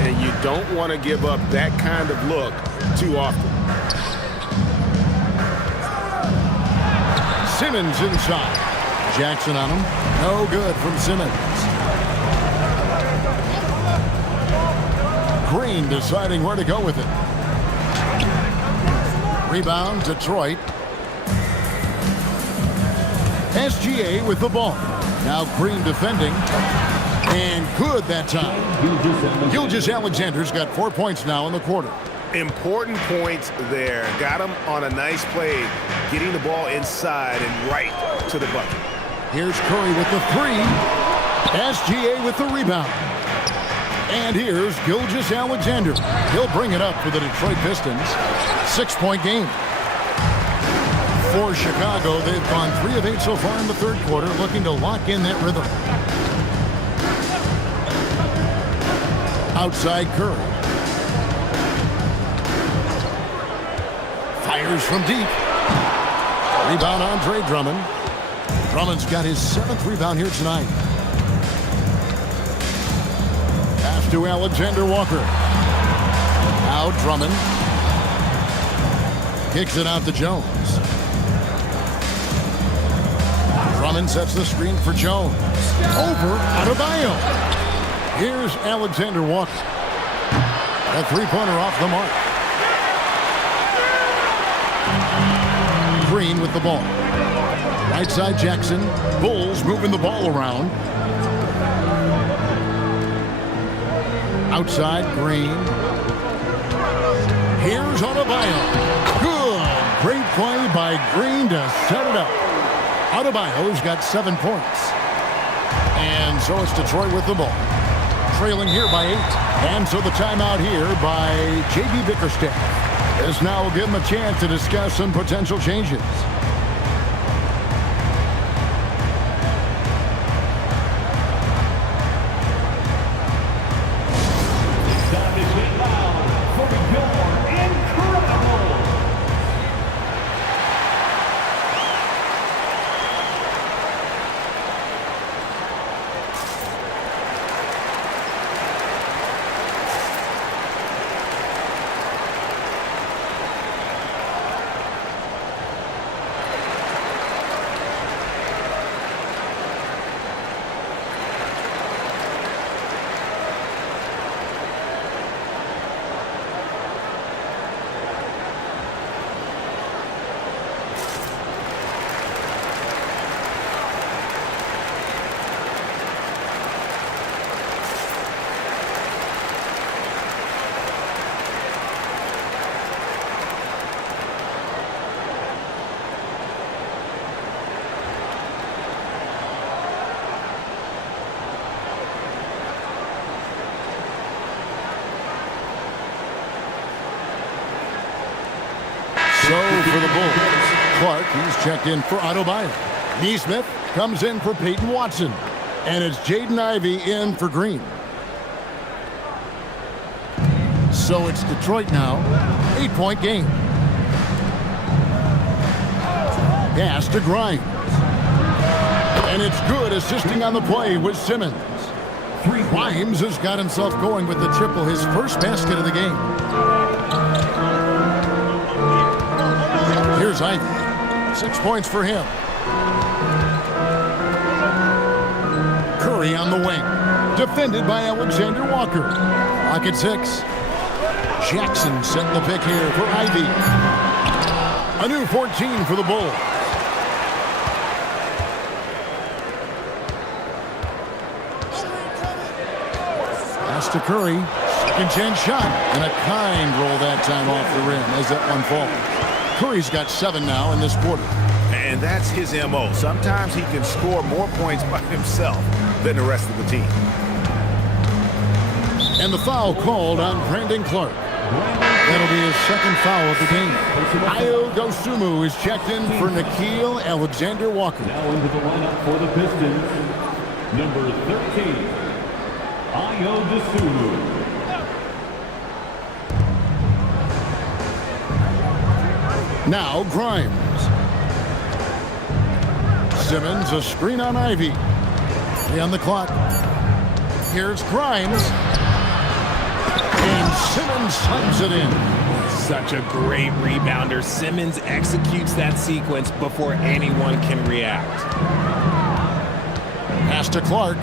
And you don't want to give up that kind of look too often. Simmons inside. Jackson on him. No good from Simmons. Green deciding where to go with it. Rebound, Detroit. SGA with the ball. Now Green defending. And good that time. Gilgeous-Alexander's got 4 points now in the quarter. Important points there. Got him on a nice play, getting the ball inside and right to the bucket. Here's Curry with the three. SGA with the rebound. And here's Gilgeous-Alexander. He'll bring it up for the Detroit Pistons. 6-point game. For Chicago, they've gone 3 of 8 so far in the third quarter, looking to lock in that rhythm. Outside Curry. Fires from deep. Rebound, Andre Drummond. Drummond's got his 7th rebound here tonight. Pass to Alexander Walker. Now Drummond. Kicks it out to Jones. Drummond sets the screen for Jones. Over Adebayo. Here's Alexander Walker. A three-pointer off the mark. Green with the ball. Right side Jackson. Bulls moving the ball around. Outside Green. Here's Adebayo. Good. Great play by Green to set it up. Adebayo's got 7 points. And so it's Detroit with the ball. Trailing here by 8. And so the timeout here by J.B. Bickerstaff. This now will give him a chance to discuss some potential changes. So for the Bulls, Clark, he's checked in for Adebayo. Nesmith comes in for Peyton Watson. And it's Jaden Ivey in for Green. So it's Detroit now. 8-point game. Pass to Grimes. And it's good, assisting on the play with Simmons. Grimes has got himself going with the triple, his first basket of the game. Here's Ivey. 6 points for him. Curry on the wing. Defended by Alexander Walker. Clock at 6. Jackson setting the pick here for Ivey. A new 14 for the Bulls. Pass to Curry. Second chance shot. And a kind roll that time off the rim as that one falls. Curry's got 7 now in this quarter. And that's his M.O. Sometimes he can score more points by himself than the rest of the team. And the foul called on Brandon Clark. That'll be his second foul of the game. Ayo Dosunmu is checked in for Nickeil Alexander-Walker. Now into the lineup for the Pistons, number 13, Ayo Dosunmu. Now Grimes. Simmons, a screen on Ivey. 3 on the clock. Here's Grimes. And Simmons slams it in. Such a great rebounder. Simmons executes that sequence before anyone can react. Pass to Clark.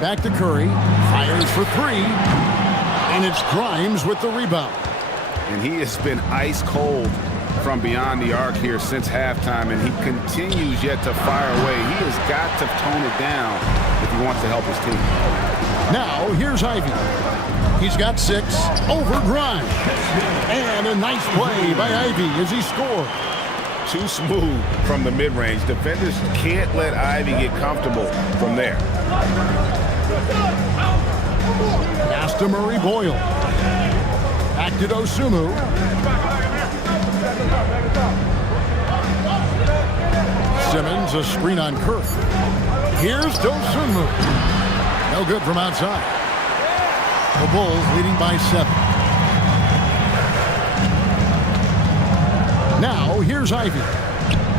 back to Curry. Fires for three. And it's Grimes with the rebound. And he has been ice cold from beyond the arc here since halftime, and he continues yet to fire away. He has got to tone it down if he wants to help his team. Now, here's Ivey. He's got 6 over Grimes. And a nice play by Ivey as he scores. Too smooth from the mid-range. Defenders can't let Ivey get comfortable from there. Pass to Murray Boyle. Back to Dosunmu. Simmons, a screen on Kirk. Here's Dosunmu. No good from outside. The Bulls leading by 7. Now, here's Ivey.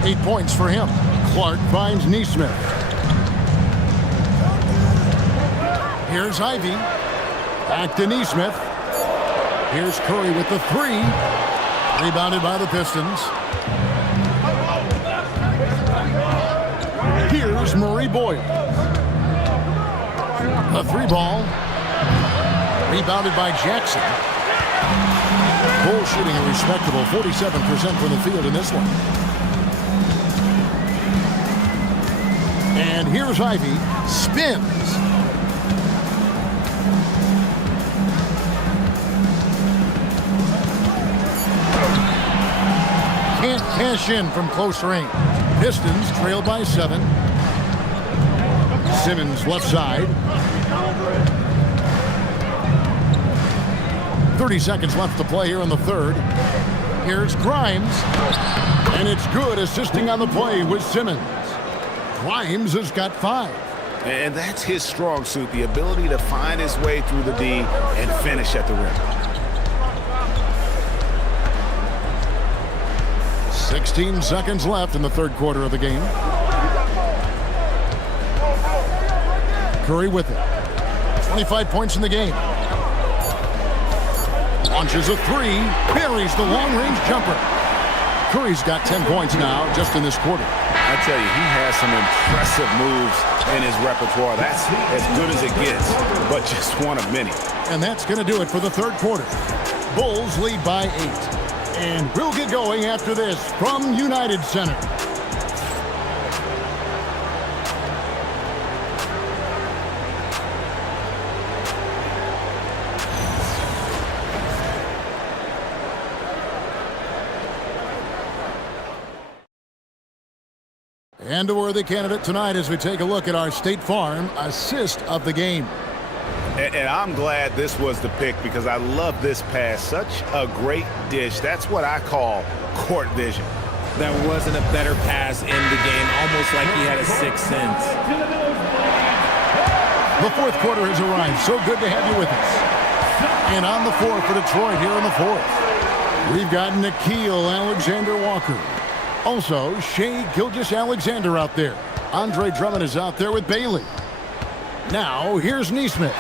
8 points for him. Clark finds Nesmith. Here's Ivey. Back to Nesmith. Here's Curry with the 3. Rebounded by the Pistons. Here's Murray Boyle. The 3 ball. Rebounded by Jackson. Bulls shooting a respectable 47% from the field in this one. And here's Ivey. Spins. Can't cash in from close range. Pistons trail by 7. Simmons left side. 30 seconds left to play here in the third. Here's Grimes. And it's good, assisting on the play with Simmons. Grimes has got 5. And that's his strong suit, the ability to find his way through the D and finish at the rim. 16 seconds left in the third quarter of the game. Curry with it. 25 points in the game. Launches a 3. Buries the long-range jumper. Curry's got 10 points now just in this quarter. I tell you, he has some impressive moves in his repertoire. That's as good as it gets, but just one of many. And that's going to do it for the third quarter. Bulls lead by 8. And we'll get going after this from United Center. And a worthy candidate tonight as we take a look at our State Farm assist of the game. And I'm glad this was the pick because I love this pass. Such a great dish. That's what I call court vision. That wasn't a better pass in the game, almost like he had a sixth sense. The fourth quarter has arrived. So good to have you with us. And on the floor for Detroit here in the fourth, we've got Nickeil Alexander-Walker. Also, Shai Gilgeous-Alexander out there. Andre Drummond is out there with Bailey. Now, here's Nesmith.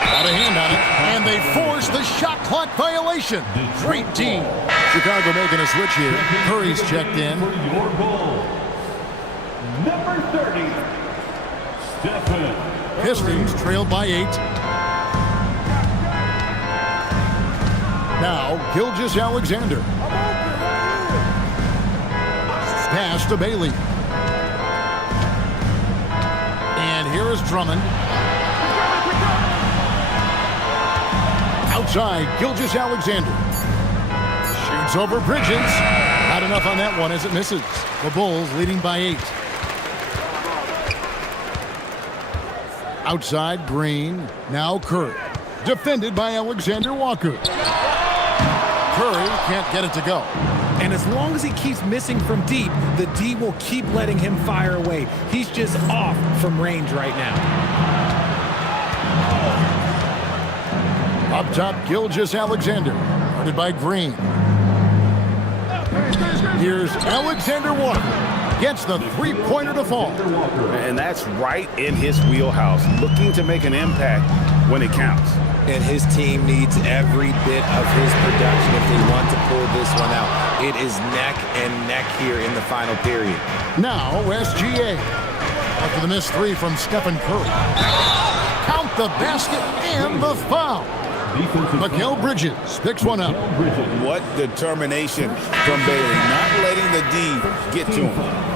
Got a hand on it, and they force the shot clock violation. Great team. Chicago making a switch here. Curry's checked in. Number 30, Stephen. Pistons trailed by 8. Now, Gilgeous-Alexander. Pass to Bailey. And here is Drummond. Outside, Gilgeous-Alexander. Shoots over Bridges. Not enough on that one as it misses. The Bulls leading by 8. Outside, Green. Now Curry. Defended by Alexander-Walker. Curry can't get it to go. And as long as he keeps missing from deep, the D will keep letting him fire away. He's just off from range right now. Up top, Gilgeous-Alexander. Guarded by Green. Here's Alexander-Walker. Gets the three-pointer to fall. And that's right in his wheelhouse. Looking to make an impact when it counts. And his team needs every bit of his production if they want to pull this one out. It is neck and neck here in the final period. Now, SGA. After the missed three from Stephen Curry. Count the basket and the foul. Mikal Bridges picks one up. What determination from Bailey, not letting the D get to him.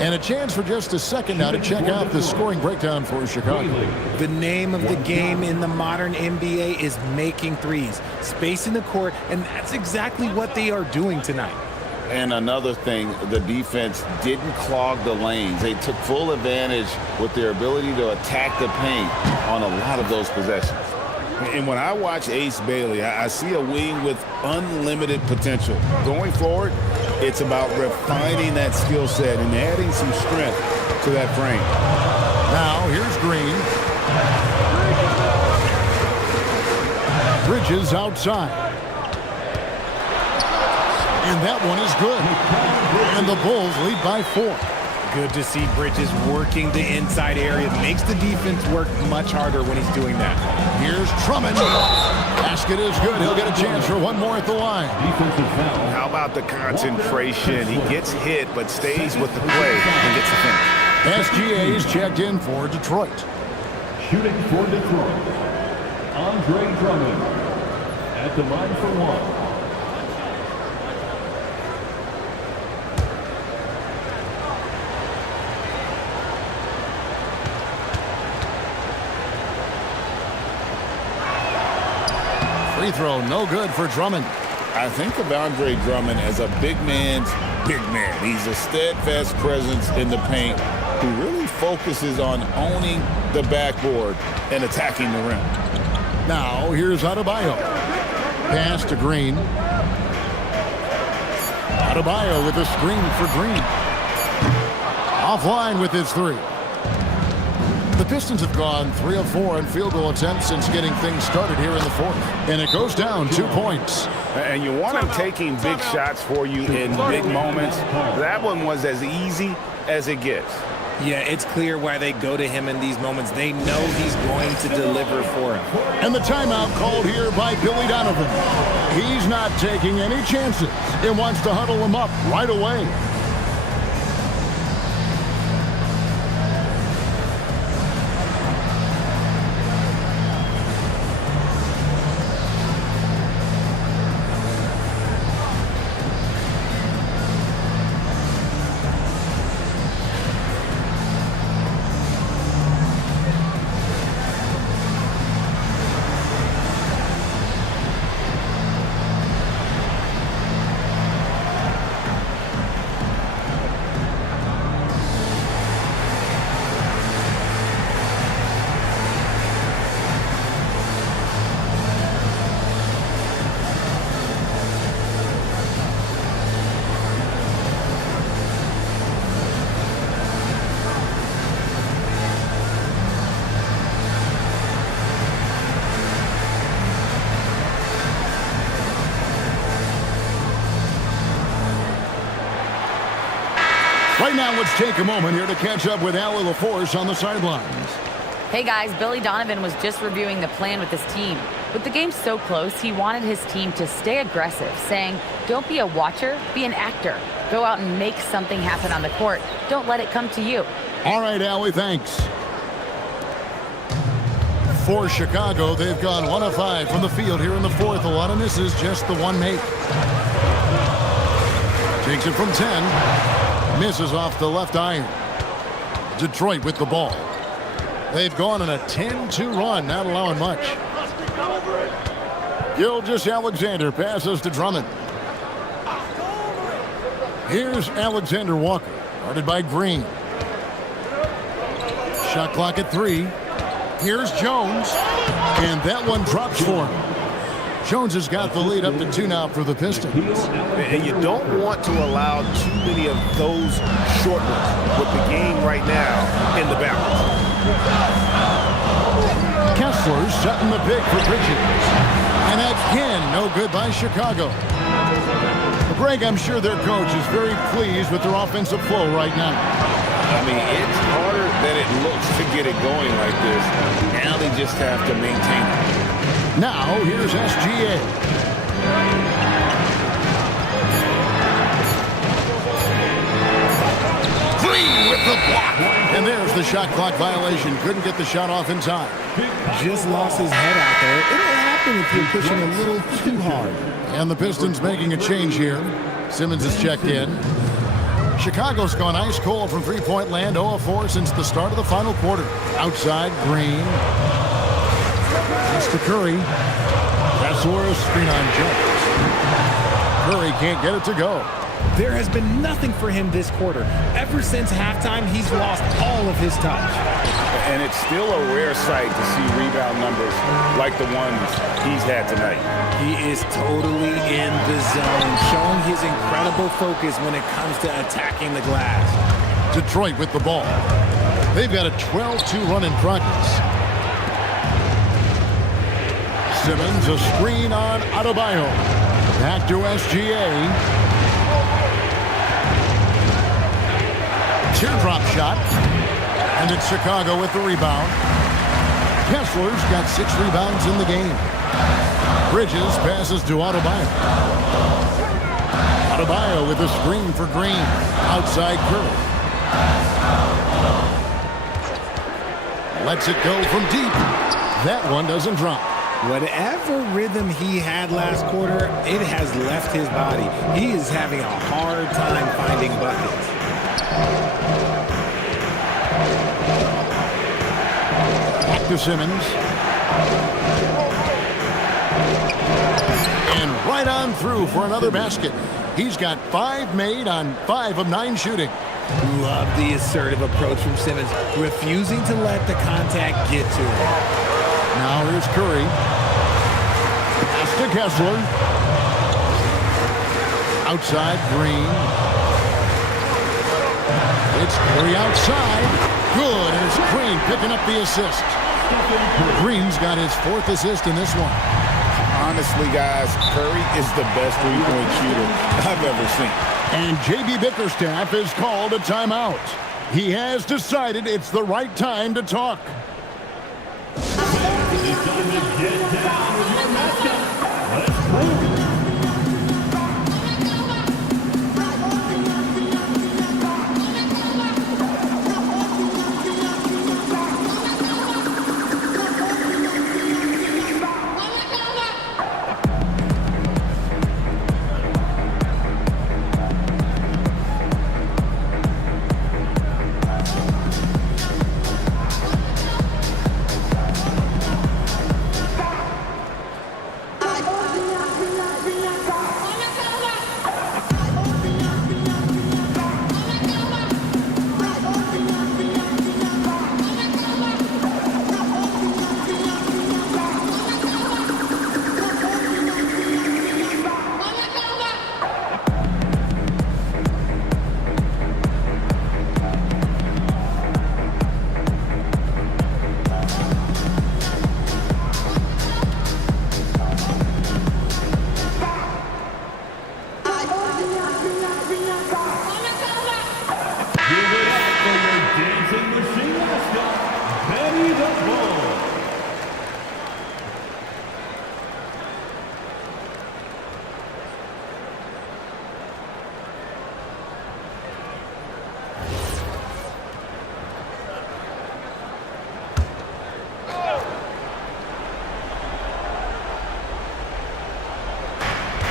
And a chance for just a second now to check out the scoring breakdown for Chicago. The name of the game in the modern NBA is making threes, spacing the court, and that's exactly what they are doing tonight. And another thing, the defense didn't clog the lanes. They took full advantage with their ability to attack the paint on a lot of those possessions. And when I watch Ace Bailey, I see a wing with unlimited potential. Going forward, it's about refining that skill set and adding some strength to that frame. Now, here's Green. Bridges outside. And that one is good. And the Bulls lead by 4. Good to see Bridges working the inside area. Makes the defense work much harder when he's doing that. Here's Drummond. Basket is good. He'll get a chance for one more at the line. How about the concentration? He gets hit, but stays with the play and gets the finish. SGA is checked in for Detroit. Shooting for Detroit, Andre Drummond at the line for one. Free throw, no good for Drummond. I think of Andre Drummond as a big man's big man. He's a steadfast presence in the paint who really focuses on owning the backboard and attacking the rim. Now, here's Adebayo. Pass to Green. Adebayo with a screen for Green. Offline with his three. The Pistons have gone 3 of 4 on field goal attempts since getting things started here in the fourth. And it goes down 2 points. And you want him taking big shots for you in big moments. That one was as easy as it gets. Yeah, it's clear why they go to him in these moments. They know he's going to deliver for him. And the timeout called here by Billy Donovan. He's not taking any chances and wants to huddle him up right away. Right now, let's take a moment here to catch up with Allie LaForce on the sidelines. Hey guys, Billy Donovan was just reviewing the plan with his team. With the game so close, he wanted his team to stay aggressive, saying, don't be a watcher, be an actor. Go out and make something happen on the court. Don't let it come to you. All right, Allie, thanks. For Chicago, they've gone 1 of 5 from the field here in the fourth. A lot of misses, just the one make. Takes it from 10. Misses off the left iron. Detroit with the ball. They've gone on a 10-2 run, not allowing much. Gilgeous-Alexander passes to Drummond. Here's Alexander Walker, guarded by Green. Shot clock at 3. Here's Jones, and that one drops for him. Jones has got the lead up to 2 now for the Pistons. And you don't want to allow too many of those short ones with the game right now in the balance. Kessler's setting the pick for Bridges. And again, no good by Chicago. Greg, I'm sure their coach is very pleased with their offensive flow right now. I mean, it's harder than it looks to get it going like this. Now they just have to maintain it. Now, here's SGA. Green with the block. And there's the shot clock violation. Couldn't get the shot off in time. Just lost his head out there. It'll happen if you're pushing a little too hard. And the Pistons making a change here. Simmons has checked in. Chicago's gone ice cold from three-point land, 0 of 4 since the start of the final quarter. Outside, Green. Pass to Curry. Kessler, screen on Jones. Curry can't get it to go. There has been nothing for him this quarter. Ever since halftime, he's lost all of his touch. And it's still a rare sight to see rebound numbers like the ones he's had tonight. He is totally in the zone, showing his incredible focus when it comes to attacking the glass. Detroit with the ball. They've got a 12-2 run in progress. Simmons, a screen on Adebayo. Back to SGA. Teardrop shot. And it's Chicago with the rebound. Kessler's got 6 rebounds in the game. Bridges passes to Adebayo. Adebayo with a screen for Green. Outside Curry. Lets it go from deep. That one doesn't drop. Whatever rhythm he had last quarter, it has left his body. He is having a hard time finding buckets. Back to Simmons. And right on through for another basket. He's got 5 made on 5 of 9 shooting. Love the assertive approach from Simmons, refusing to let the contact get to him. Now here's Curry. Pass to Kessler. Outside, Green. It's Curry outside. Good, and it's Green picking up the assist. Green's got his 4th assist in this one. Honestly, guys, Curry is the best three-point shooter I've ever seen. And J.B. Bickerstaff has called a timeout. He has decided it's the right time to talk. It's time to get down with your mascot. Let's move.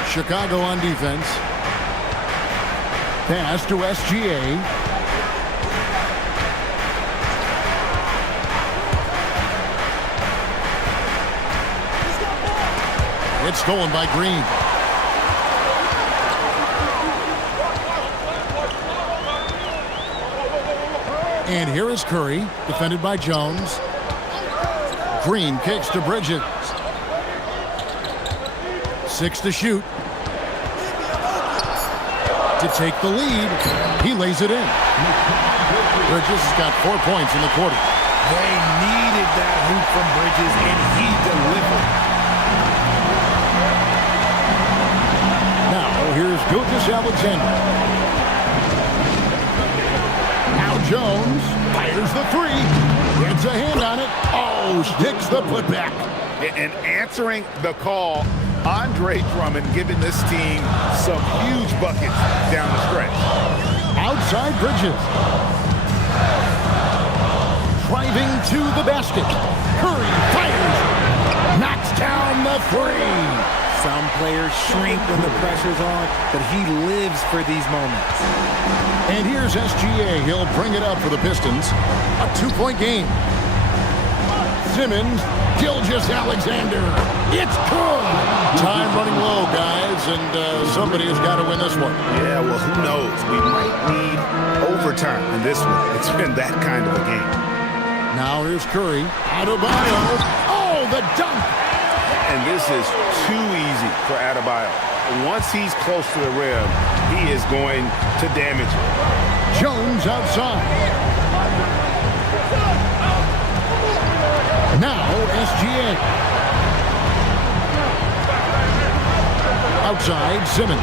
Chicago on defense. Pass to SGA. It's stolen by Green. And here is Curry, defended by Jones. Green kicks to Bridges. 6 to shoot. To take the lead. He lays it in. Bridges has got 4 points in the quarter. They needed that hoop from Bridges, and he delivered. Now, here's Gilgeous Alexander. Now Jones fires the three. Gets a hand on it. Oh, sticks the putback. And answering the call, Andre Drummond giving this team some huge buckets down the stretch. Outside Bridges. Driving to the basket. Curry fires. Knocks down the three. Some players shrink when the pressure's on, but he lives for these moments. And here's SGA. He'll bring it up for the Pistons. A 2-point game. Simmons, Gilgeous-Alexander. It's good. Time running low, guys, and somebody has got to win this one. Yeah, well, who knows? We might need overtime in this one. It's been that kind of a game. Now here's Curry. Adebayo. Oh, the dunk. And this is too easy for Adebayo. Once he's close to the rim, he is going to damage it. Jones outside. Now SGA. Outside Simmons.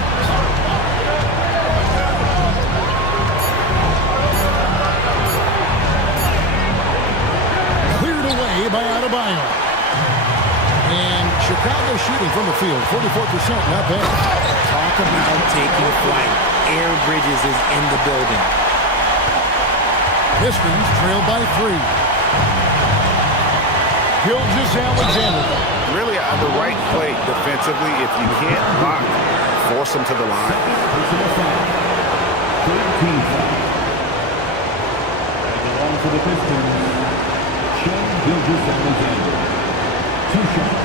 Cleared away by Adebayo. And Chicago shooting from the field, 44%, not bad. Talk about taking flight. Aaron Bridges is in the building. Pistons trail by 3. Gilgeous-Alexander. Really on the right play defensively. If you can't block, force them to the line. Belong to the Pistons, Shai Gilgeous-Alexander. 2 shots.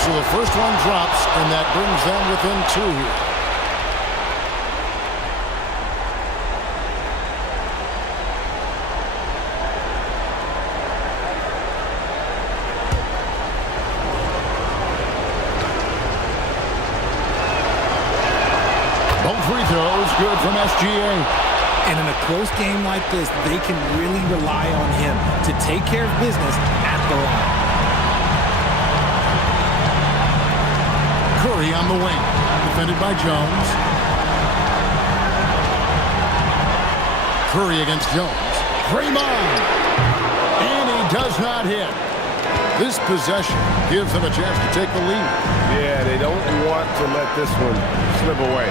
So the first one drops, and that brings them within 2 here. Both free throws good from SGA. And in a close game like this, they can really rely on him to take care of business at the line. Curry on the wing, defended by Jones. Curry against Jones. Draymond, and he does not hit. This possession gives them a chance to take the lead. Yeah, they don't want to let this one slip away.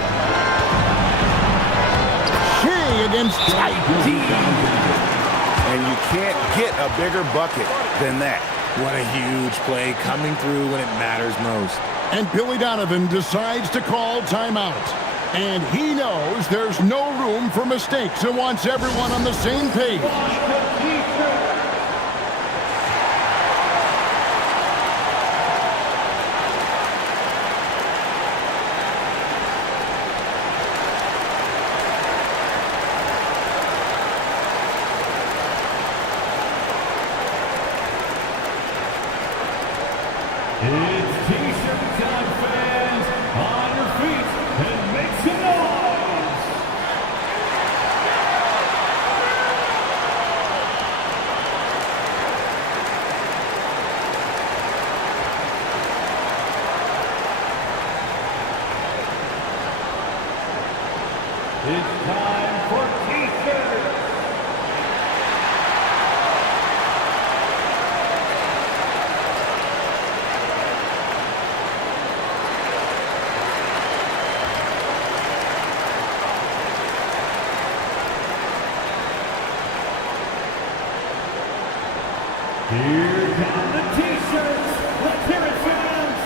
Shea against Titan. And you can't get a bigger bucket than that. What a huge play coming through when it matters most. And Billy Donovan decides to call timeout. And he knows there's no room for mistakes and wants everyone on the same page. It's T-shirt time, fans. On your feet and make some noise. It's time for T-shirts. Here come the T-shirts. Let's hear it, fans.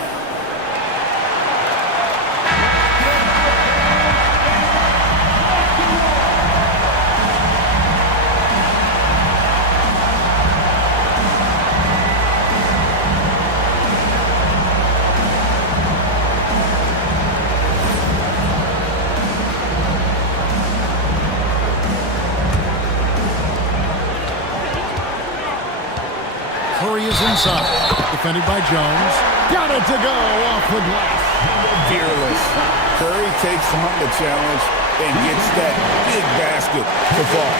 Curry is inside. Defended by Jones. Got it to go off the glass. Fearless. Curry takes on the challenge and gets that big basket to fall.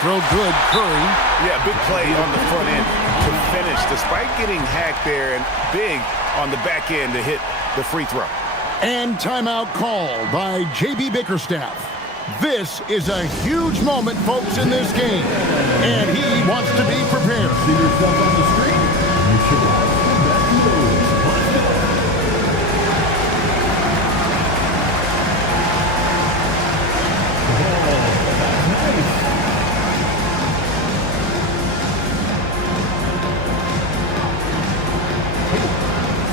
throw good. Curry. Yeah, big play on the front end to finish, despite getting hacked there, and big on the back end to hit the free throw. And timeout called by J.B. Bickerstaff. This is a huge moment, folks, in this game, and he wants to be prepared. See yourself on the screen. Make sure to back to those. Let's go.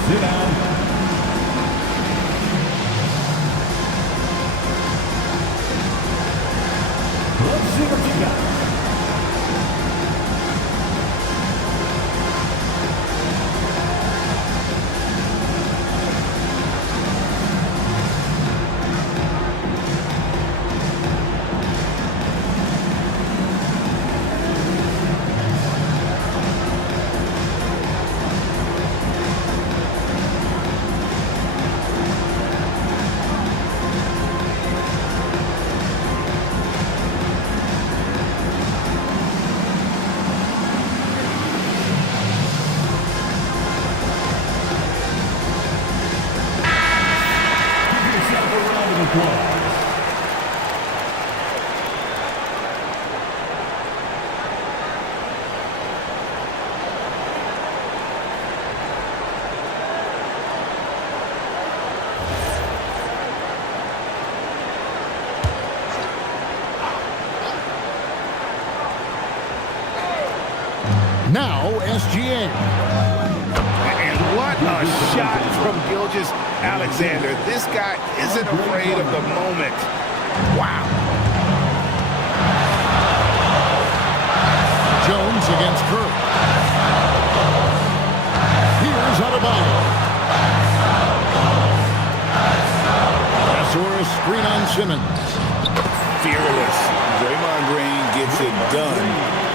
Sit down. Let's see what you got. Now, SGA. And what a shot from Gilgeous-Alexander. This guy isn't afraid of the moment. Wow. Jones against Curry. Here's Adebayo. Pastor, a screen on Simmons. Fearless. Draymond Green gets it done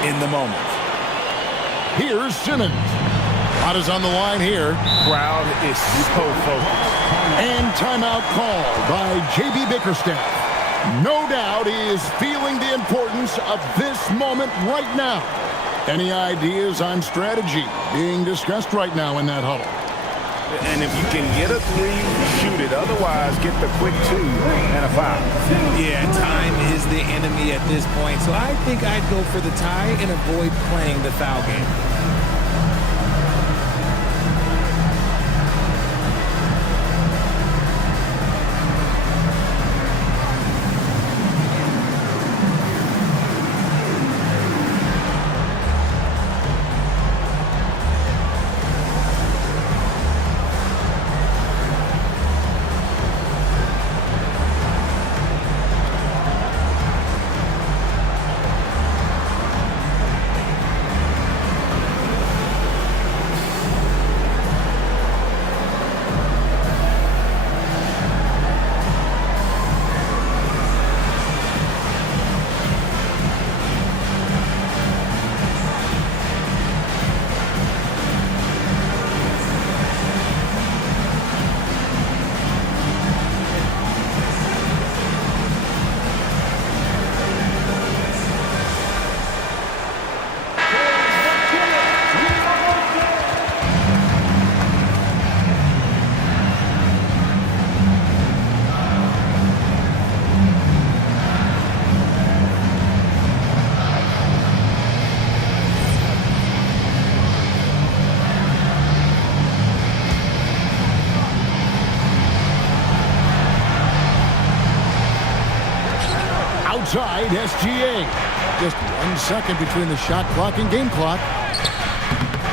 in the moment. Here's Simmons. Shot is on the line here. Crowd is so focused. And timeout called by J.B. Bickerstaff. No doubt he is feeling the importance of this moment right now. Any ideas on strategy being discussed right now in that huddle? And if you can get a three, shoot it. Otherwise, get the quick two and a foul. Yeah, time is the enemy at this point. So I think I'd go for the tie and avoid playing the foul game. Outside SGA. Just 1 second between the shot clock and game clock.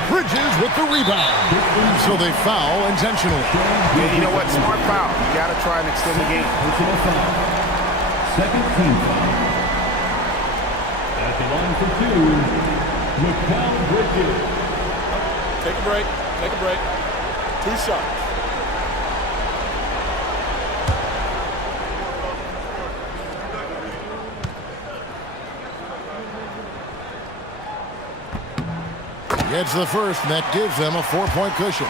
Bridges with the rebound. So they foul intentionally. Yeah, you know what? Smart foul. You got to try and extend the game. Second team foul. At the line for two, Mikal Bridges. Take a break. Take a break. 2 shots. Gets the first, and that gives them a 4-point cushion.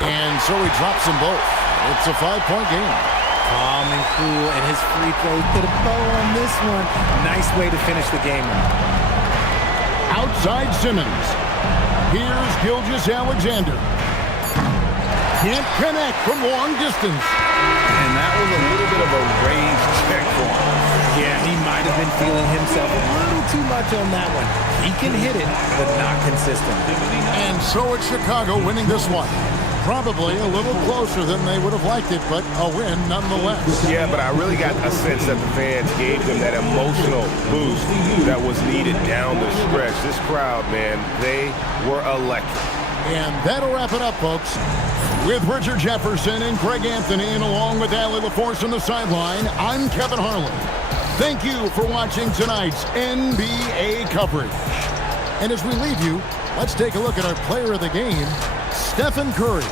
And so he drops them both. It's a 5-point game. Calm and cool, and his free throws put a bow on this one. Nice way to finish the game. Outside Simmons. Here's Gilgeous-Alexander. Can't connect from long distance. And that was a little bit of a raised check for him. Yeah, he might have been feeling himself a little too much on that one. He can hit it, but not consistent. And so it's Chicago winning this one. Probably a little closer than they would have liked it, but a win nonetheless. Yeah, but I really got a sense that the fans gave them that emotional boost that was needed down the stretch. This crowd, man, they were electric. And that'll wrap it up, folks. With Richard Jefferson and Greg Anthony, and along with Allie LaForce on the sideline, I'm Kevin Harlan. Thank you for watching tonight's NBA coverage. And as we leave you, let's take a look at our player of the game, Stephen Curry.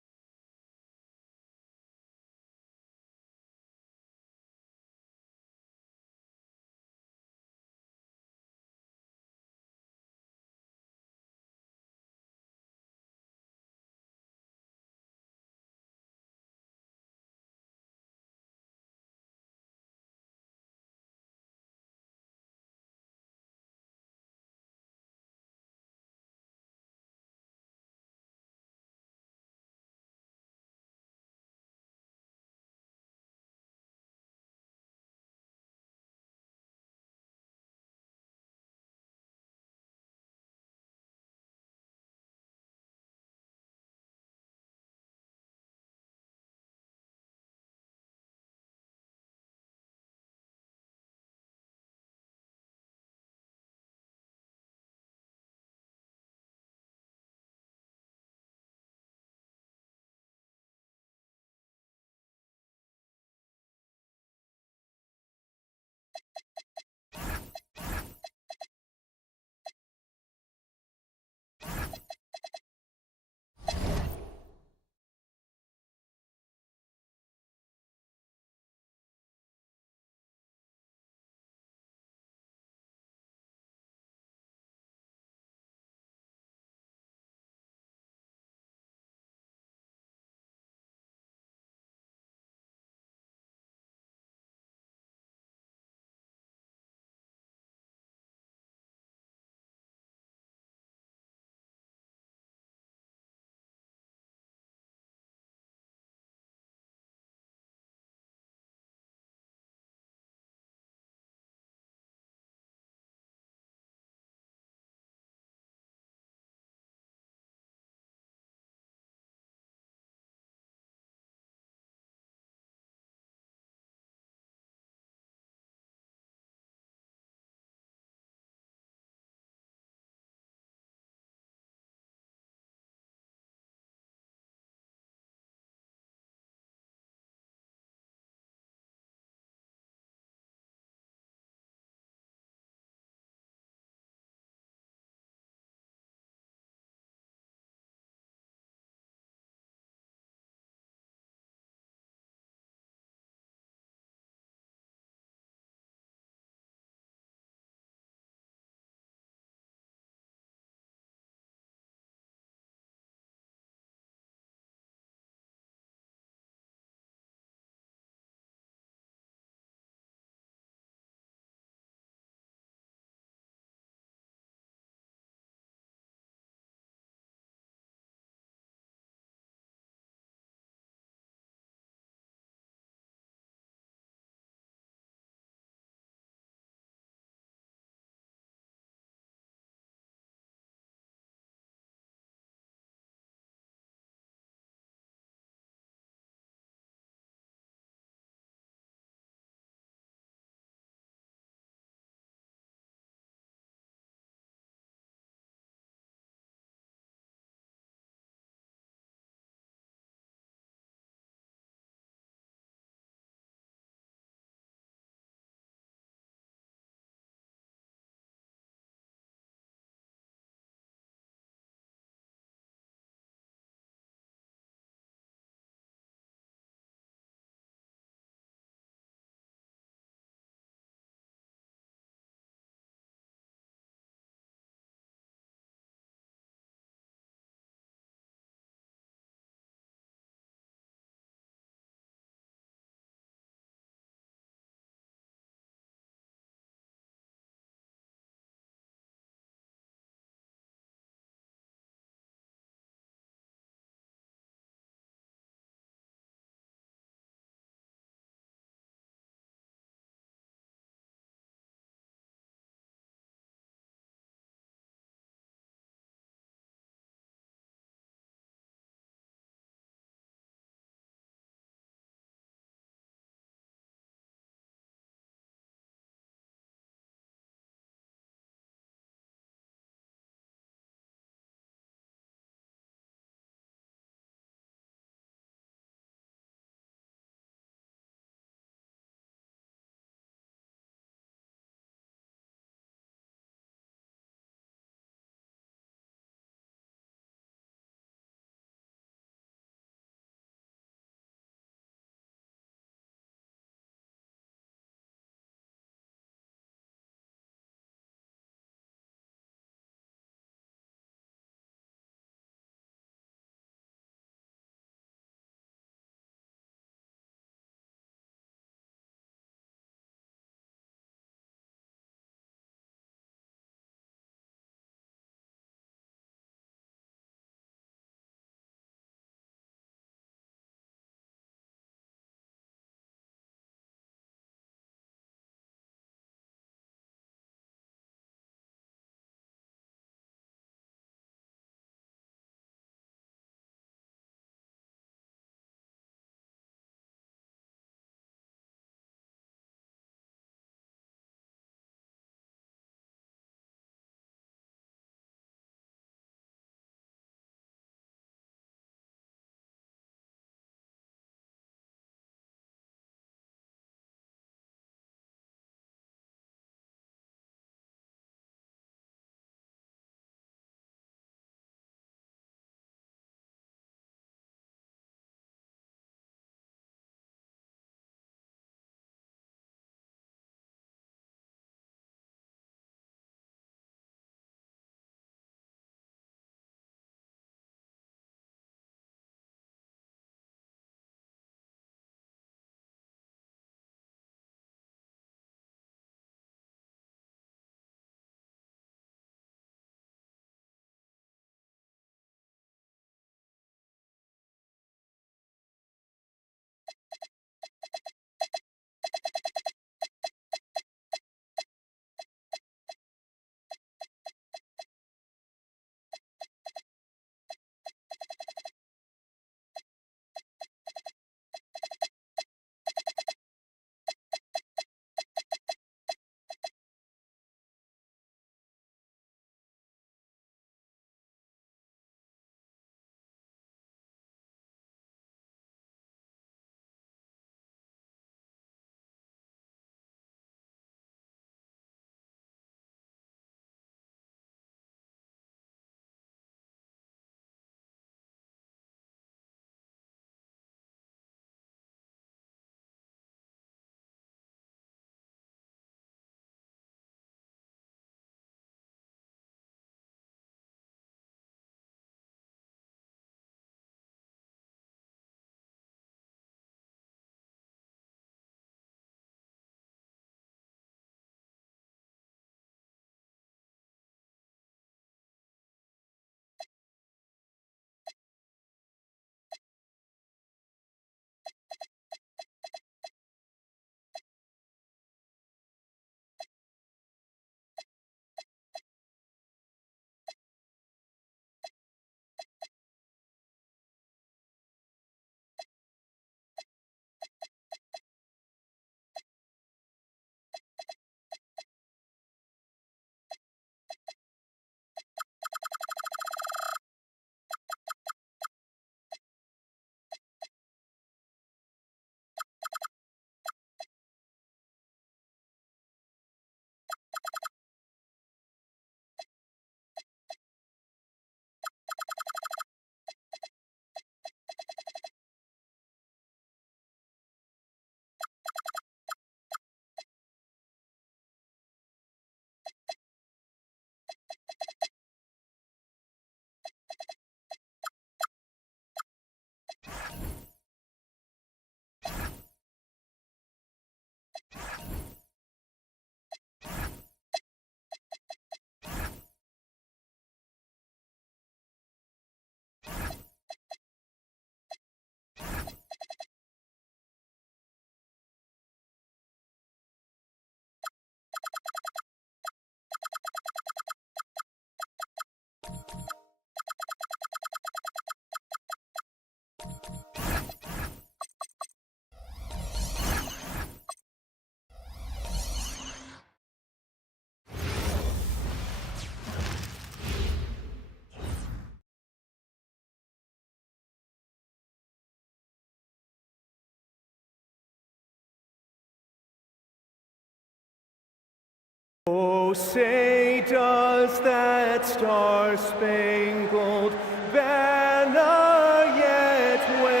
Oh, say does that star-spangled banner yet wave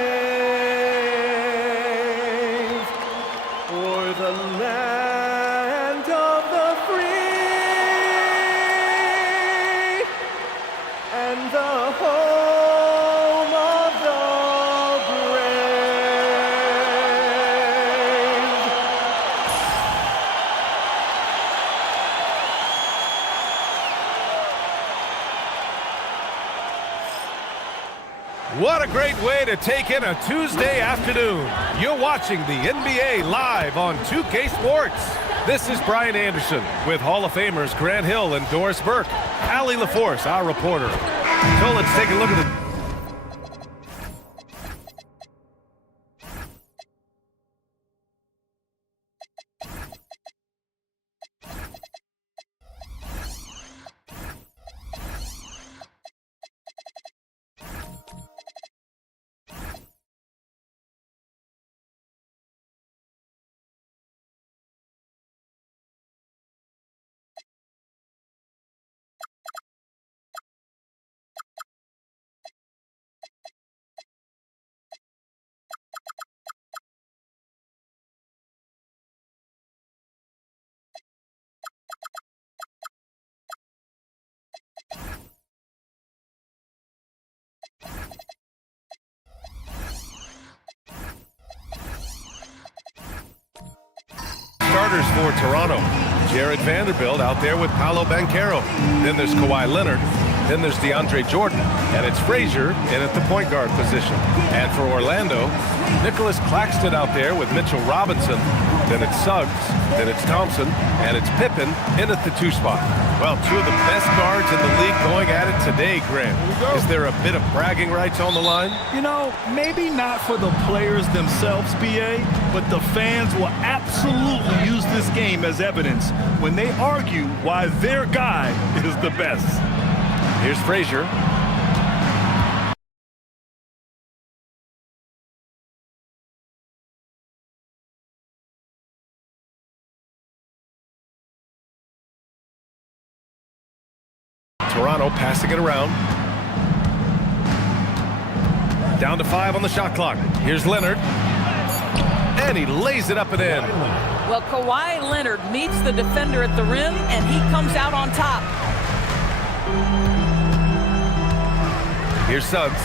o'er the land of the free and the home of the brave. What a great way to take in a Tuesday afternoon. You're watching the NBA live on 2K Sports. This is Brian Anderson with Hall of Famers Grant Hill and Doris Burke. Allie LaForce, our reporter. So let's take a look at the... starters for Toronto. Jared Vanderbilt out there with Paolo Banchero. Then there's Kawhi Leonard. Then there's DeAndre Jordan. And it's Frazier in at the point guard position. And for Orlando, Nicholas Claxton out there with Mitchell Robinson. Then it's Suggs. Then it's Thompson. And it's Pippen in at the 2 spot. Well, 2 of the best guards in the league going at it today, Grant. Is there a bit of bragging rights on the line? You know, maybe not for the players themselves, BA, but the fans will absolutely use this game as evidence when they argue why their guy is the best. Here's Frazier. Toronto passing it around. Down to 5 on the shot clock. Here's Leonard. And he lays it up and in. Well, Kawhi Leonard meets the defender at the rim, and he comes out on top. Here's Suggs.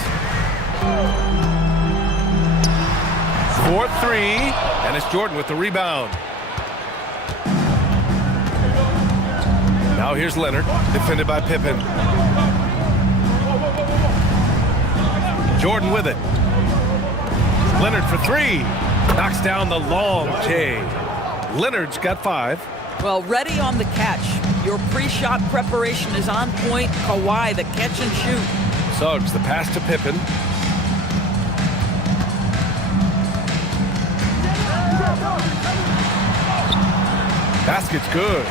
4-3, and it's Jordan with the rebound. Now here's Leonard, defended by Pippen. Jordan with it. Leonard for 3. Knocks down the long J. Leonard's got 5. Well, ready on the catch. Your pre-shot preparation is on point. Kawhi, the catch and shoot. Suggs, the pass to Pippen. Basket's good.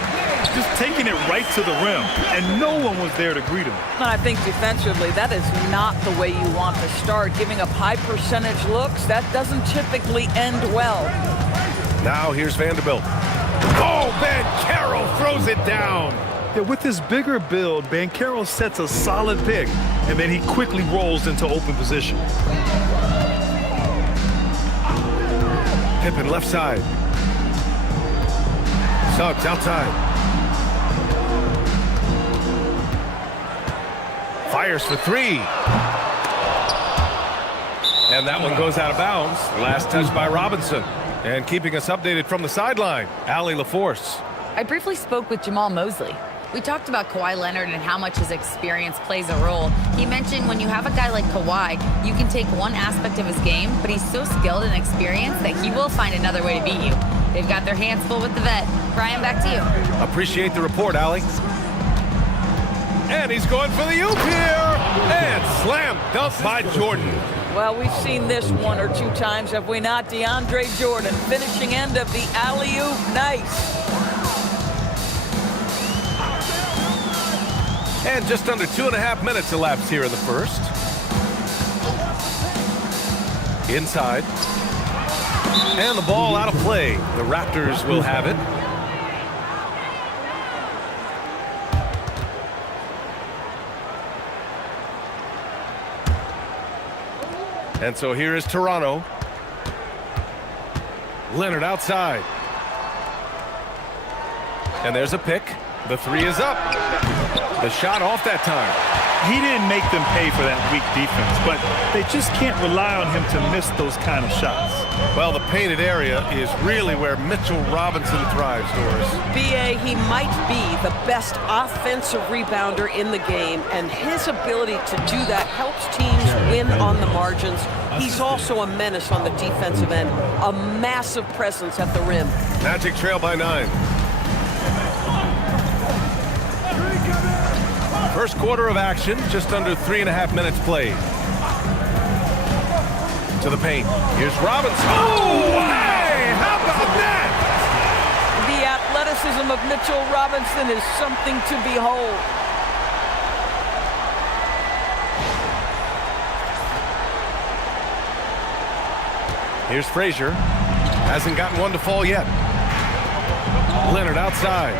Just taking it right to the rim, and no one was there to greet him. I think defensively, that is not the way you want to start. Giving up high percentage looks, that doesn't typically end well. Now here's Vanderbilt. Oh, Banchero throws it down. Yeah, with his bigger build, Banchero sets a solid pick, and then he quickly rolls into open position. Pippen left side. Suggs outside. Fires for 3. And that one goes out of bounds. Last touch by Robinson. And keeping us updated from the sideline, Allie LaForce. I briefly spoke with Jamal Mosley. We talked about Kawhi Leonard and how much his experience plays a role. He mentioned when you have a guy like Kawhi, you can take one aspect of his game, but he's so skilled and experienced that he will find another way to beat you. They've got their hands full with the vet. Brian, back to you. Appreciate the report, Allie. And he's going for the oop here. And slam dunk by Jordan. Well, we've seen this 1 or 2 times, have we not? DeAndre Jordan, finishing end of the alley-oop. Nice. And just under 2.5 minutes elapsed here in the first. Inside. And the ball out of play. The Raptors will have it. And so here is Toronto. Leonard outside. And there's a pick. The three is up. The shot off that time. He didn't make them pay for that weak defense, but they just can't rely on him to miss those kind of shots. Well, the painted area is really where Mitchell Robinson thrives, Doris. B.A., he might be the best offensive rebounder in the game, and his ability to do that helps teams win on the margins. He's also a menace on the defensive end, a massive presence at the rim. Magic trail by 9. First quarter of action, just under 3.5 minutes played. To the paint. Here's Robinson. Oh, hey! How about that? The athleticism of Mitchell Robinson is something to behold. Here's Frazier. Hasn't gotten one to fall yet. Leonard outside.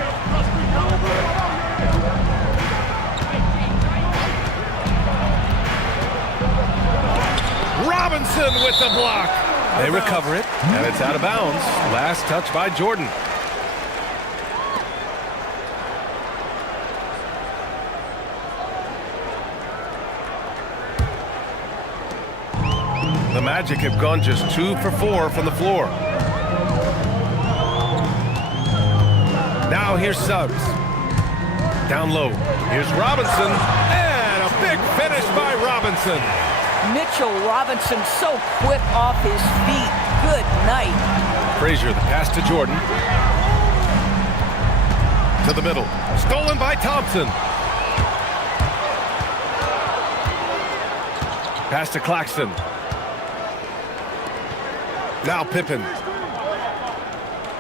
Robinson with the block. They recover it, and it's out of bounds. Last touch by Jordan. The Magic have gone just 2 for 4 from the floor. Now here's Suggs. Down low. Here's Robinson. And a big finish by Robinson. Mitchell Robinson so quick off his feet. Good night. Frazier, the pass to Jordan. To the middle. Stolen by Thompson. Pass to Claxton. Now Pippen.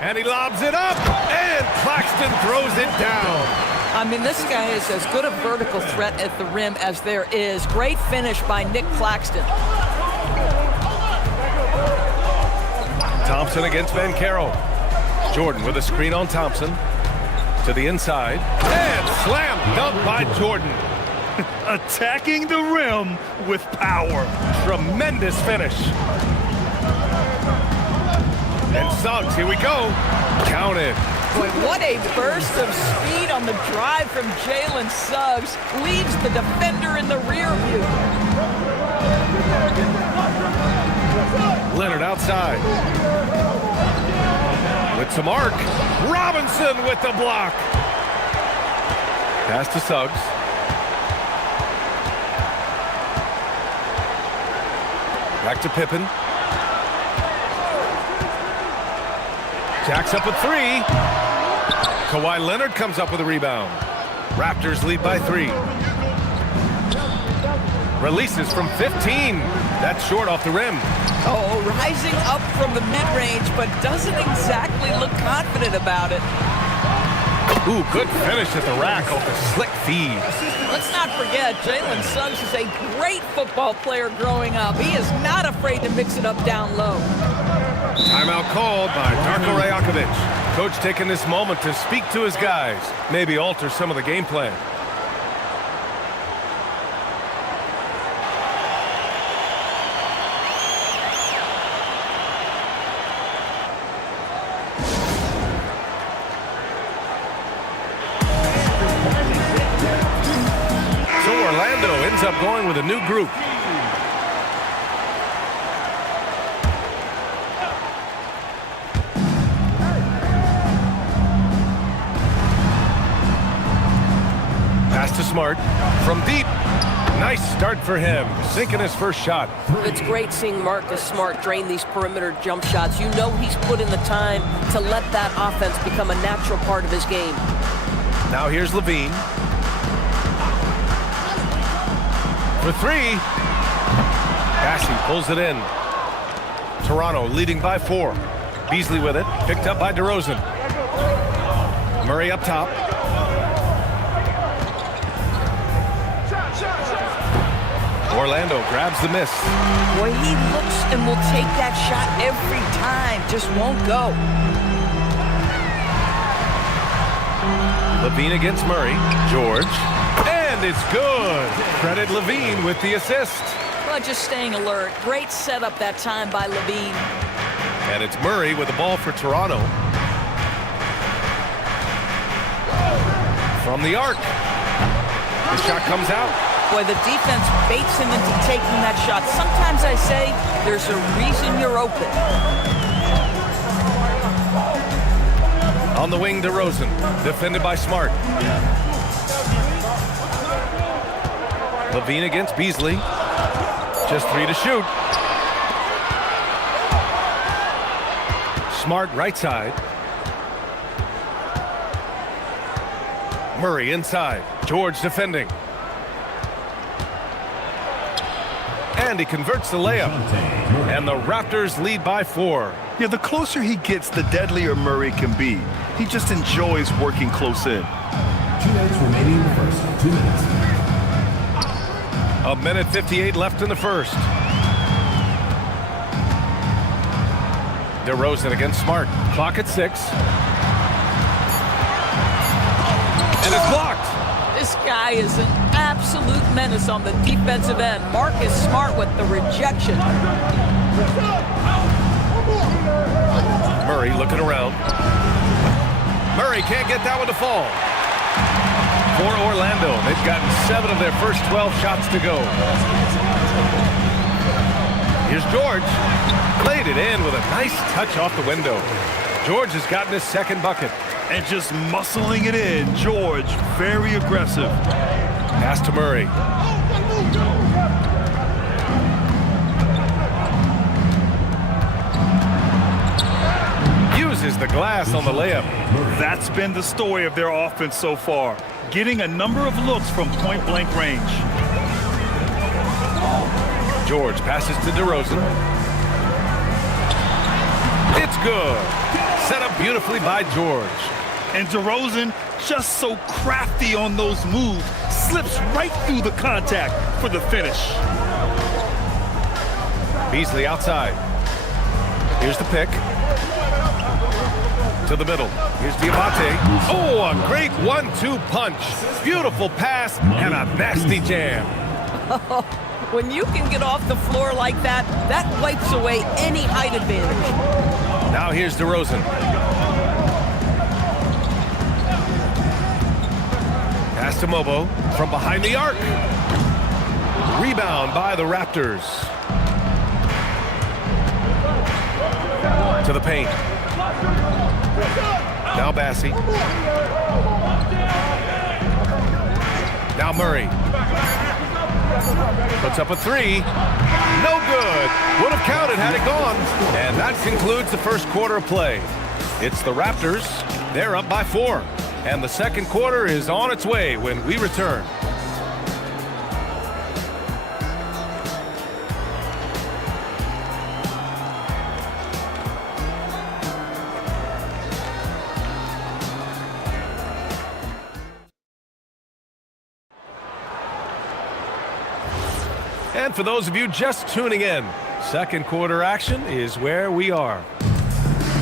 And he lobs it up. And Claxton throws it down. I mean, this guy is as good a vertical threat at the rim as there is. Great finish by Nick Claxton. Thompson against Banchero. Jordan with a screen on Thompson. To the inside. And slam dunk by Jordan. Attacking the rim with power. Tremendous finish. And Suggs, here we go. Counted. Boy, what a burst of speed on the drive from Jalen Suggs. Leaves the defender in the rear view. Leonard outside. With some arc. Robinson with the block. Pass to Suggs. Back to Pippen. Jacks up a 3. Kawhi Leonard comes up with a rebound. Raptors lead by 3. Releases from 15. That's short off the rim. Oh, rising up from the mid-range, but doesn't exactly look confident about it. Ooh, good finish at the rack off the slick feed. Let's not forget, Jalen Suggs is a great football player growing up. He is not afraid to mix it up down low. Timeout called by Darko Rajakovic. Coach taking this moment to speak to his guys, maybe alter some of the game plan. So Orlando ends up going with a new group. To Smart from deep. Nice start for him, sinking his first shot. It's great seeing Marcus Smart drain these perimeter jump shots. You know he's put in the time to let that offense become a natural part of his game. Now here's Levine. For 3. Bassey pulls it in. Toronto leading by 4. Beasley with it, picked up by DeRozan. Murray up top. Orlando grabs the miss. Boy, he looks and will take that shot every time. Just won't go. Levine against Murray. George. And it's good. Credit Levine with the assist. just staying alert. Great setup that time by Levine. And it's Murray with the ball for Toronto. From the arc. The shot comes out. Boy, the defense baits him into taking that shot. Sometimes I say there's a reason you're open. On the wing, DeRozan, defended by Smart. Levine against Beasley. Just 3 to shoot. Smart right side. Murray inside. George defending. And he converts the layup. And the Raptors lead by 4. Yeah, the closer he gets, the deadlier Murray can be. He just enjoys working close in. 2 minutes remaining in the first. 2 minutes. A minute 58 left in the first. DeRozan against Smart. Clock at 6. And it's blocked. This guy is an absolute menace on the defensive end. Marcus Smart with the rejection. Murray looking around. Murray can't get that one to fall. For Orlando, they've gotten 7 of their first 12 shots to go. Here's George. Played it in with a nice touch off the window. George has gotten his second bucket. And just muscling it in. George, very aggressive. Pass to Murray. Uses the glass on the layup. That's been the story of their offense so far. Getting a number of looks from point-blank range. George passes to DeRozan. It's good. Set up beautifully by George. And DeRozan, just so crafty on those moves, slips right through the contact for the finish. Beasley outside. Here's the pick. To the middle. Here's Diamante. Oh, a great 1-2 punch. Beautiful pass and a nasty jam. When you can get off the floor like that, that wipes away any height advantage. Now here's DeRozan. Pass to Mobo from behind the arc. Rebound by the Raptors. To the paint. Now Bassie. Now Murray. Puts up a 3. No good. Would have counted had it gone. And that concludes the first quarter of play. It's the Raptors. They're up by 4. And the second quarter is on its way when we return. And for those of you just tuning in, second quarter action is where we are.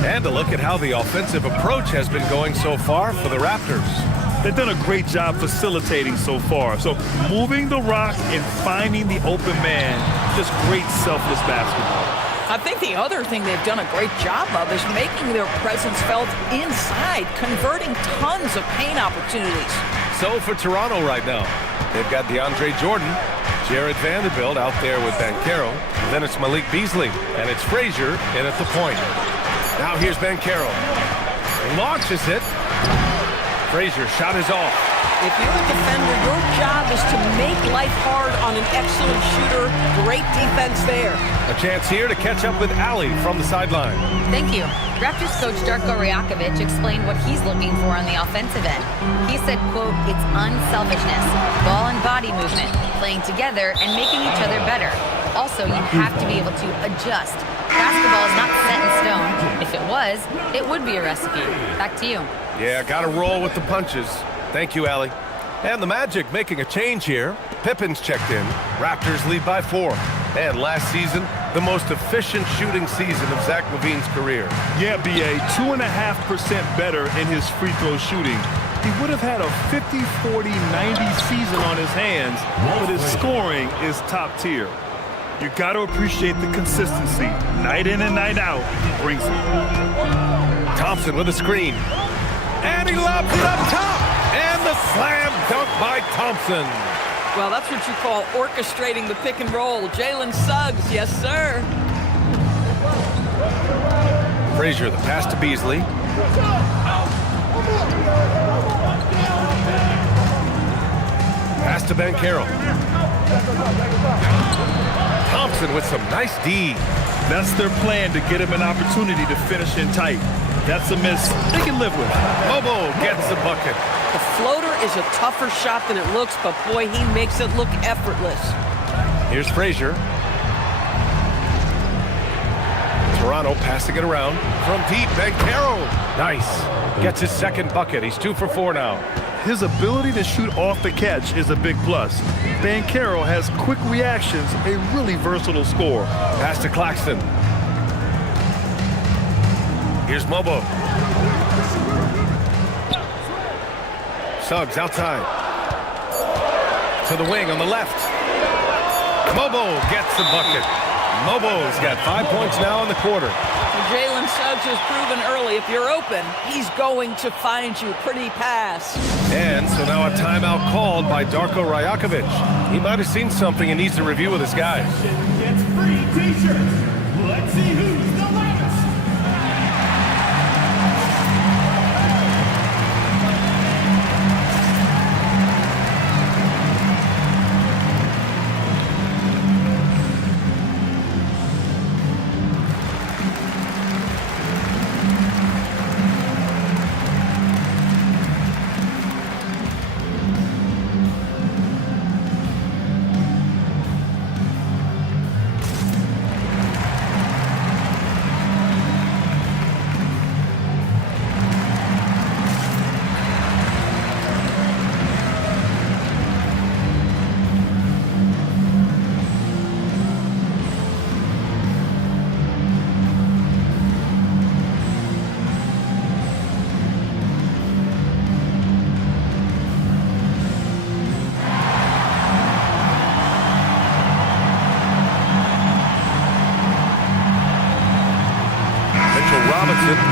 And a look at how the offensive approach has been going so far for the Raptors. They've done a great job facilitating so far. So moving the rock and finding the open man, just great selfless basketball. I think the other thing they've done a great job of is making their presence felt inside, converting tons of paint opportunities. So for Toronto right now, they've got DeAndre Jordan, Jared Vanderbilt out there with Banchero. Then it's Malik Beasley, and it's Frazier in at the point. Now here's Banchero. Launches it. Frazier shot is off. If you're a defender, your job is to make life hard on an excellent shooter. Great defense there. A chance here to catch up with Ali from the sideline. Thank you. Raptors coach Darko Rajakovic explained what he's looking for on the offensive end. He said, quote, it's unselfishness, ball and body movement, playing together and making each other better. Also, you have to be able to adjust. Basketball is not set in stone. If it was, it would be a recipe. Back to you. Yeah, got to roll with the punches. Thank you, Allie. And the Magic making a change here. Pippen's checked in. Raptors lead by 4. And last season, the most efficient shooting season of Zach LaVine's career. Yeah, B.A., 2.5% better in his free throw shooting. He would have had a 50, 40, 90 season on his hands, but his scoring is top tier. You got to appreciate the consistency. Night in and night out, he brings it. Thompson with a screen. And he lobs it up top. And the slam dunk by Thompson. Well, that's what you call orchestrating the pick and roll. Jalen Suggs, yes, sir. Frazier, the pass to Beasley. Pass to Banchero. Thompson with some nice D. That's their plan, to get him an opportunity to finish in tight. That's a miss they can live with. Mobo gets the bucket. The floater is a tougher shot than it looks, but boy, he makes it look effortless. Here's Frazier. Toronto passing it around from deep. Banchero. Nice. Gets his second bucket. He's 2 for 4 now. His ability to shoot off the catch is a big plus. Banchero has quick reactions, a really versatile scorer. Pass to Claxton. Here's Mobo. Suggs outside. To the wing on the left. Mobo gets the bucket. Mobo's got 5 points now in the quarter. Jalen Suggs has proven early, if you're open, he's going to find you. Pretty pass. And so now a timeout called by Darko Rajakovic. He might have seen something and needs to review with his guys. Gets free t-shirts. Let's see who's the loudest.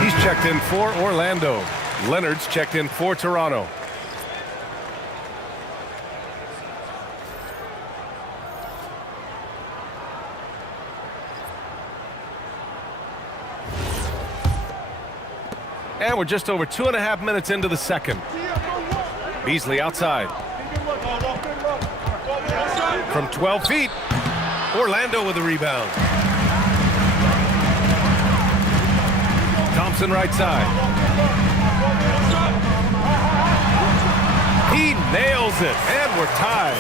He's checked in for Orlando. Leonard's checked in for Toronto. And we're just over 2.5 minutes into the second. Beasley outside. From 12 feet. Orlando with the rebound. Thompson right side. He nails it, and we're tied.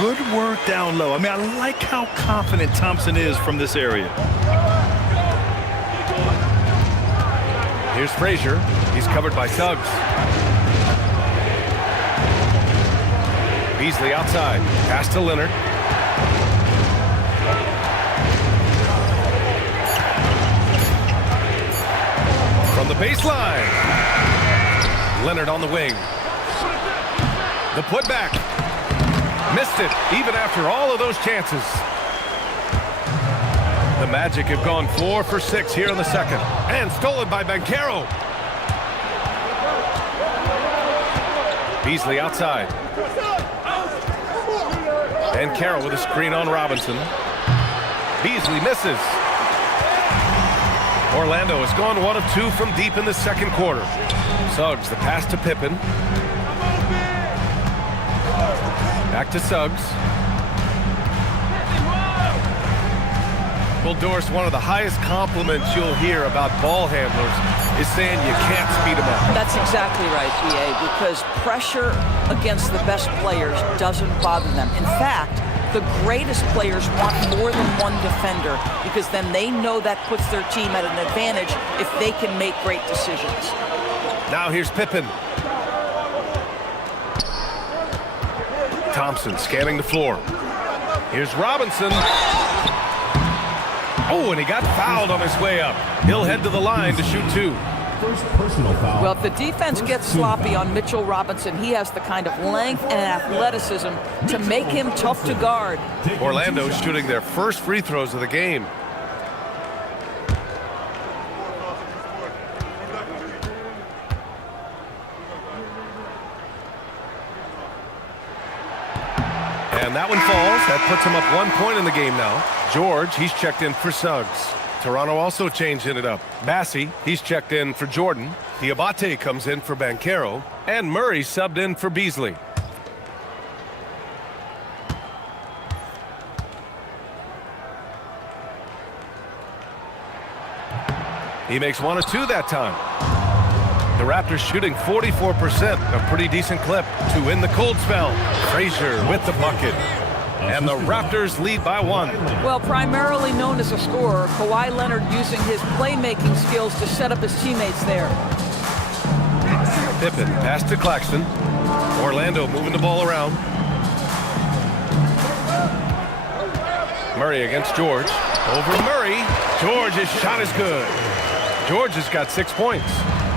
Good work down low. I mean, I like how confident Thompson is from this area. Here's Frazier. He's covered by Suggs. Beasley outside. Pass to Leonard. From the baseline. Leonard on the wing. The putback. Missed it, even after all of those chances. The Magic have gone 4 for 6 here in the second. And stolen by Banchero. Beasley outside. Banchero with a screen on Robinson. Beasley misses. Orlando has gone 1 of 2 from deep in the second quarter. Suggs, the pass to Pippen. Back to Suggs. Well, Doris, one of the highest compliments you'll hear about ball handlers is saying you can't speed them up. That's exactly right, B.A., because pressure against the best players doesn't bother them. In fact, the greatest players want more than one defender because then they know that puts their team at an advantage if they can make great decisions. Now here's Pippen. Thompson scanning the floor. Here's Robinson. Oh, and he got fouled on his way up. He'll head to the line to shoot 2. First personal foul. Well, if the defense gets sloppy on Mitchell Robinson, he has the kind of length and athleticism to make him tough to guard. Orlando shooting their first free throws of the game. And that one falls. That puts him up 1 point in the game now. George, he's checked in for Suggs. Toronto also changing it up. Massey, he's checked in for Jordan. Diabate comes in for Banchero. And Murray subbed in for Beasley. He makes 1 of 2 that time. The Raptors shooting 44%, a pretty decent clip to win the cold spell. Frazier with the bucket. And the Raptors lead by 1. Well, primarily known as a scorer, Kawhi Leonard using his playmaking skills to set up his teammates there. Pippen, pass to Claxton. Orlando moving the ball around. Murray against George. Over Murray. George's shot is good. George has got 6 points.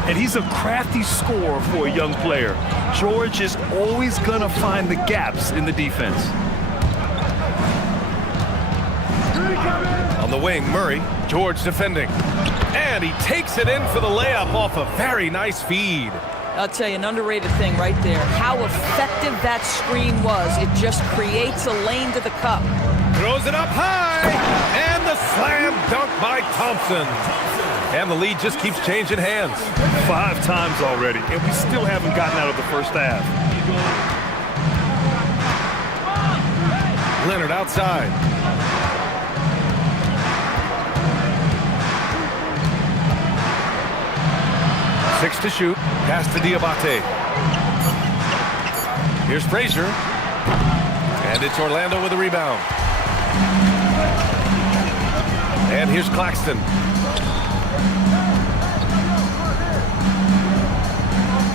And he's a crafty scorer for a young player. George is always going to find the gaps in the defense. On the wing, Murray. George defending. And he takes it in for the layup off a very nice feed. I'll tell you, an underrated thing right there. How effective that screen was. It just creates a lane to the cup. Throws it up high. And the slam dunk by Thompson. And the lead just keeps changing hands. 5 times already, and we still haven't gotten out of the first half. Leonard outside. Six to shoot. Pass to Diabate. Here's Frazier. And it's Orlando with a rebound. And here's Claxton.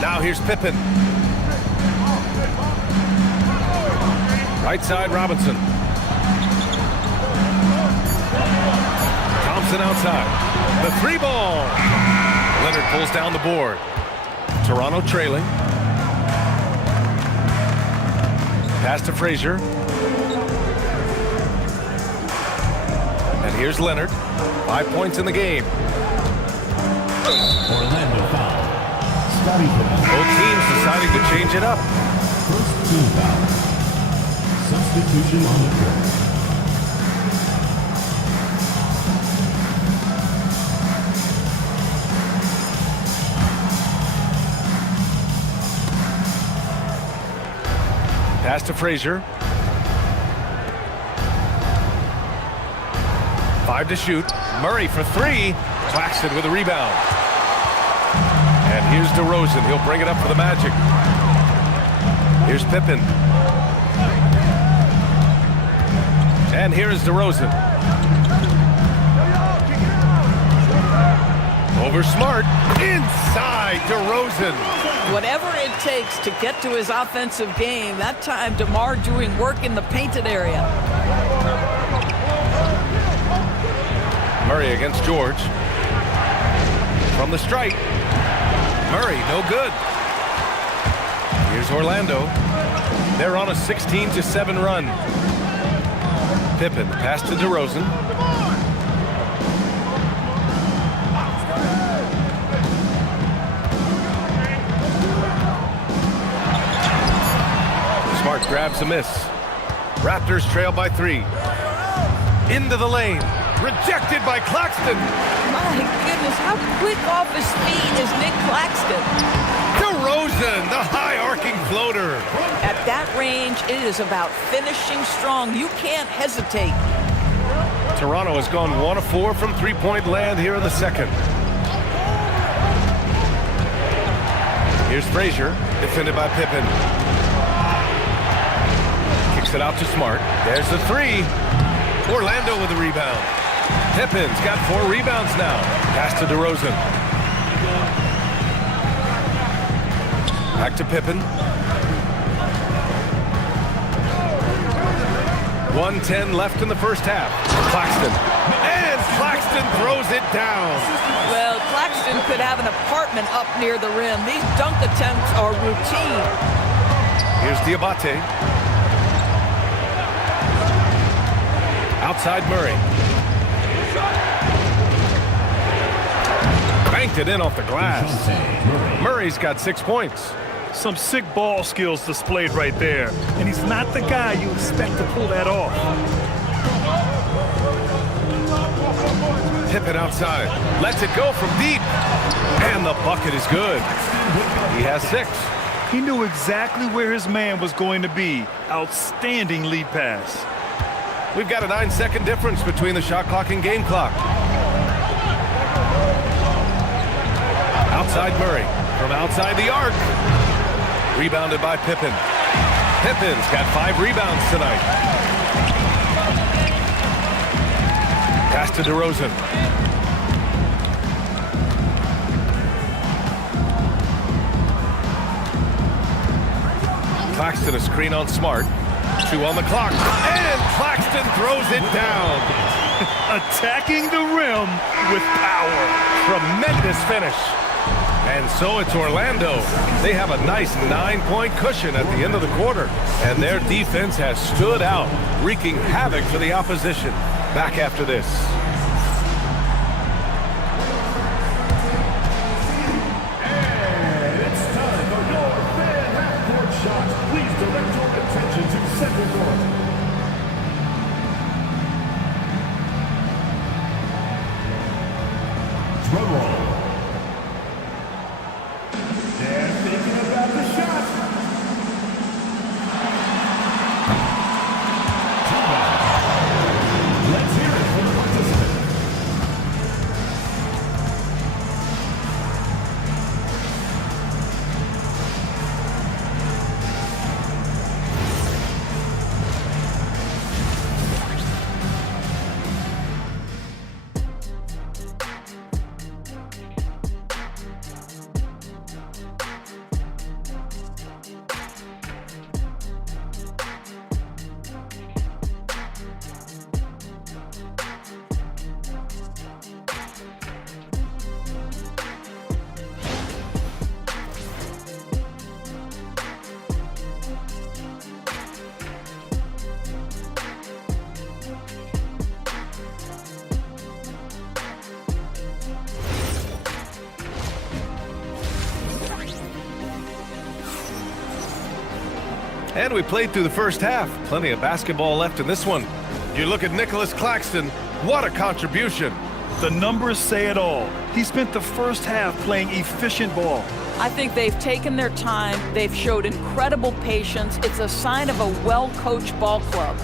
Now here's Pippen. Right side, Robinson. Thompson outside. The 3 ball. Leonard pulls down the board. Toronto trailing. Pass to Frazier. And here's Leonard. 5 points in the game. Orlando foul. Both teams deciding to change it up. First team foul. Substitution on the court. Pass to Frazier. 5 to shoot. Murray for 3. Claxton with a rebound. And here's DeRozan. He'll bring it up for the Magic. Here's Pippen. And here is DeRozan. Over Smart. Inside DeRozan. Whatever it takes to get to his offensive game. That time, DeMar doing work in the painted area. Murray against George. From the strike. Murray, no good. Here's Orlando. They're on a 16-7 run. Pippen, pass to DeRozan. Smart grabs a miss. Raptors trail by 3. Into the lane. Rejected by Claxton. My goodness, how quick off his feet is Nick Claxton? DeRozan, the high arcing floater. At that range, it is about finishing strong. You can't hesitate. Toronto has gone 1 of 4 from three-point land here in the second. Here's Frazier, defended by Pippen. Kicks it out to Smart. There's the 3. Orlando with the rebound. Pippen's got 4 rebounds now. Pass to DeRozan. Back to Pippen. 1:10 left in the first half. Claxton. And Claxton throws it down. Well, Claxton could have an apartment up near the rim. These dunk attempts are routine. Here's Diabate. Outside Murray. Banked it in off the glass. Murray's got 6 points. Some sick ball skills displayed right there. And he's not the guy you expect to pull that off. Pippen outside. Lets it go from deep. And the bucket is good. He has 6. He knew exactly where his man was going to be. Outstanding lead pass. We've got a 9-second difference between the shot clock and game clock. Outside Murray. From outside the arc. Rebounded by Pippen. Pippen's got 5 rebounds tonight. Pass to DeRozan. Claxton a screen on Smart. 2 on the clock. And Claxton throws it down. Attacking the rim with power. Tremendous finish. And so it's Orlando. They have a nice 9-point cushion at the end of the quarter. And their defense has stood out, wreaking havoc for the opposition. Back after this. And it's time for your fan half-court shots. Please direct your attention to center court. Drum roll. They're thinking about the shot. Let's hear it from the participant. And we played through the first half. Plenty of basketball left in this one. You look at Nicholas Claxton. What a contribution. The numbers say it all. He spent the first half playing efficient ball. I think they've taken their time. They've showed incredible patience. It's a sign of a well-coached ball club.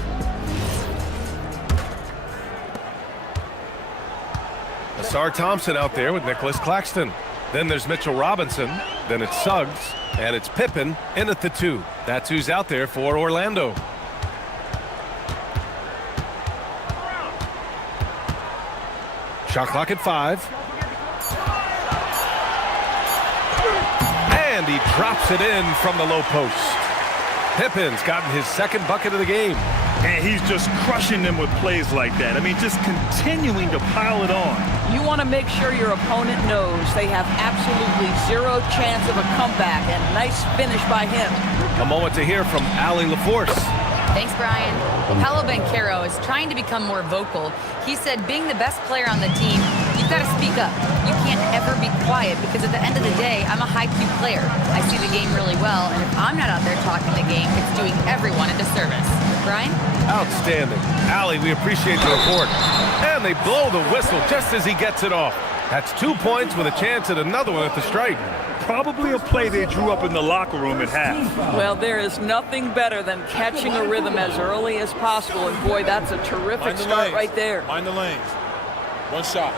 Asar Thompson out there with Nicholas Claxton. Then there's Mitchell Robinson. Then it's Suggs. And it's Pippen in at the 2. That's who's out there for Orlando. Shot clock at 5. And he drops it in from the low post. Pippen's gotten his 2nd bucket of the game. And he's just crushing them with plays like that. I mean, just continuing to pile it on. You want to make sure your opponent knows they have absolutely 0 chance of a comeback, and nice finish by him. A moment to hear from Allie LaForce. Thanks, Brian. Paolo Banchero is trying to become more vocal. He said being the best player on the team, you've got to speak up. You can't ever be quiet because at the end of the day, I'm a high-Q player. I see the game really well, and if I'm not out there talking the game, it's doing everyone a disservice. Brian? Outstanding. Allie, we appreciate the report. And they blow the whistle just as he gets it off. That's 2 points with a chance at another one at the stripe. Probably a play they drew up in the locker room at half. Well, there is nothing better than catching a rhythm as early as possible, and boy, that's a terrific start right there. Mind the lanes. One shot.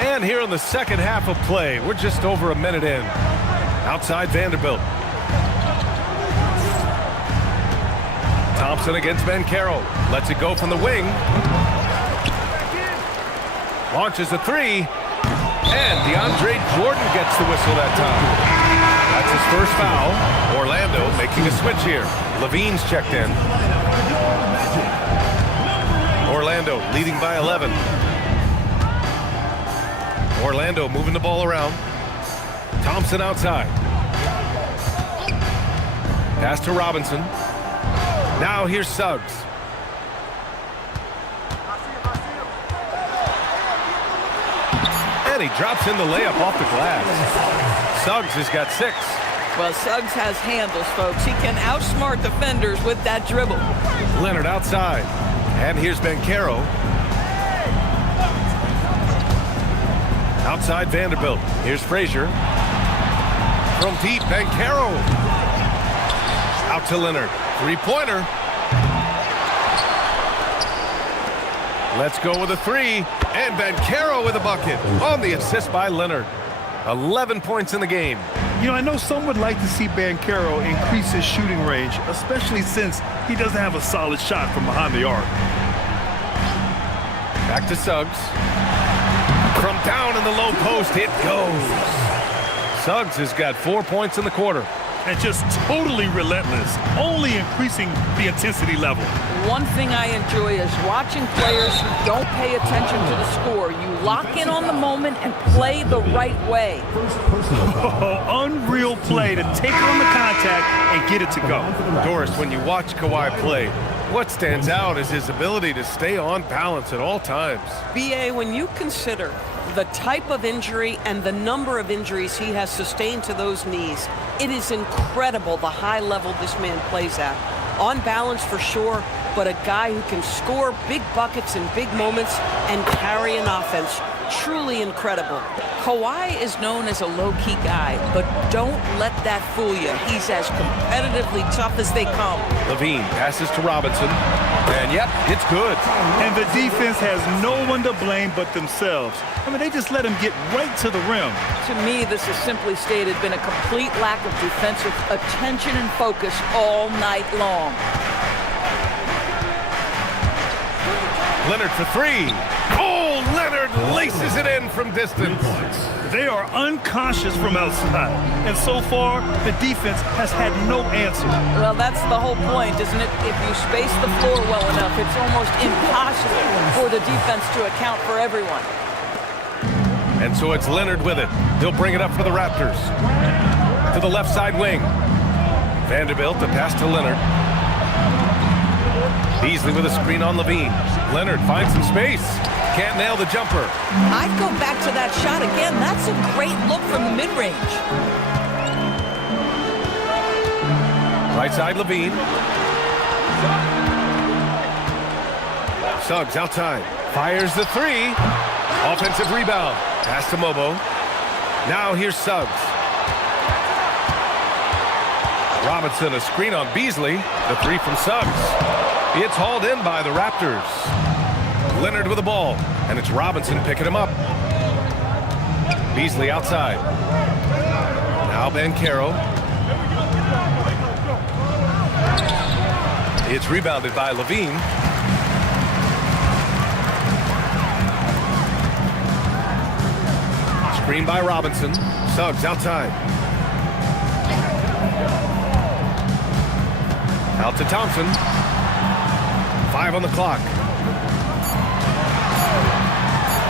And here in the second half of play, we're just over a minute in. Outside Vanderbilt. Thompson against Banchero. Lets it go from the wing. Launches a three. And DeAndre Jordan gets the whistle that time. That's his first foul. Orlando making a switch here. Levine's checked in. Orlando leading by 11. Orlando moving the ball around. Thompson outside. Pass to Robinson. Now here's Suggs. And he drops in the layup off the glass. Suggs has got 6. Well, Suggs has handles, folks. He can outsmart defenders with that dribble. Leonard outside. And here's Banchero. Outside Vanderbilt. Here's Frazier. From deep, Banchero. Out to Leonard. Three-pointer. Let's go with a three. And Banchero with a bucket on the assist by Leonard. 11 points in the game. You know, I know some would like to see Banchero increase his shooting range, especially since he doesn't have a solid shot from behind the arc. Back to Suggs. From down in the low post, it goes. Suggs has got 4 points in the quarter. And just totally relentless, only increasing the intensity level. One thing I enjoy is watching players who don't pay attention to the score. You lock in on the moment and play the right way. Unreal play to take on the contact and get it to go. Doris, when you watch Kawhi play, what stands out is his ability to stay on balance at all times. B.A., when you consider the type of injury and the number of injuries he has sustained to those knees, it is incredible the high level this man plays at. On balance for sure, but a guy who can score big buckets in big moments and carry an offense. Truly incredible. Kawhi is known as a low-key guy, but don't let that fool you. He's as competitively tough as they come. Levine passes to Robinson, and yep, it's good. And the defense has no one to blame but themselves. I mean, they just let him get right to the rim. To me, this has simply stated been a complete lack of defensive attention and focus all night long. Leonard for three. Oh, Leonard laces it in from distance. They are unconscious from outside, and so far, the defense has had no answer. Well, that's the whole point, isn't it? If you space the floor well enough, it's almost impossible for the defense to account for everyone. And so it's Leonard with it. He'll bring it up for the Raptors. To the left side wing. Vanderbilt, the pass to Leonard. Beasley with a screen on Levine. Leonard finds some space. Can't nail the jumper. I'd go back to that shot again. That's a great look from the mid-range. Right side, Levine. Suggs outside. Fires the three. Offensive rebound. Pass to Mobo. Now here's Suggs. Robinson, a screen on Beasley. The three from Suggs. It's hauled in by the Raptors. Leonard with the ball, and it's Robinson picking him up. Beasley outside. Now Banchero. It's rebounded by Levine. Screen by Robinson. Suggs outside. Out to Thompson. 5 on the clock.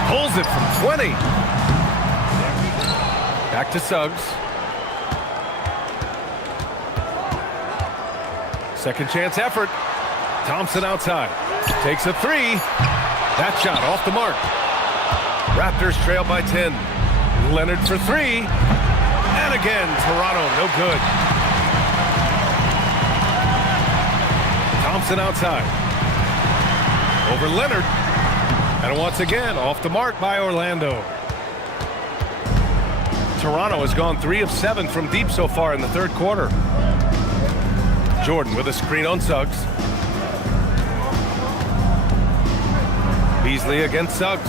Pulls it from 20. Back to Suggs. Second chance effort. Thompson outside. Takes a three. That shot off the mark. Raptors trail by 10. Leonard for three. And again, Toronto, no good. Thompson outside. Over Leonard. And once again, off the mark by Orlando. Toronto has gone 3 of 7 from deep so far in the third quarter. Jordan with a screen on Suggs. Beasley against Suggs.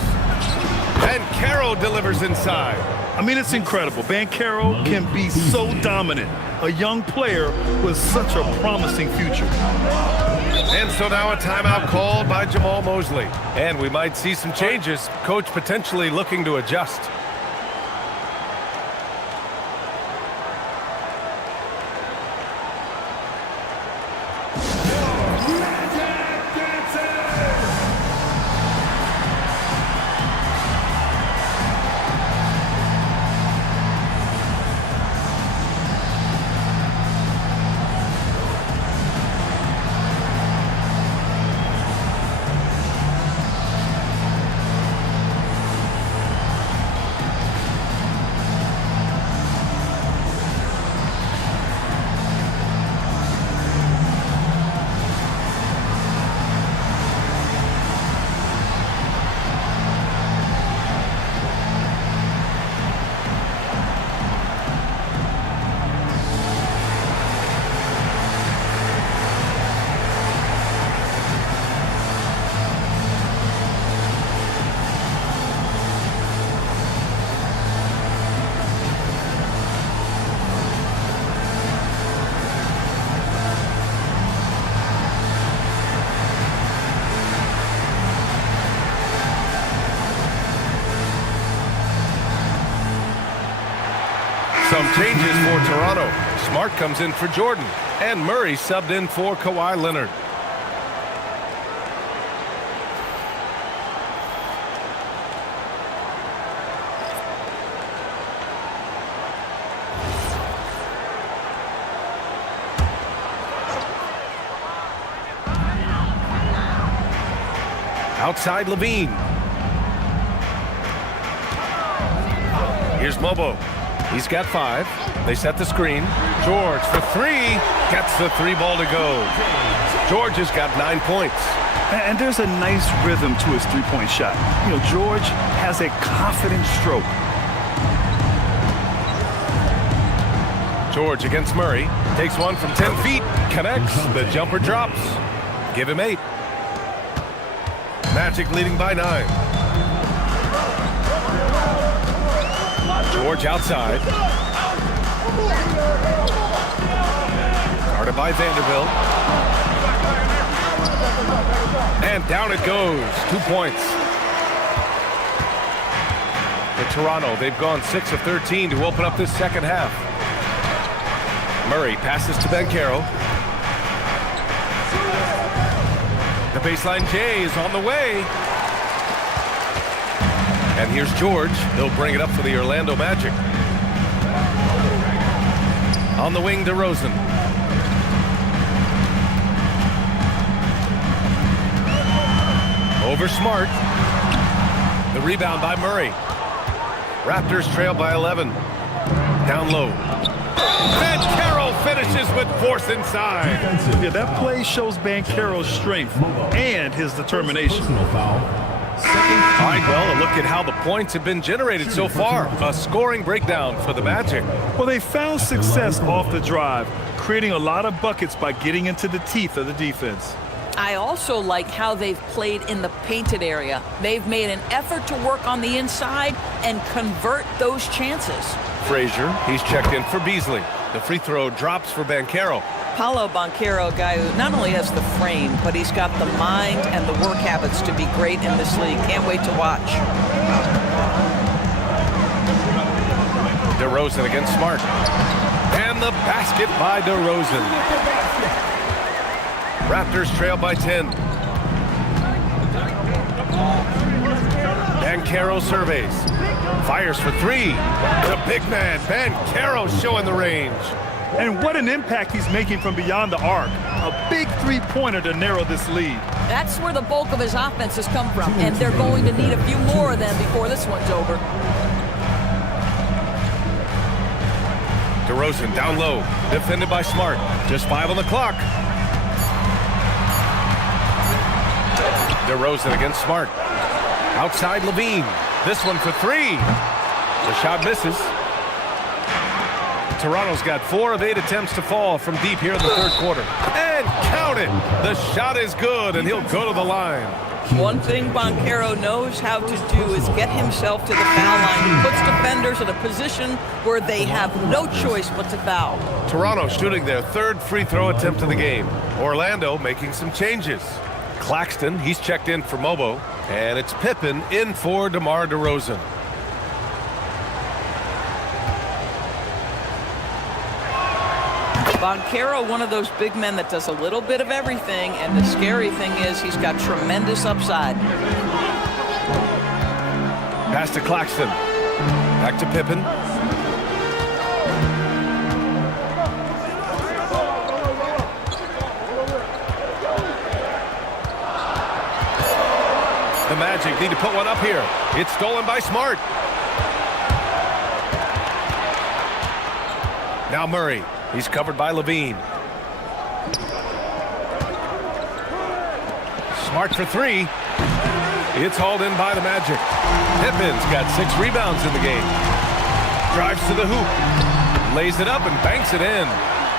Banchero delivers inside. I mean, it's incredible. Banchero can be so dominant. a young player with such a promising future. And so now a timeout called by Jamal Mosley. And we might see some changes. Coach potentially looking to adjust. Some changes for Toronto. Smart comes in for Jordan, and Murray subbed in for Kawhi Leonard. Outside Levine. Here's Mobo. He's got 5. They set the screen. George for 3. Gets the 3 ball to go. George has got 9 points. And there's a nice rhythm to his three-point shot. You know, George has a confident stroke. George against Murray. Takes one from 10 feet. Connects. The jumper drops. Give him 8. Magic leading by 9. George outside. Guarded by Vanderbilt. And down it goes. 2 points. For Toronto, they've gone 6 of 13 to open up this second half. Murray passes to Banchero. The baseline J is on the way. And here's George. He'll bring it up for the Orlando Magic. On the wing, DeRozan. Over Smart. The rebound by Murray. Raptors trail by 11. Down low. Banchero finishes with force inside. Yeah, that play shows Banchero's strength and his determination. All right, well, a look at how the points have been generated so far. A scoring breakdown for the Magic. Well, they found success off the drive, creating a lot of buckets by getting into the teeth of the defense. I also like how they've played in the painted area. They've made an effort to work on the inside and convert those chances. Frazier, he's checked in for Beasley. The free throw drops for Banchero. Paolo Banchero, a guy who not only has the frame, but he's got the mind and the work habits to be great in this league. Can't wait to watch. DeRozan against Smart. And the basket by DeRozan. Raptors trail by 10. Banchero surveys. Fires for 3. The big man, Banchero, showing the range. And what an impact he's making from beyond the arc. A big three-pointer to narrow this lead. That's where the bulk of his offense has come from, and they're going to need a few more of them before this one's over. DeRozan down low, defended by Smart. Just 5 on the clock. DeRozan against Smart. Outside Levine. This one for 3. The shot misses. Toronto's got 4 of 8 attempts to fall from deep here in the third quarter. And count it! The shot is good, and he'll go to the line. One thing Banchero knows how to do is get himself to the foul line. He puts defenders in a position where they have no choice but to foul. Toronto shooting their third free throw attempt of the game. Orlando making some changes. Claxton, he's checked in for Mobo, and it's Pippen in for DeMar DeRozan. Banchero, one of those big men that does a little bit of everything, and the scary thing is he's got tremendous upside. Pass to Claxton. Back to Pippen. The Magic need to put one up here. It's stolen by Smart. Now Murray. He's covered by Levine. Smart for three. It's hauled in by the Magic. Pippen's got 6 rebounds in the game. Drives to the hoop. Lays it up and banks it in.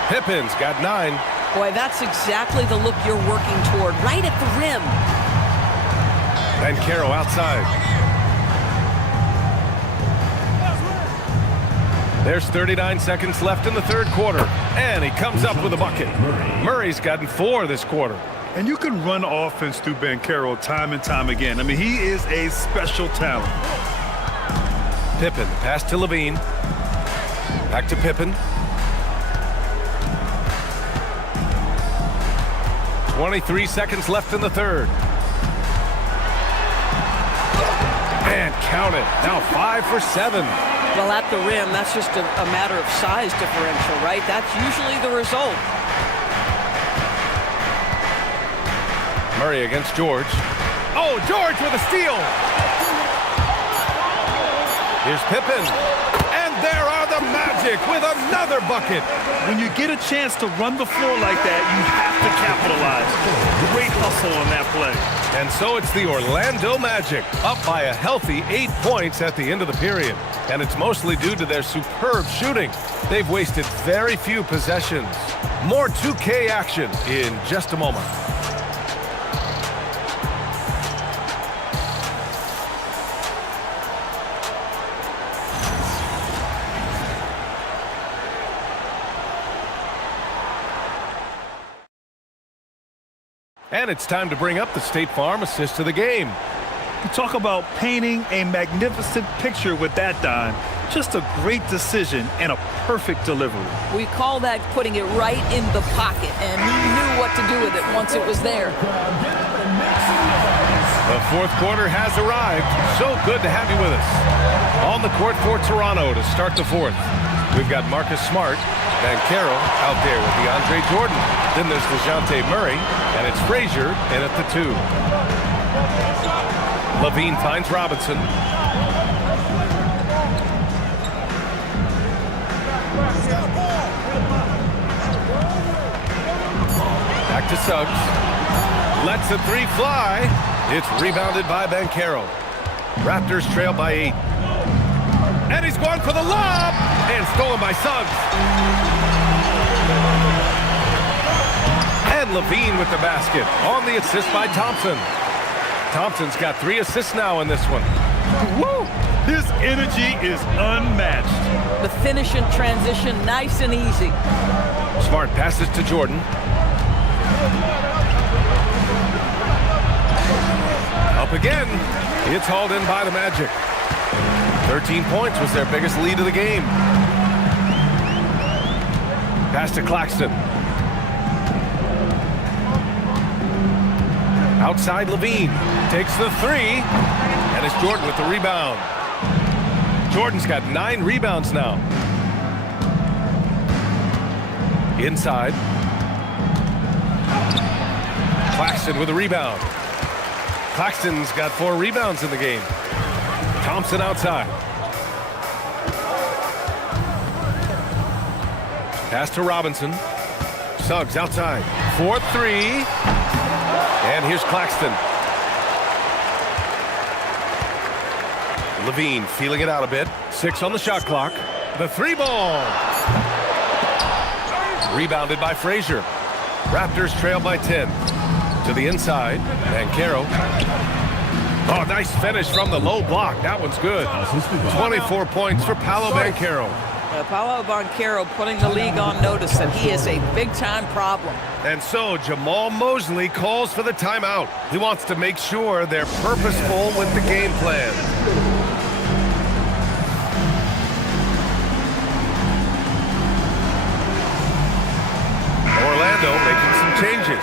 Pippen's got 9. Boy, that's exactly the look you're working toward, right at the rim. Banchero outside. There's 39 seconds left in the third quarter, and he comes up with a bucket. Murray's gotten 4 this quarter. And you can run offense through Banchero time and time again. I mean, he is a special talent. Pippen, pass to Levine. Back to Pippen. 23 seconds left in the third. And count it. Now 5 for 7. Well, at the rim, that's just a matter of size differential, right? That's usually the result. Murray against George. Oh, George with a steal. Here's Pippen. And there are the Magic with another bucket. When you get a chance to run the floor like that, you have to capitalize. Great hustle on that play. And so it's the Orlando Magic, up by a healthy 8 points at the end of the period. And it's mostly due to their superb shooting. They've wasted very few possessions. More 2K action in just a moment. And it's time to bring up the State Farm assist of the game. You talk about painting a magnificent picture with that dime. Just a great decision and a perfect delivery. We call that putting it right in the pocket, and he knew what to do with it once it was there. The fourth quarter has arrived. So good to have you with us. On the court for Toronto to start the fourth. We've got Marcus Smart, Banchero out there with DeAndre Jordan. Then there's DeJounte Murray, and it's Frazier in at the 2. Levine finds Robinson. Back to Suggs. Lets the 3 fly. It's rebounded by Banchero. Raptors trail by 8. And he's going for the lob! And stolen by Suggs. And Levine with the basket on the assist by Thompson. Thompson's got 3 assists now in this one. Woo! His energy is unmatched. The finish in transition, nice and easy. Smart passes to Jordan. Up again. It's hauled in by the Magic. 13 points was their biggest lead of the game. Pass to Claxton. Outside Levine. Takes the 3. And it's Jordan with the rebound. Jordan's got 9 rebounds now. Inside. Claxton with a rebound. Claxton's got 4 rebounds in the game. Thompson outside. Pass to Robinson. Suggs outside. 4-3. And here's Claxton. Levine feeling it out a bit. 6 on the shot clock. The 3 ball. Rebounded by Frazier. Raptors trail by 10. To the inside, Banchero. Oh, nice finish from the low block. That one's good. 24 points for Paolo Banchero. Paolo Banchero putting the league on notice that he is a big-time problem. And so Jamal Mosley calls for the timeout. He wants to make sure they're purposeful with the game plan. Orlando making some changes.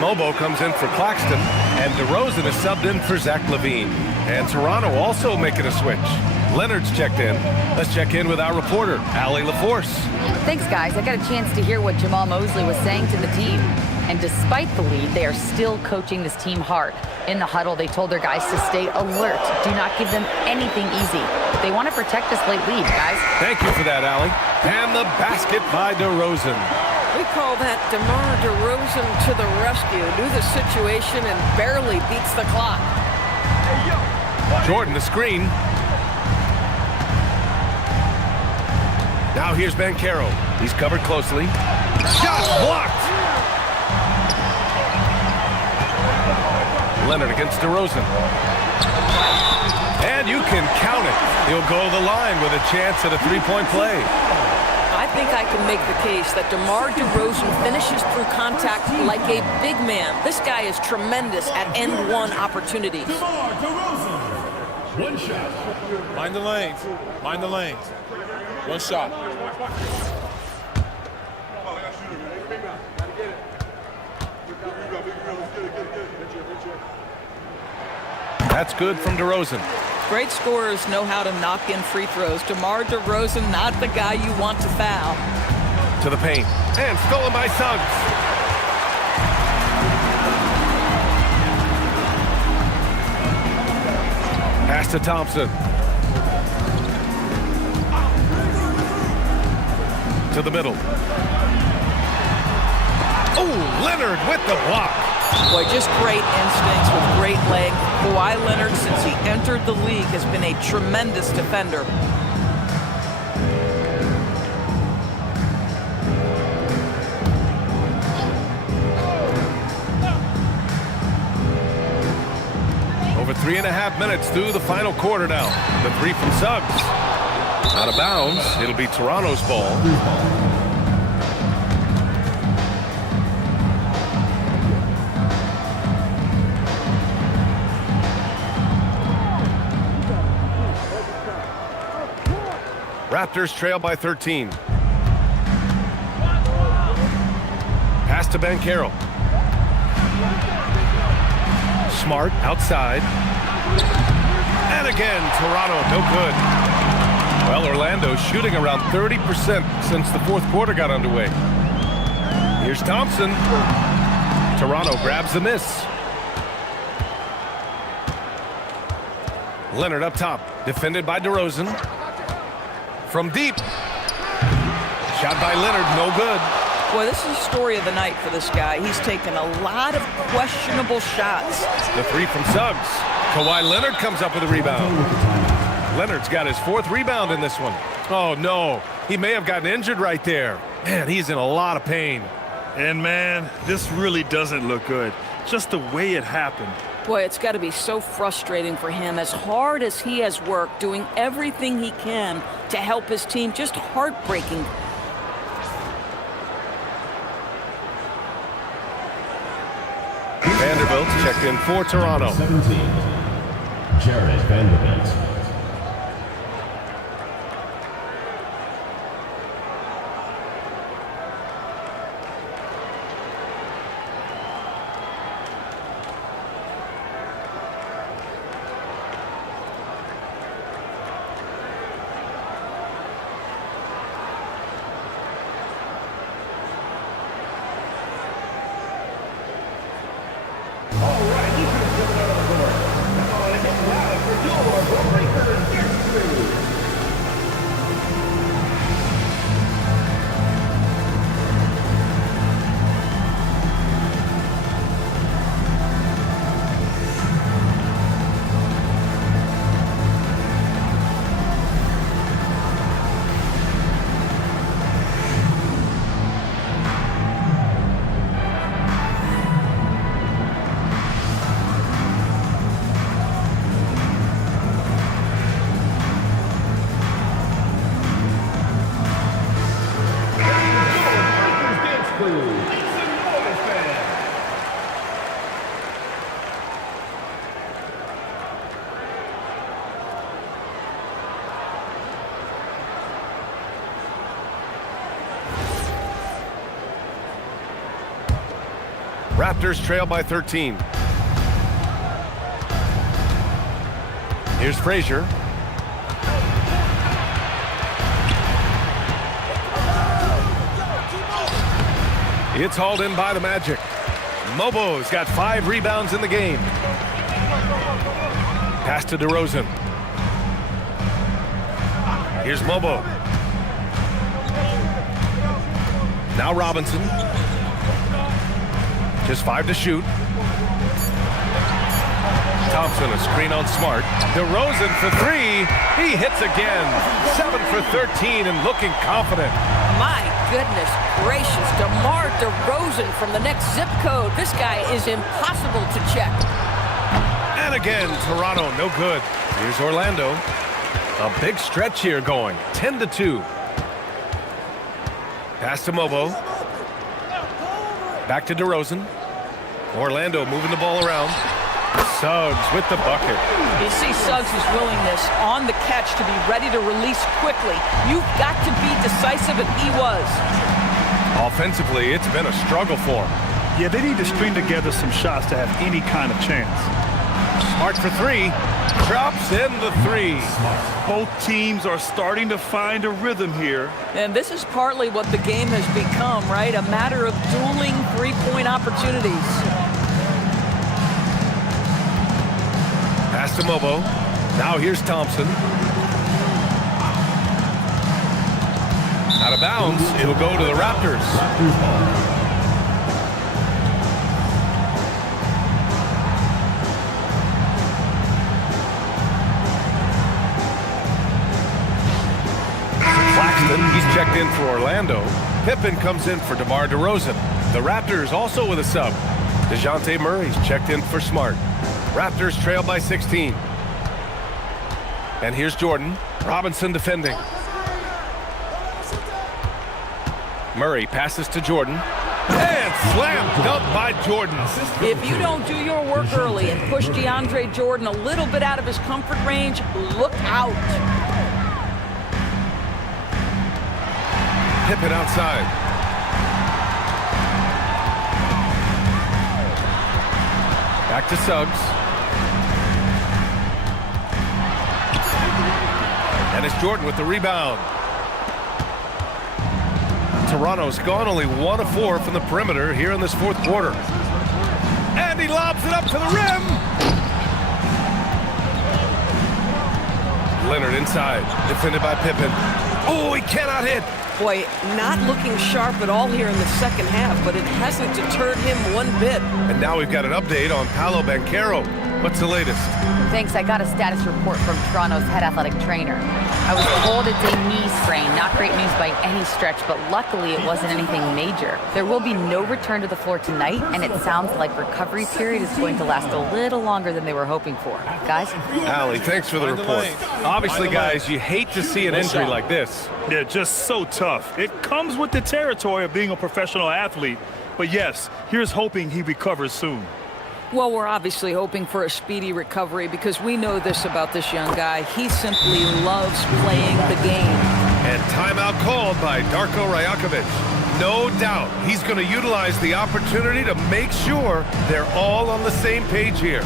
Mobo comes in for Claxton, and DeRozan is subbed in for Zach LaVine. And Toronto also making a switch. Leonard's checked in. Let's check in with our reporter, Allie LaForce. Thanks, guys. I got a chance to hear what Jamal Mosley was saying to the team. And despite the lead, they are still coaching this team hard. In the huddle, they told their guys to stay alert. Do not give them anything easy. They want to protect this late lead, guys. Thank you for that, Allie. And the basket by DeRozan. We call that DeMar DeRozan to the rescue. Knew the situation and barely beats the clock. Jordan, the screen. Now here's Banchero. He's covered closely. Shot blocked! Leonard against DeRozan. And you can count it. He'll go to the line with a chance at a three-point play. I think I can make the case that DeMar DeRozan finishes through contact like a big man. This guy is tremendous at end-one opportunities. DeMar DeRozan. One shot. Mind the lanes. Mind the lanes. One shot. That's good from DeRozan. Great scorers know how to knock in free throws. DeMar DeRozan, not the guy you want to foul. To the paint. And stolen by Suggs. Pass to Thompson. To the middle. Oh, Leonard with the block. Boy, just great instincts with great leg. Kawhi Leonard, since he entered the league, has been a tremendous defender. Over 3.5 minutes through the final quarter now. The three from Suggs. Out of bounds. It'll be Toronto's ball. Raptors trail by 13. Pass to Banchero. Smart outside. And again, Toronto, no good. Well, Orlando shooting around 30% since the fourth quarter got underway. Here's Thompson. Toronto grabs the miss. Leonard up top, defended by DeRozan. From deep. Shot by Leonard, no good. Boy, this is the story of the night for this guy. He's taken a lot of questionable shots. The three from Suggs. Kawhi Leonard comes up with a rebound. Leonard's got his fourth rebound in this one. Oh, no. He may have gotten injured right there. Man, he's in a lot of pain. And, man, this really doesn't look good. Just the way it happened. Boy, it's got to be so frustrating for him. As hard as he has worked, doing everything he can to help his team, just heartbreaking. Vanderbilt checked in for Toronto. 17, Jared Vanderbilt. All right, you can give it another door. Come on, and get loud for your break. Raptors trail by 13. Here's Frazier. It's hauled in by the Magic. Mobo's got 5 rebounds in the game. Pass to DeRozan. Here's Mobo. Now Robinson. Just 5 to shoot. Thompson, a screen on Smart. DeRozan for 3. He hits again. 7 for 13 and looking confident. My goodness gracious, DeMar DeRozan from the next zip code. This guy is impossible to check. And again, Toronto, no good. Here's Orlando. A big stretch here going. 10-2. Pass to Mobo. Back to DeRozan. Orlando moving the ball around. Suggs with the bucket. You see Suggs' willingness on the catch to be ready to release quickly. You've got to be decisive, and he was. Offensively, it's been a struggle for him. Yeah, they need to string together some shots to have any kind of chance. Smart for 3. Drops in the 3. Both teams are starting to find a rhythm here. And this is partly what the game has become, right? A matter of dueling three-point opportunities. Pass to Mobo. Now here's Thompson. Out of bounds. It'll go to the Raptors. Claxton, he's checked in for Orlando. Pippen comes in for DeMar DeRozan. The Raptors also with a sub. DeJounte Murray's checked in for Smart. Raptors trail by 16. And here's Jordan. Robinson defending. Murray passes to Jordan. And slam dunk by Jordan. If you don't do your work early and push DeAndre Jordan a little bit out of his comfort range, look out. Pippen outside. Back to Suggs. And it's Jordan with the rebound. Toronto's gone only 1 of 4 from the perimeter here in this fourth quarter. And he lobs it up to the rim. Leonard inside, defended by Pippen. Oh, he cannot hit. Boy, not looking sharp at all here in the second half, but it hasn't deterred him one bit. And now we've got an update on Paolo Banchero. What's the latest? Thanks, I got a status report from Toronto's head athletic trainer. I was told it's a knee sprain, not great news by any stretch, but luckily it wasn't anything major. There will be no return to the floor tonight, and it sounds like recovery period is going to last a little longer than they were hoping for. Guys? Allie, thanks for the report. Obviously, guys, you hate to see an injury like this. Yeah, just so tough. It comes with the territory of being a professional athlete. But yes, here's hoping he recovers soon. Well, we're obviously hoping for a speedy recovery because we know this about this young guy. He simply loves playing the game. And timeout called by Darko Rajakovic. No doubt he's going to utilize the opportunity to make sure they're all on the same page here.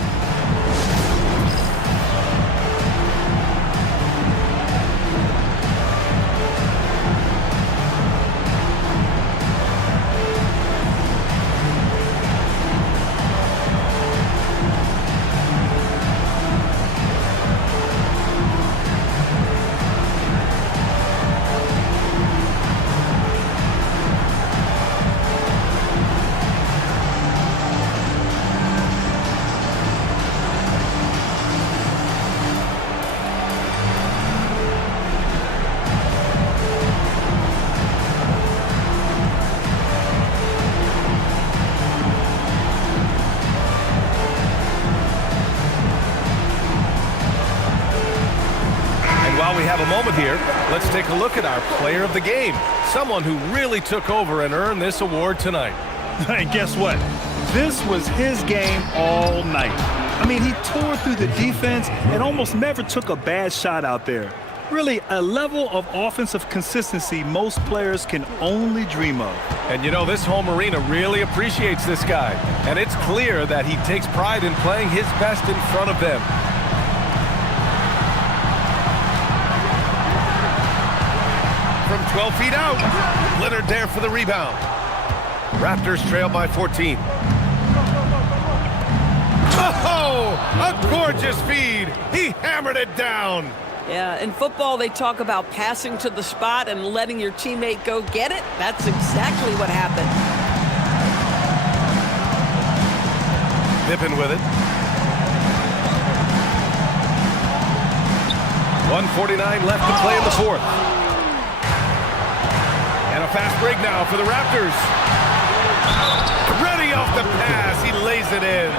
While we have a moment here, let's take a look at our player of the game. Someone who really took over and earned this award tonight. And guess what? This was his game all night. I mean, he tore through the defense and almost never took a bad shot out there. Really a level of offensive consistency most players can only dream of. And you know, this home arena really appreciates this guy. And it's clear that he takes pride in playing his best in front of them. From 12 feet out, Leonard there for the rebound. Raptors trail by 14. Oh, a gorgeous feed. He hammered it down. Yeah, in football, they talk about passing to the spot and letting your teammate go get it. That's exactly what happened. Pippen with it. 1:49 left to play in the fourth. And a fast break now for the Raptors. Ready off the pass. He lays it in.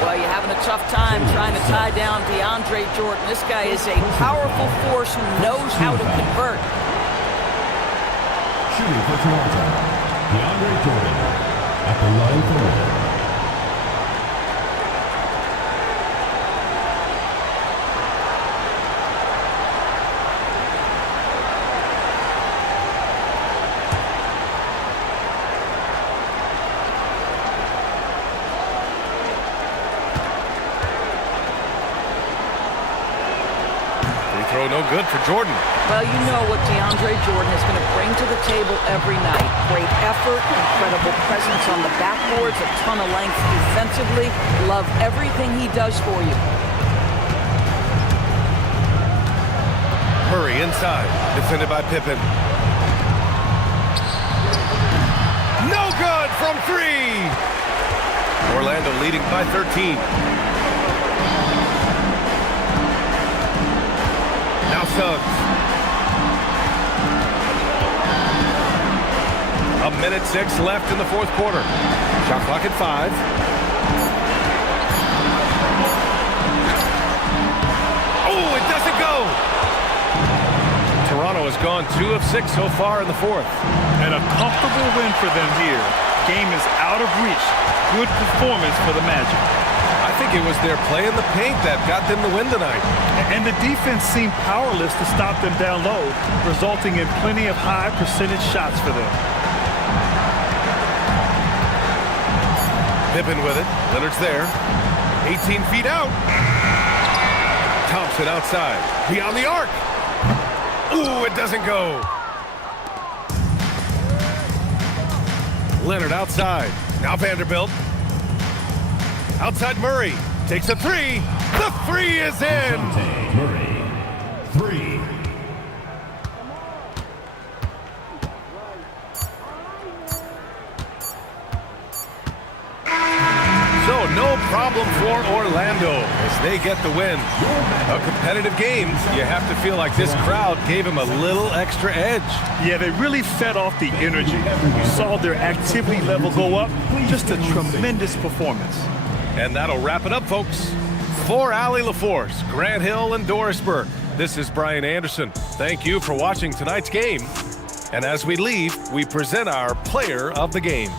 Well, you're having a tough time trying to tie down DeAndre Jordan. This guy is a powerful force who knows how to convert. Shooting for Toronto, DeAndre Jordan at the line for one. No good for Jordan. Well, you know what DeAndre Jordan is going to bring to the table every night. Great effort, incredible presence on the backboards, a ton of length defensively. Love everything he does for you. Murray inside, defended by Pippen. No good from three. Orlando leading by 13. Now Suggs. A minute 6 left in the fourth quarter. Shot clock at 5. Oh, it doesn't go. Toronto has gone 2 of 6 so far in the fourth. And a comfortable win for them here. Game is out of reach. Good performance for the Magic. I think it was their play in the paint that got them the win tonight. And the defense seemed powerless to stop them down low, resulting in plenty of high percentage shots for them. Pippen with it. Leonard's there. 18 feet out. Thompson outside. Beyond the arc. Ooh, it doesn't go. Leonard outside. Now Vanderbilt. Outside Murray. Takes a three. The three is in. Murray. 3. So no problem for Orlando as they get the win. A competitive game. You have to feel like this crowd gave him a little extra edge. Yeah, they really fed off the energy. You saw their activity level go up. Just a tremendous performance. And that'll wrap it up, folks. For Allie LaForce, Grant Hill, and Doris Burke, this is Brian Anderson. Thank you for watching tonight's game. And as we leave, we present our player of the game.